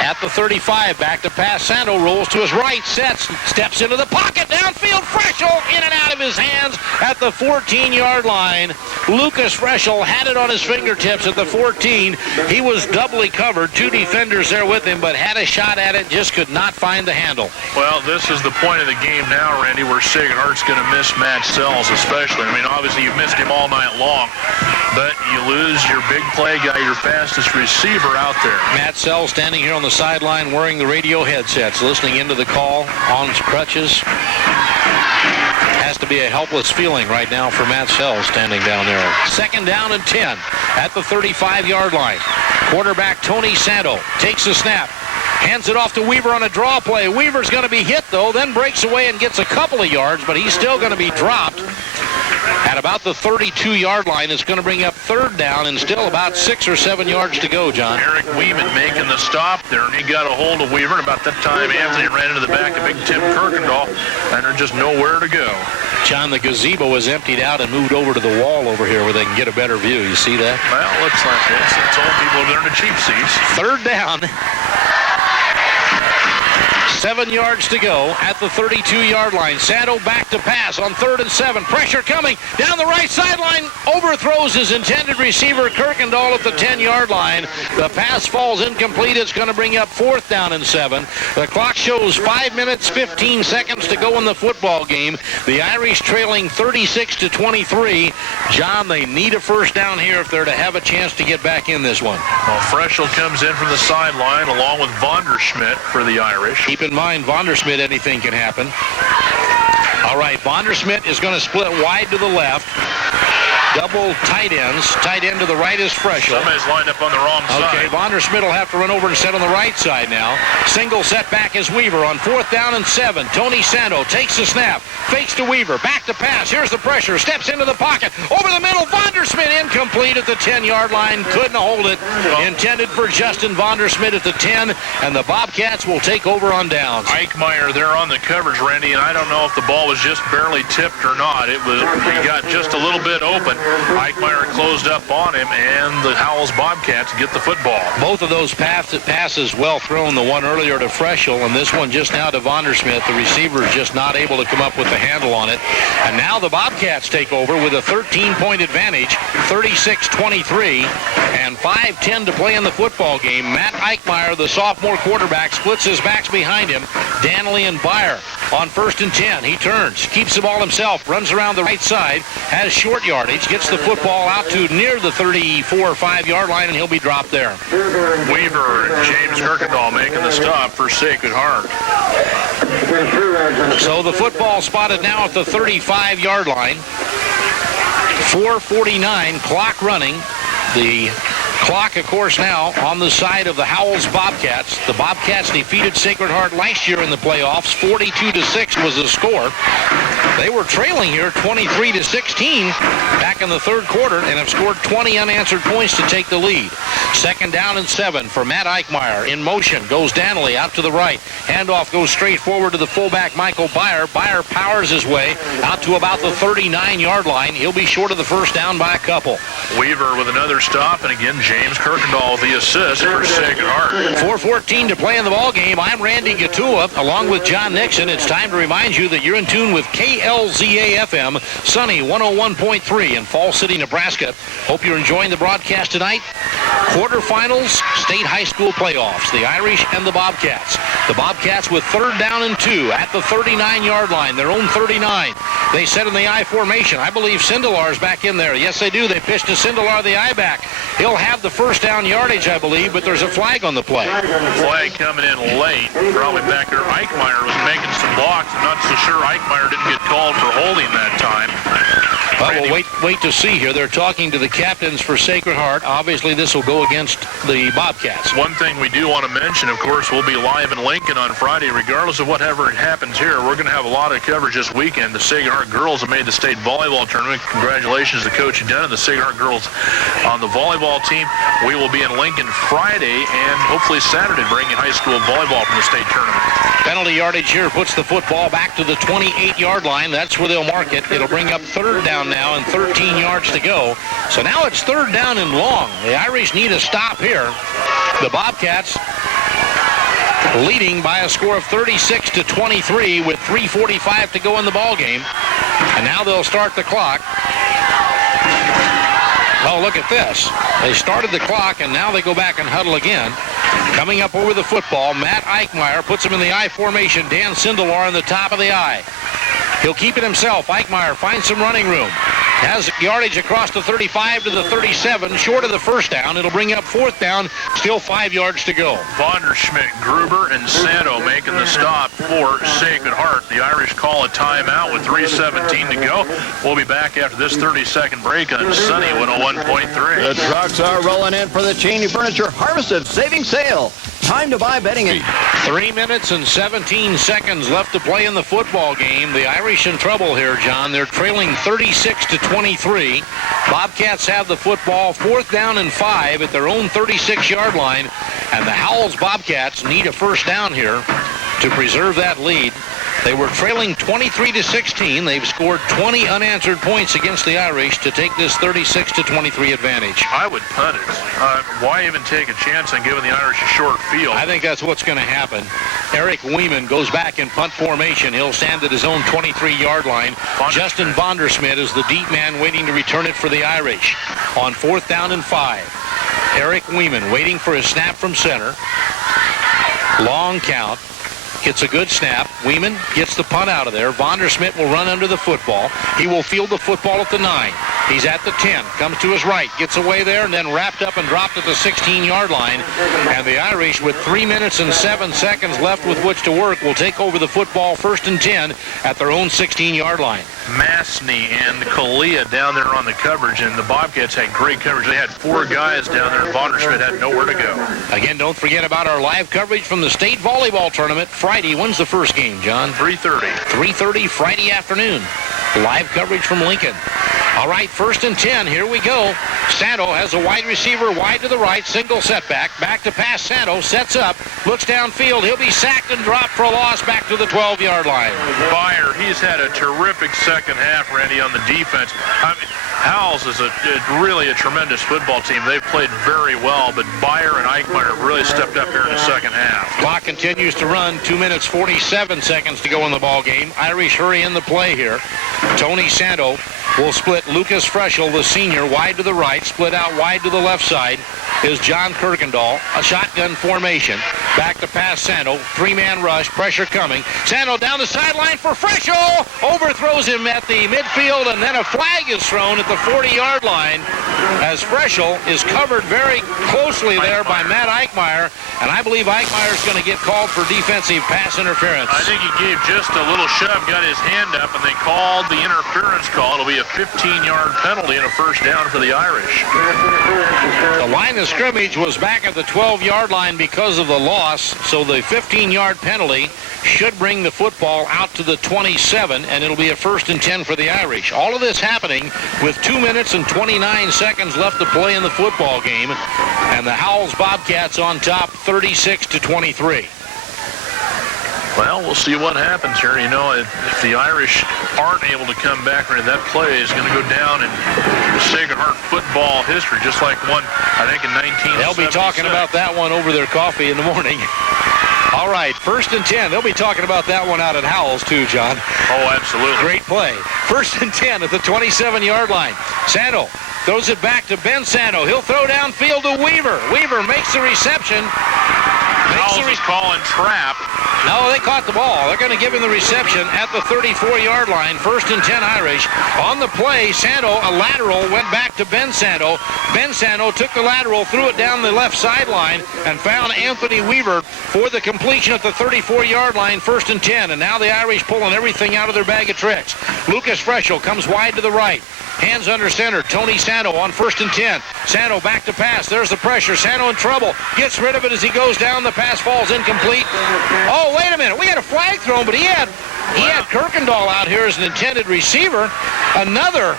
At the 35, back to pass. Sando rolls to his right, steps into the pocket, downfield. Freschel in and out of his hands at the 14-yard line. Lucas Freschel had it on his fingertips at the 14. He was doubly covered, 2 defenders there with him, but had a shot at it, just could not find the handle. Well, this is the point of the game now, Randy, where Sacred Heart's going to miss Matt Sells especially. I mean, obviously you've missed him all night long, but you lose your big play guy, your fastest receiver out there. Matt Sells standing here on the sideline wearing the radio headsets, listening into the call on crutches. Has to be a helpless feeling right now for Matt Sells standing down there. 2nd down and 10 at the 35-yard line. Quarterback Tony Santo takes the snap, hands it off to Weaver on a draw play. Weaver's going to be hit, though, then breaks away and gets a couple of yards, but he's still going to be dropped at about the 32-yard line. It's going to bring up 3rd down and still about 6 or 7 yards to go, John. Eric Weeman making the stop there, and he got a hold of Weaver, and about that time Anthony ran into the back of big Tim Kirkendall, and there's just nowhere to go. John, the gazebo was emptied out and moved over to the wall over here where they can get a better view. You see that? Well, looks like this. It's all people over there in the cheap seats. 3rd down. 7 yards to go at the 32-yard line. Santo back to pass on 3rd and 7. Pressure coming down the right sideline. Overthrows his intended receiver, Kirkendall, at the 10-yard line. The pass falls incomplete. It's going to bring up 4th down and 7. The clock shows 5 minutes, 15 seconds to go in the football game. The Irish trailing 36-23. John, they need a 1st down here if they're to have a chance to get back in this one. Well, Freschel comes in from the sideline along with Vonderschmidt for the Irish. Keep in mind, Vonderschmidt, anything can happen. All right, Vonderschmidt is going to split wide to the left. Double tight ends. Tight end to the right is Freschel. Somebody's lined up on the wrong side. Okay, Vonderschmidt will have to run over and set on the right side now. Single set back is Weaver on 4th down and 7. Tony Santo takes the snap. Fakes to Weaver. Back to pass. Here's the pressure. Steps into the pocket. Over the middle. Vonderschmidt incomplete at the 10-yard line. Couldn't hold it. Intended for Justin Vonderschmidt at the 10. And the Bobcats will take over on downs. Eichmeyer there on the coverage, Randy, and I don't know if the ball was just barely tipped or not. He got just a little bit open. Eichmeyer closed up on him, and the Howells Bobcats get the football. Both of those passes well thrown. The one earlier to Freschel, and this one just now to Vonderschmidt. The receiver is just not able to come up with the handle on it. And now the Bobcats take over with a 13-point advantage, 36-23, and 5:10 to play in the football game. Matt Eichmeyer, the sophomore quarterback, splits his backs behind him. Danley and Byer on 1st and 10. He turns, keeps the ball himself, runs around the right side, has short yardage, gets the football out to near the 34 or 5-yard line, and he'll be dropped there. Weaver and James Kirkendall making the stop for Sacred Heart. So the football spotted now at the 35-yard line. 4:49, clock running. The clock, of course, now on the side of the Howells Bobcats. The Bobcats defeated Sacred Heart last year in the playoffs. 42-6 was the score. They were trailing here 23-16 back in the 3rd quarter and have scored 20 unanswered points to take the lead. 2nd down and 7 for Matt Eichmeyer. In motion goes Danley out to the right. Handoff goes straight forward to the fullback Michael Byer. Byer powers his way out to about the 39-yard line. He'll be short of the 1st down by a couple. Weaver with another stop, and again James Kirkendall with the assist for Sacred Heart. 4:14 to play in the ball game. I'm Randy Gatula along with John Nixon. It's time to remind you that you're in tune with KLZA-FM, Sunny 101.3 in Fall City, Nebraska. Hope you're enjoying the broadcast tonight. Quarterfinals, state high school playoffs, the Irish and the Bobcats. The Bobcats with 3rd down and 2 at the 39-yard line, their own 39. They set in the I formation. I believe Sindelar's back in there. Yes, they do. They pitch to Sindelar, the I back. He'll have the 1st down yardage, I believe, but there's a flag on the play. Flag coming in late, probably back there. Eichmeyer was making some blocks. I'm not so sure Eichmeyer didn't get called for holding that time. Well, we'll wait to see here. They're talking to the captains for Sacred Heart. Obviously, this will go against the Bobcats. One thing we do want to mention, of course, we'll be live in Lincoln on Friday. Regardless of whatever happens here, we're going to have a lot of coverage this weekend. The Sacred Heart girls have made the state volleyball tournament. Congratulations to Coach Dunn and the Sacred Heart girls on the volleyball team. We will be in Lincoln Friday and hopefully Saturday bringing high school volleyball from the state tournament. Penalty yardage here puts the football back to the 28-yard line. That's where they'll mark it. It'll bring up 3rd down now and 13 yards to go. So now it's 3rd down and long. The Irish need a stop here. The Bobcats leading by a score of 36-23 with 3:45 to go in the ball game. And now they'll start the clock. Oh, look at this. They started the clock, and now they go back and huddle again. Coming up over the football, Matt Eichmeyer puts him in the I formation. Dan Sindelar in the top of the I. He'll keep it himself. Eichmeyer finds some running room. Has yardage across the 35 to the 37, short of the first down. It'll bring up fourth down, still 5 yards to go. Vonderschmidt, Gruber, and Santo making the stop for Sacred Heart. The Irish call a timeout with 3:17 to go. We'll be back after this 30-second break on Sunny 101.3. The trucks are rolling in for the Cheney Furniture Harvested Savings Sale. Time to buy betting. 3 minutes and 17 seconds left to play in the football game. The Irish in trouble here, John. They're trailing 36-23. Bobcats have the football, 4th down and 5 at their own 36-yard line. And the Howells Bobcats need a first down here to preserve that lead. They were trailing 23-16. They've scored 20 unanswered points against the Irish to take this 36-23 advantage. I would punt it. Why even take a chance on giving the Irish a short field? I think that's what's going to happen. Eric Weeman goes back in punt formation. He'll stand at his own 23-yard line. Justin Vonderschmidt is the deep man waiting to return it for the Irish. On 4th down and 5. Eric Weeman waiting for his snap from center. Long count. Gets a good snap. Weeman gets the punt out of there. Vonderschmidt will run under the football. He will field the football at the 9. He's at the 10. Comes to his right. Gets away there and then wrapped up and dropped at the 16-yard line. And the Irish, with 3 minutes and 7 seconds left with which to work, will take over the football 1st and 10 at their own 16-yard line. Massney and Kalia down there on the coverage, and the Bobcats had great coverage. They had 4 guys down there, and Vonderschmidt had nowhere to go. Again, don't forget about our live coverage from the state volleyball tournament Friday. When's the first game, John? 3:30. 3:30 Friday afternoon. Live coverage from Lincoln. All right, 1st and 10. Here we go. Santo has a wide receiver wide to the right. Single setback. Back to pass. Santo sets up. Looks downfield. He'll be sacked and dropped for a loss back to the 12-yard line. Byer, he's had a terrific second half, Randy, on the defense. I mean, Howells is really a tremendous football team. They've played very well, but Byer and Eichmeyer have really stepped up here in the second half. Clock continues to run. 2 minutes, 47 seconds to go in the ball game. Irish hurry in the play here. Tony Santo will split Lucas Freschel, the senior, wide to the right. Split out wide to the left side is John Kirkendall. A shotgun formation. Back to pass Santo. 3-man rush. Pressure coming. Santo down the sideline for Freschel. Overthrows him at the midfield, and then a flag is thrown at the 40-yard line as Freschel is covered very closely there by Matt Eichmeyer, and I believe Eichmeyer is going to get called for defensive pass interference. I think he gave just a little shove, got his hand up, and they called the interference call. It'll be a 15-yard penalty and a first down for the Irish. The line of scrimmage was back at the 12-yard line because of the loss, so the 15-yard penalty should bring the football out to the 27, and it'll be a 1st and 10 for the Irish. All of this happening with 2 minutes and 29 seconds left to play in the football game, and the Howells Bobcats on top 36-23. Well, we'll see what happens here. You know, if the Irish aren't able to come back, that play is going to go down in Sacred Heart football history, just like one, I think, in 1976. They'll be talking about that one over their coffee in the morning. All right, 1st and 10. They'll be talking about that one out at Howells, too, John. Oh, absolutely. Great play. 1st and 10 at the 27-yard line. Santo throws it back to Ben Santo. He'll throw downfield to Weaver. Weaver makes the reception. Howells is calling trap. No, they caught the ball. They're going to give him the reception at the 34-yard line. 1st and 10 Irish. On the play, Santo, a lateral, went back to Ben Santo. Ben Santo took the lateral, threw it down the left sideline, and found Anthony Weaver for the completion at the 34-yard line. 1st and 10. And now the Irish pulling everything out of their bag of tricks. Lucas Freschel comes wide to the right. Hands under center. Tony Santo on 1st and 10. Santo back to pass. There's the pressure. Santo in trouble. Gets rid of it as he goes down. The pass falls incomplete. Oh, wait a minute. We had a flag thrown, but he had Kirkendall out here as an intended receiver. Another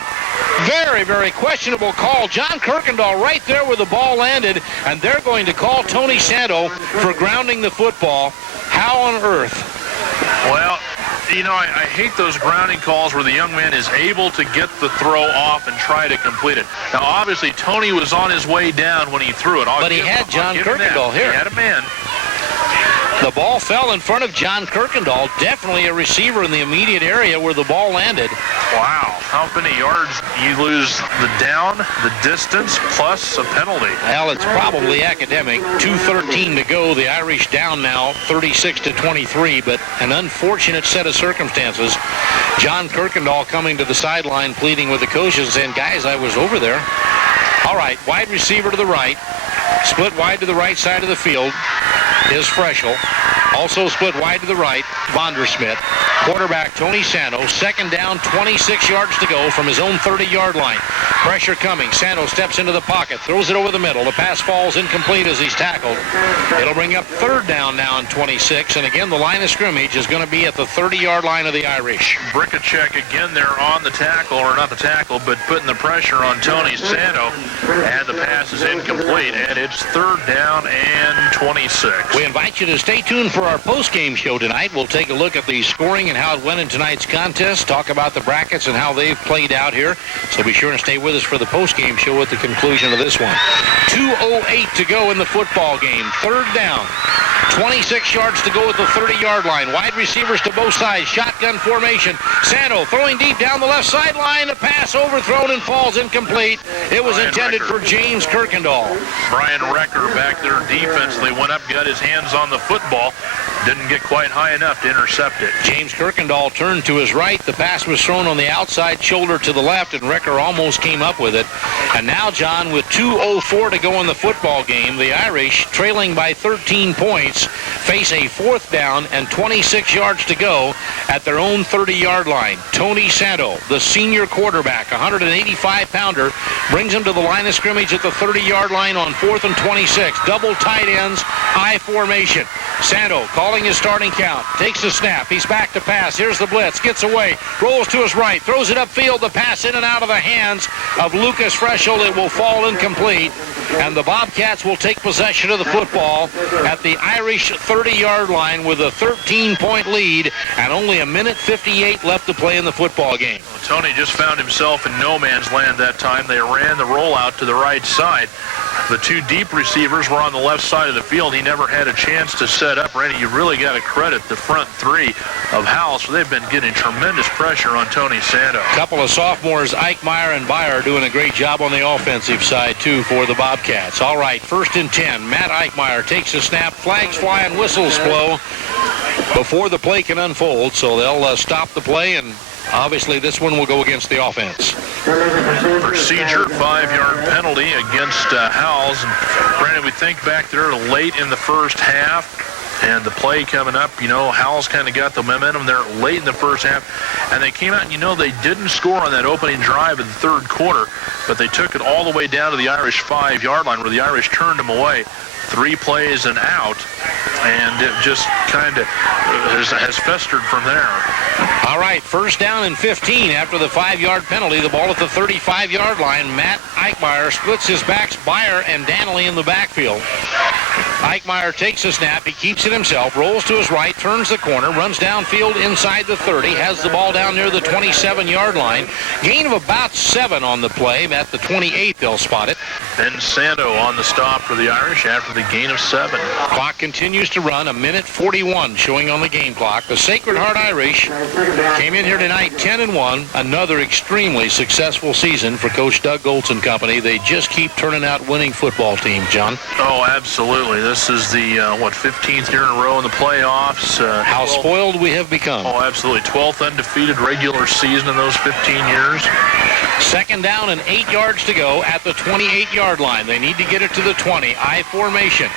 very, very questionable call. John Kirkendall right there where the ball landed, and they're going to call Tony Santo for grounding the football. How on earth? Well, you know, I hate those grounding calls where the young man is able to get the throw off and try to complete it. Now, obviously, Tony was on his way down when he threw it. But he had John Kirkendall here. He had a man. The ball fell in front of John Kirkendall. Definitely a receiver in the immediate area where the ball landed. Wow. How many yards? You lose the down, the distance, plus a penalty. Well, it's probably academic. 2:13 to go. The Irish down now 36-23, but an unfortunate set of circumstances. John Kirkendall coming to the sideline pleading with the coaches saying, guys, I was over there. All right, wide receiver to the right. Split wide to the right side of the field is Freschel. Also split wide to the right, Vondersmith. Quarterback Tony Santo. Second down, 26 yards to go from his own 30-yard line. Pressure coming. Santo steps into the pocket, throws it over the middle. The pass falls incomplete as he's tackled. It'll bring up third down now in 26. And again, the line of scrimmage is going to be at the 30-yard line of the Irish. Brickachek again there on the tackle, or not the tackle, but putting the pressure on Tony Santo. And the pass is incomplete, and it's third down and 26. We invite you to stay tuned for our post-game show tonight. We'll take a look at the scoring and how it went in tonight's contest, talk about the brackets and how they've played out here. So be sure to stay with us for the post-game show at the conclusion of this one. 2:08 to go in the football game. Third down. 26 yards to go at the 30-yard line. Wide receivers to both sides. Shotgun formation. Santo throwing deep down the left sideline. A pass overthrown and falls incomplete. It was intended for James Kirkendall. Brian Recker back there defensively went up, got his hands on the football. Didn't get quite high enough to intercept it. James Kirkendall turned to his right. The pass was thrown on the outside shoulder to the left, and Recker almost came up with it. And now, John, with 2:04 to go in the football game, the Irish, trailing by 13 points, face a fourth down and 26 yards to go at their own 30-yard line. Tony Santo, the senior quarterback, 185-pounder, brings him to the line of scrimmage at the 30-yard line on 4th and 26. Double tight ends, I formation. Santo calling his starting count, takes the snap, he's back to pass, here's the blitz, gets away, rolls to his right, throws it upfield, the pass in and out of the hands of Lucas Freschel. It will fall incomplete, and the Bobcats will take possession of the football at the Irish 30-yard line with a 13-point lead and only a minute 58 left to play in the football game. Well, Tony just found himself in no man's land that time. They ran the rollout to the right side. The two deep receivers were on the left side of the field. He never had a chance to set up. Randy, you really got to credit the front three of Howells. So they've been getting tremendous pressure on Tony Santo. A couple of sophomores, Eichmeyer and Byer, doing a great job on the offensive side, too, for the Bobcats. All right, 1st and 10. Matt Eichmeyer takes a snap. Flags fly and whistles blow before the play can unfold. So they'll stop the play, and obviously this one will go against the offense. Procedure, 5-yard penalty against Howells. And Brandon, we think back there late in the first half, and the play coming up, Howells kind of got the momentum there late in the first half, and they came out, and they didn't score on that opening drive in the third quarter, but they took it all the way down to the Irish 5-yard line where the Irish turned them away. 3 plays and out, and it just kind of has festered from there. All right, 1st down and 15 after the 5-yard penalty. The ball at the 35-yard line. Matt Eichmeyer splits his backs, Byer and Danley in the backfield. Eichmeyer takes a snap. He keeps it himself, rolls to his right, turns the corner, runs downfield inside the 30, has the ball down near the 27-yard line. Gain of about 7 on the play. At the 28, they'll spot it. Then Santo on the stop for the Irish after the gain of 7. Clock continues to run. A minute 41 showing on the game clock. The Sacred Heart Irish came in here tonight 10-1. Another extremely successful season for Coach Doug Goltz and company. They just keep turning out winning football teams, John. Oh, absolutely. This is the, 15th year in a row in the playoffs. How spoiled we have become. Oh, absolutely. 12th undefeated regular season in those 15 years. 2nd down and 8 yards to go at the 28-yard line. They need to get it to the 20. I formation.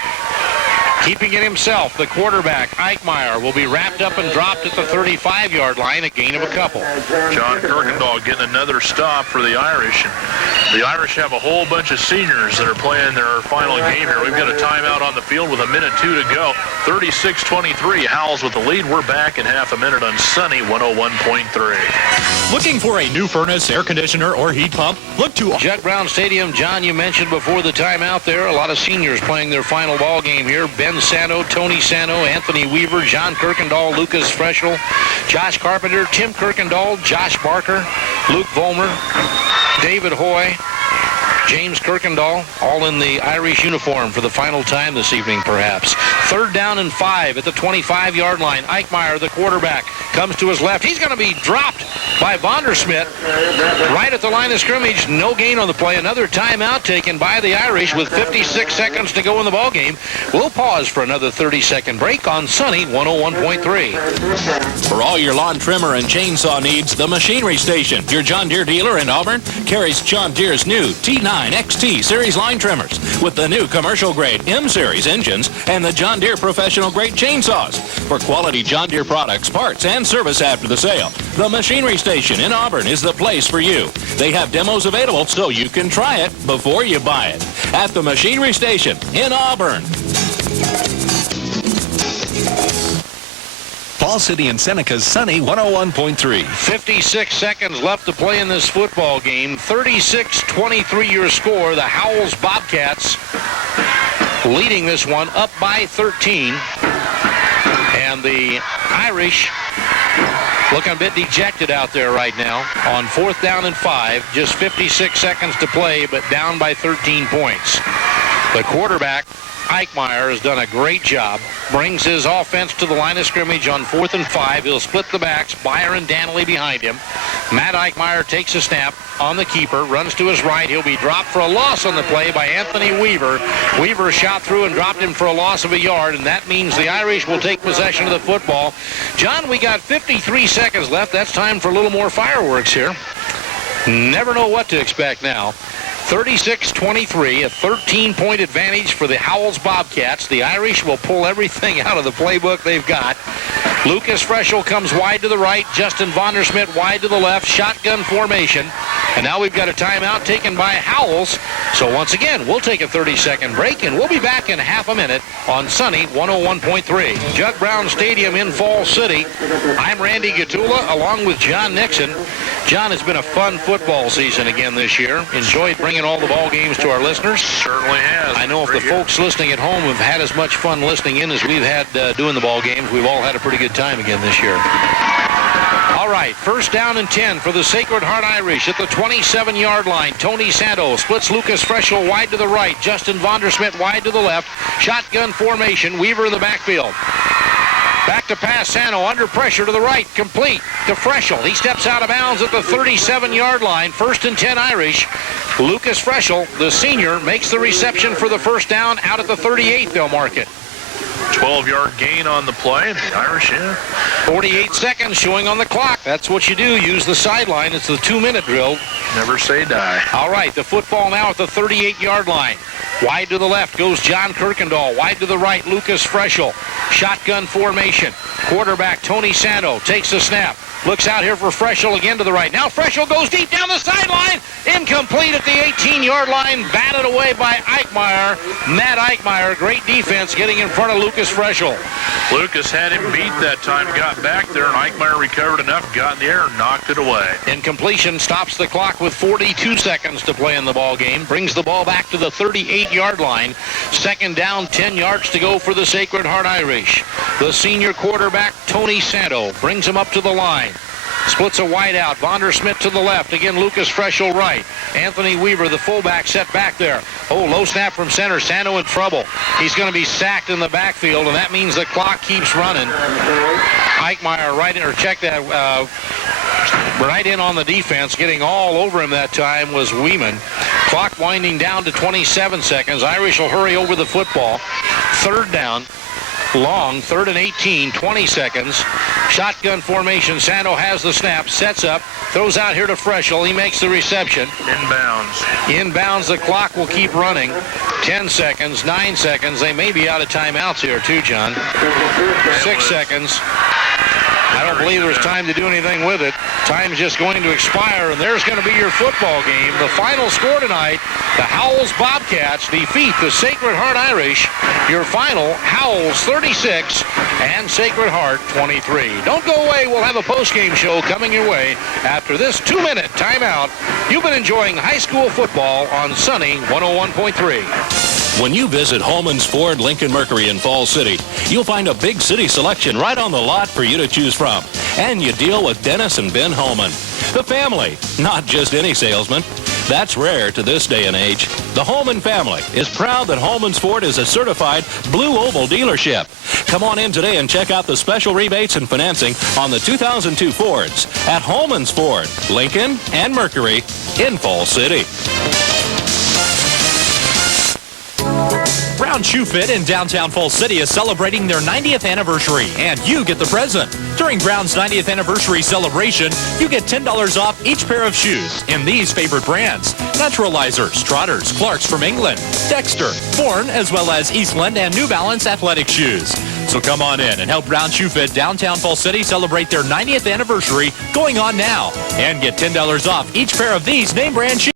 Keeping it himself, the quarterback, Eichmeyer, will be wrapped up and dropped at the 35-yard line, a gain of a couple. John Kirkendall getting another stop for the Irish. And the Irish have a whole bunch of seniors that are playing their final game here. We've got a timeout on the field with a minute 2 to go. 36-23, Howells with the lead. We're back in half a minute on Sunny 101.3. Looking for a new furnace, air conditioner, or heat pump? Look to Judd Brown Stadium. John, you mentioned before the timeout there, a lot of seniors playing their final ball game here. Ben Santo, Tony Santo, Anthony Weaver, John Kirkendall, Lucas Freschel, Josh Carpenter, Tim Kirkendall, Josh Barker, Luke Vollmer, David Hoy, James Kirkendall, all in the Irish uniform for the final time this evening, perhaps. 3rd down and 5 at the 25-yard line. Eichmeyer, the quarterback, comes to his left. He's going to be dropped by Vondersmit right at the line of scrimmage. No gain on the play. Another timeout taken by the Irish with 56 seconds to go in the ballgame. We'll pause for another 30-second break on Sunny 101.3. For all your lawn trimmer and chainsaw needs, the Machinery Station, your John Deere dealer in Auburn, carries John Deere's new T9 XT Series line trimmers with the new commercial-grade M-Series engines and the John Deere professional-grade chainsaws. For quality John Deere products, parts, and service after the sale, the Machinery Station in Auburn is the place for you. They have demos available so you can try it before you buy it. At the Machinery Station in Auburn. Fall City and Seneca's Sunny 101.3. 56 seconds left to play in this football game. 36-23 your score. The Howells Bobcats leading this one up by 13. And the Irish looking a bit dejected out there right now on 4th down and 5. Just 56 seconds to play, but down by 13 points. The quarterback, Eichmeyer, has done a great job. Brings his offense to the line of scrimmage on 4th and 5. He'll split the backs. Byron Danley behind him. Matt Eichmeyer takes a snap on the keeper, runs to his right. He'll be dropped for a loss on the play by Anthony Weaver. Weaver shot through and dropped him for a loss of a yard, and that means the Irish will take possession of the football. John, we got 53 seconds left. That's time for a little more fireworks here. Never know what to expect now. 36-23, a 13-point advantage for the Howells Bobcats. The Irish will pull everything out of the playbook they've got. Lucas Freschel comes wide to the right. Justin Vondersmit wide to the left. Shotgun formation. And now we've got a timeout taken by Howells. So once again, we'll take a 30-second break, and we'll be back in half a minute on Sunny 101.3. Jug Brown Stadium in Fall City. I'm Randy Gatula along with John Nixon. John, it's been a fun football season again this year. Enjoyed bringing all the ball games to our listeners. Certainly has. I know if the folks listening at home have had as much fun listening in as we've had doing the ball games, we've all had a pretty good time again this year. All right, 1st down and 10 for the Sacred Heart Irish at the 27-yard line. Tony Santos splits Lucas Freschel wide to the right. Justin Vondersmit wide to the left. Shotgun formation. Weaver in the backfield. Back to pass. Sano under pressure to the right. Complete to Freschel. He steps out of bounds at the 37-yard line. 1st and 10 Irish. Lucas Freschel, the senior, makes the reception for the 1st down out at the 38. They'll mark it. 12-yard gain on the play. The Irish, 48 seconds showing on the clock. That's what you do. Use the sideline. It's the 2-minute drill. Never say die. All right, the football now at the 38-yard line. Wide to the left goes John Kirkendall. Wide to the right, Lucas Freschel. Shotgun formation. Quarterback Tony Santo takes the snap. Looks out here for Freschel again to the right. Now Freschel goes deep down the sideline. Incomplete at the 18-yard line. Batted away by Eichmeyer. Matt Eichmeyer, great defense getting in front of Lucas Freschel. Lucas had him beat that time, got back there, and Eichmeyer recovered enough, got in the air, and knocked it away. Incompletion stops the clock with 42 seconds to play in the ball game. Brings the ball back to the 38-yard line. 2nd down, 10 yards to go for the Sacred Heart Irish. The senior quarterback, Tony Santo, brings him up to the line. Splits a wide out. Vondersmit to the left. Again, Lucas Freschel right. Anthony Weaver, the fullback, set back there. Oh, low snap from center. Santo in trouble. He's going to be sacked in the backfield, and that means the clock keeps running. Eichmeyer right in, or check that, right in on the defense. Getting all over him that time was Weeman. Clock winding down to 27 seconds. Irish will hurry over the football. 3rd down. Long, 3rd and 18, 20 seconds. Shotgun formation. Santo has the snap, sets up, throws out here to Freschel. He makes the reception. Inbounds. Inbounds, the clock will keep running. 10 seconds, 9 seconds. They may be out of timeouts here too, John. 6 seconds. I don't believe there's time to do anything with it. Time's just going to expire, and there's going to be your football game. The final score tonight, the Howells Bobcats defeat the Sacred Heart Irish. Your final, Howells 36 and Sacred Heart 23. Don't go away. We'll have a post-game show coming your way after this 2-minute timeout. You've been enjoying high school football on Sunny 101.3. When you visit Holman's Ford Lincoln Mercury in Fall City, you'll find a big city selection right on the lot for you to choose from. And you deal with Dennis and Ben Holman. The family, not just any salesman. That's rare to this day and age. The Holman family is proud that Holman's Ford is a certified Blue Oval dealership. Come on in today and check out the special rebates and financing on the 2002 Fords at Holman's Ford, Lincoln and Mercury in Fall City. Brown Shoe Fit in downtown Fall City is celebrating their 90th anniversary, and you get the present. During Brown's 90th anniversary celebration, you get $10 off each pair of shoes in these favorite brands: Naturalizers, Trotters, Clarks from England, Dexter, Bourne, as well as Eastland and New Balance athletic shoes. So come on in and help Brown Shoe Fit downtown Fall City celebrate their 90th anniversary going on now, and get $10 off each pair of these name brand shoes.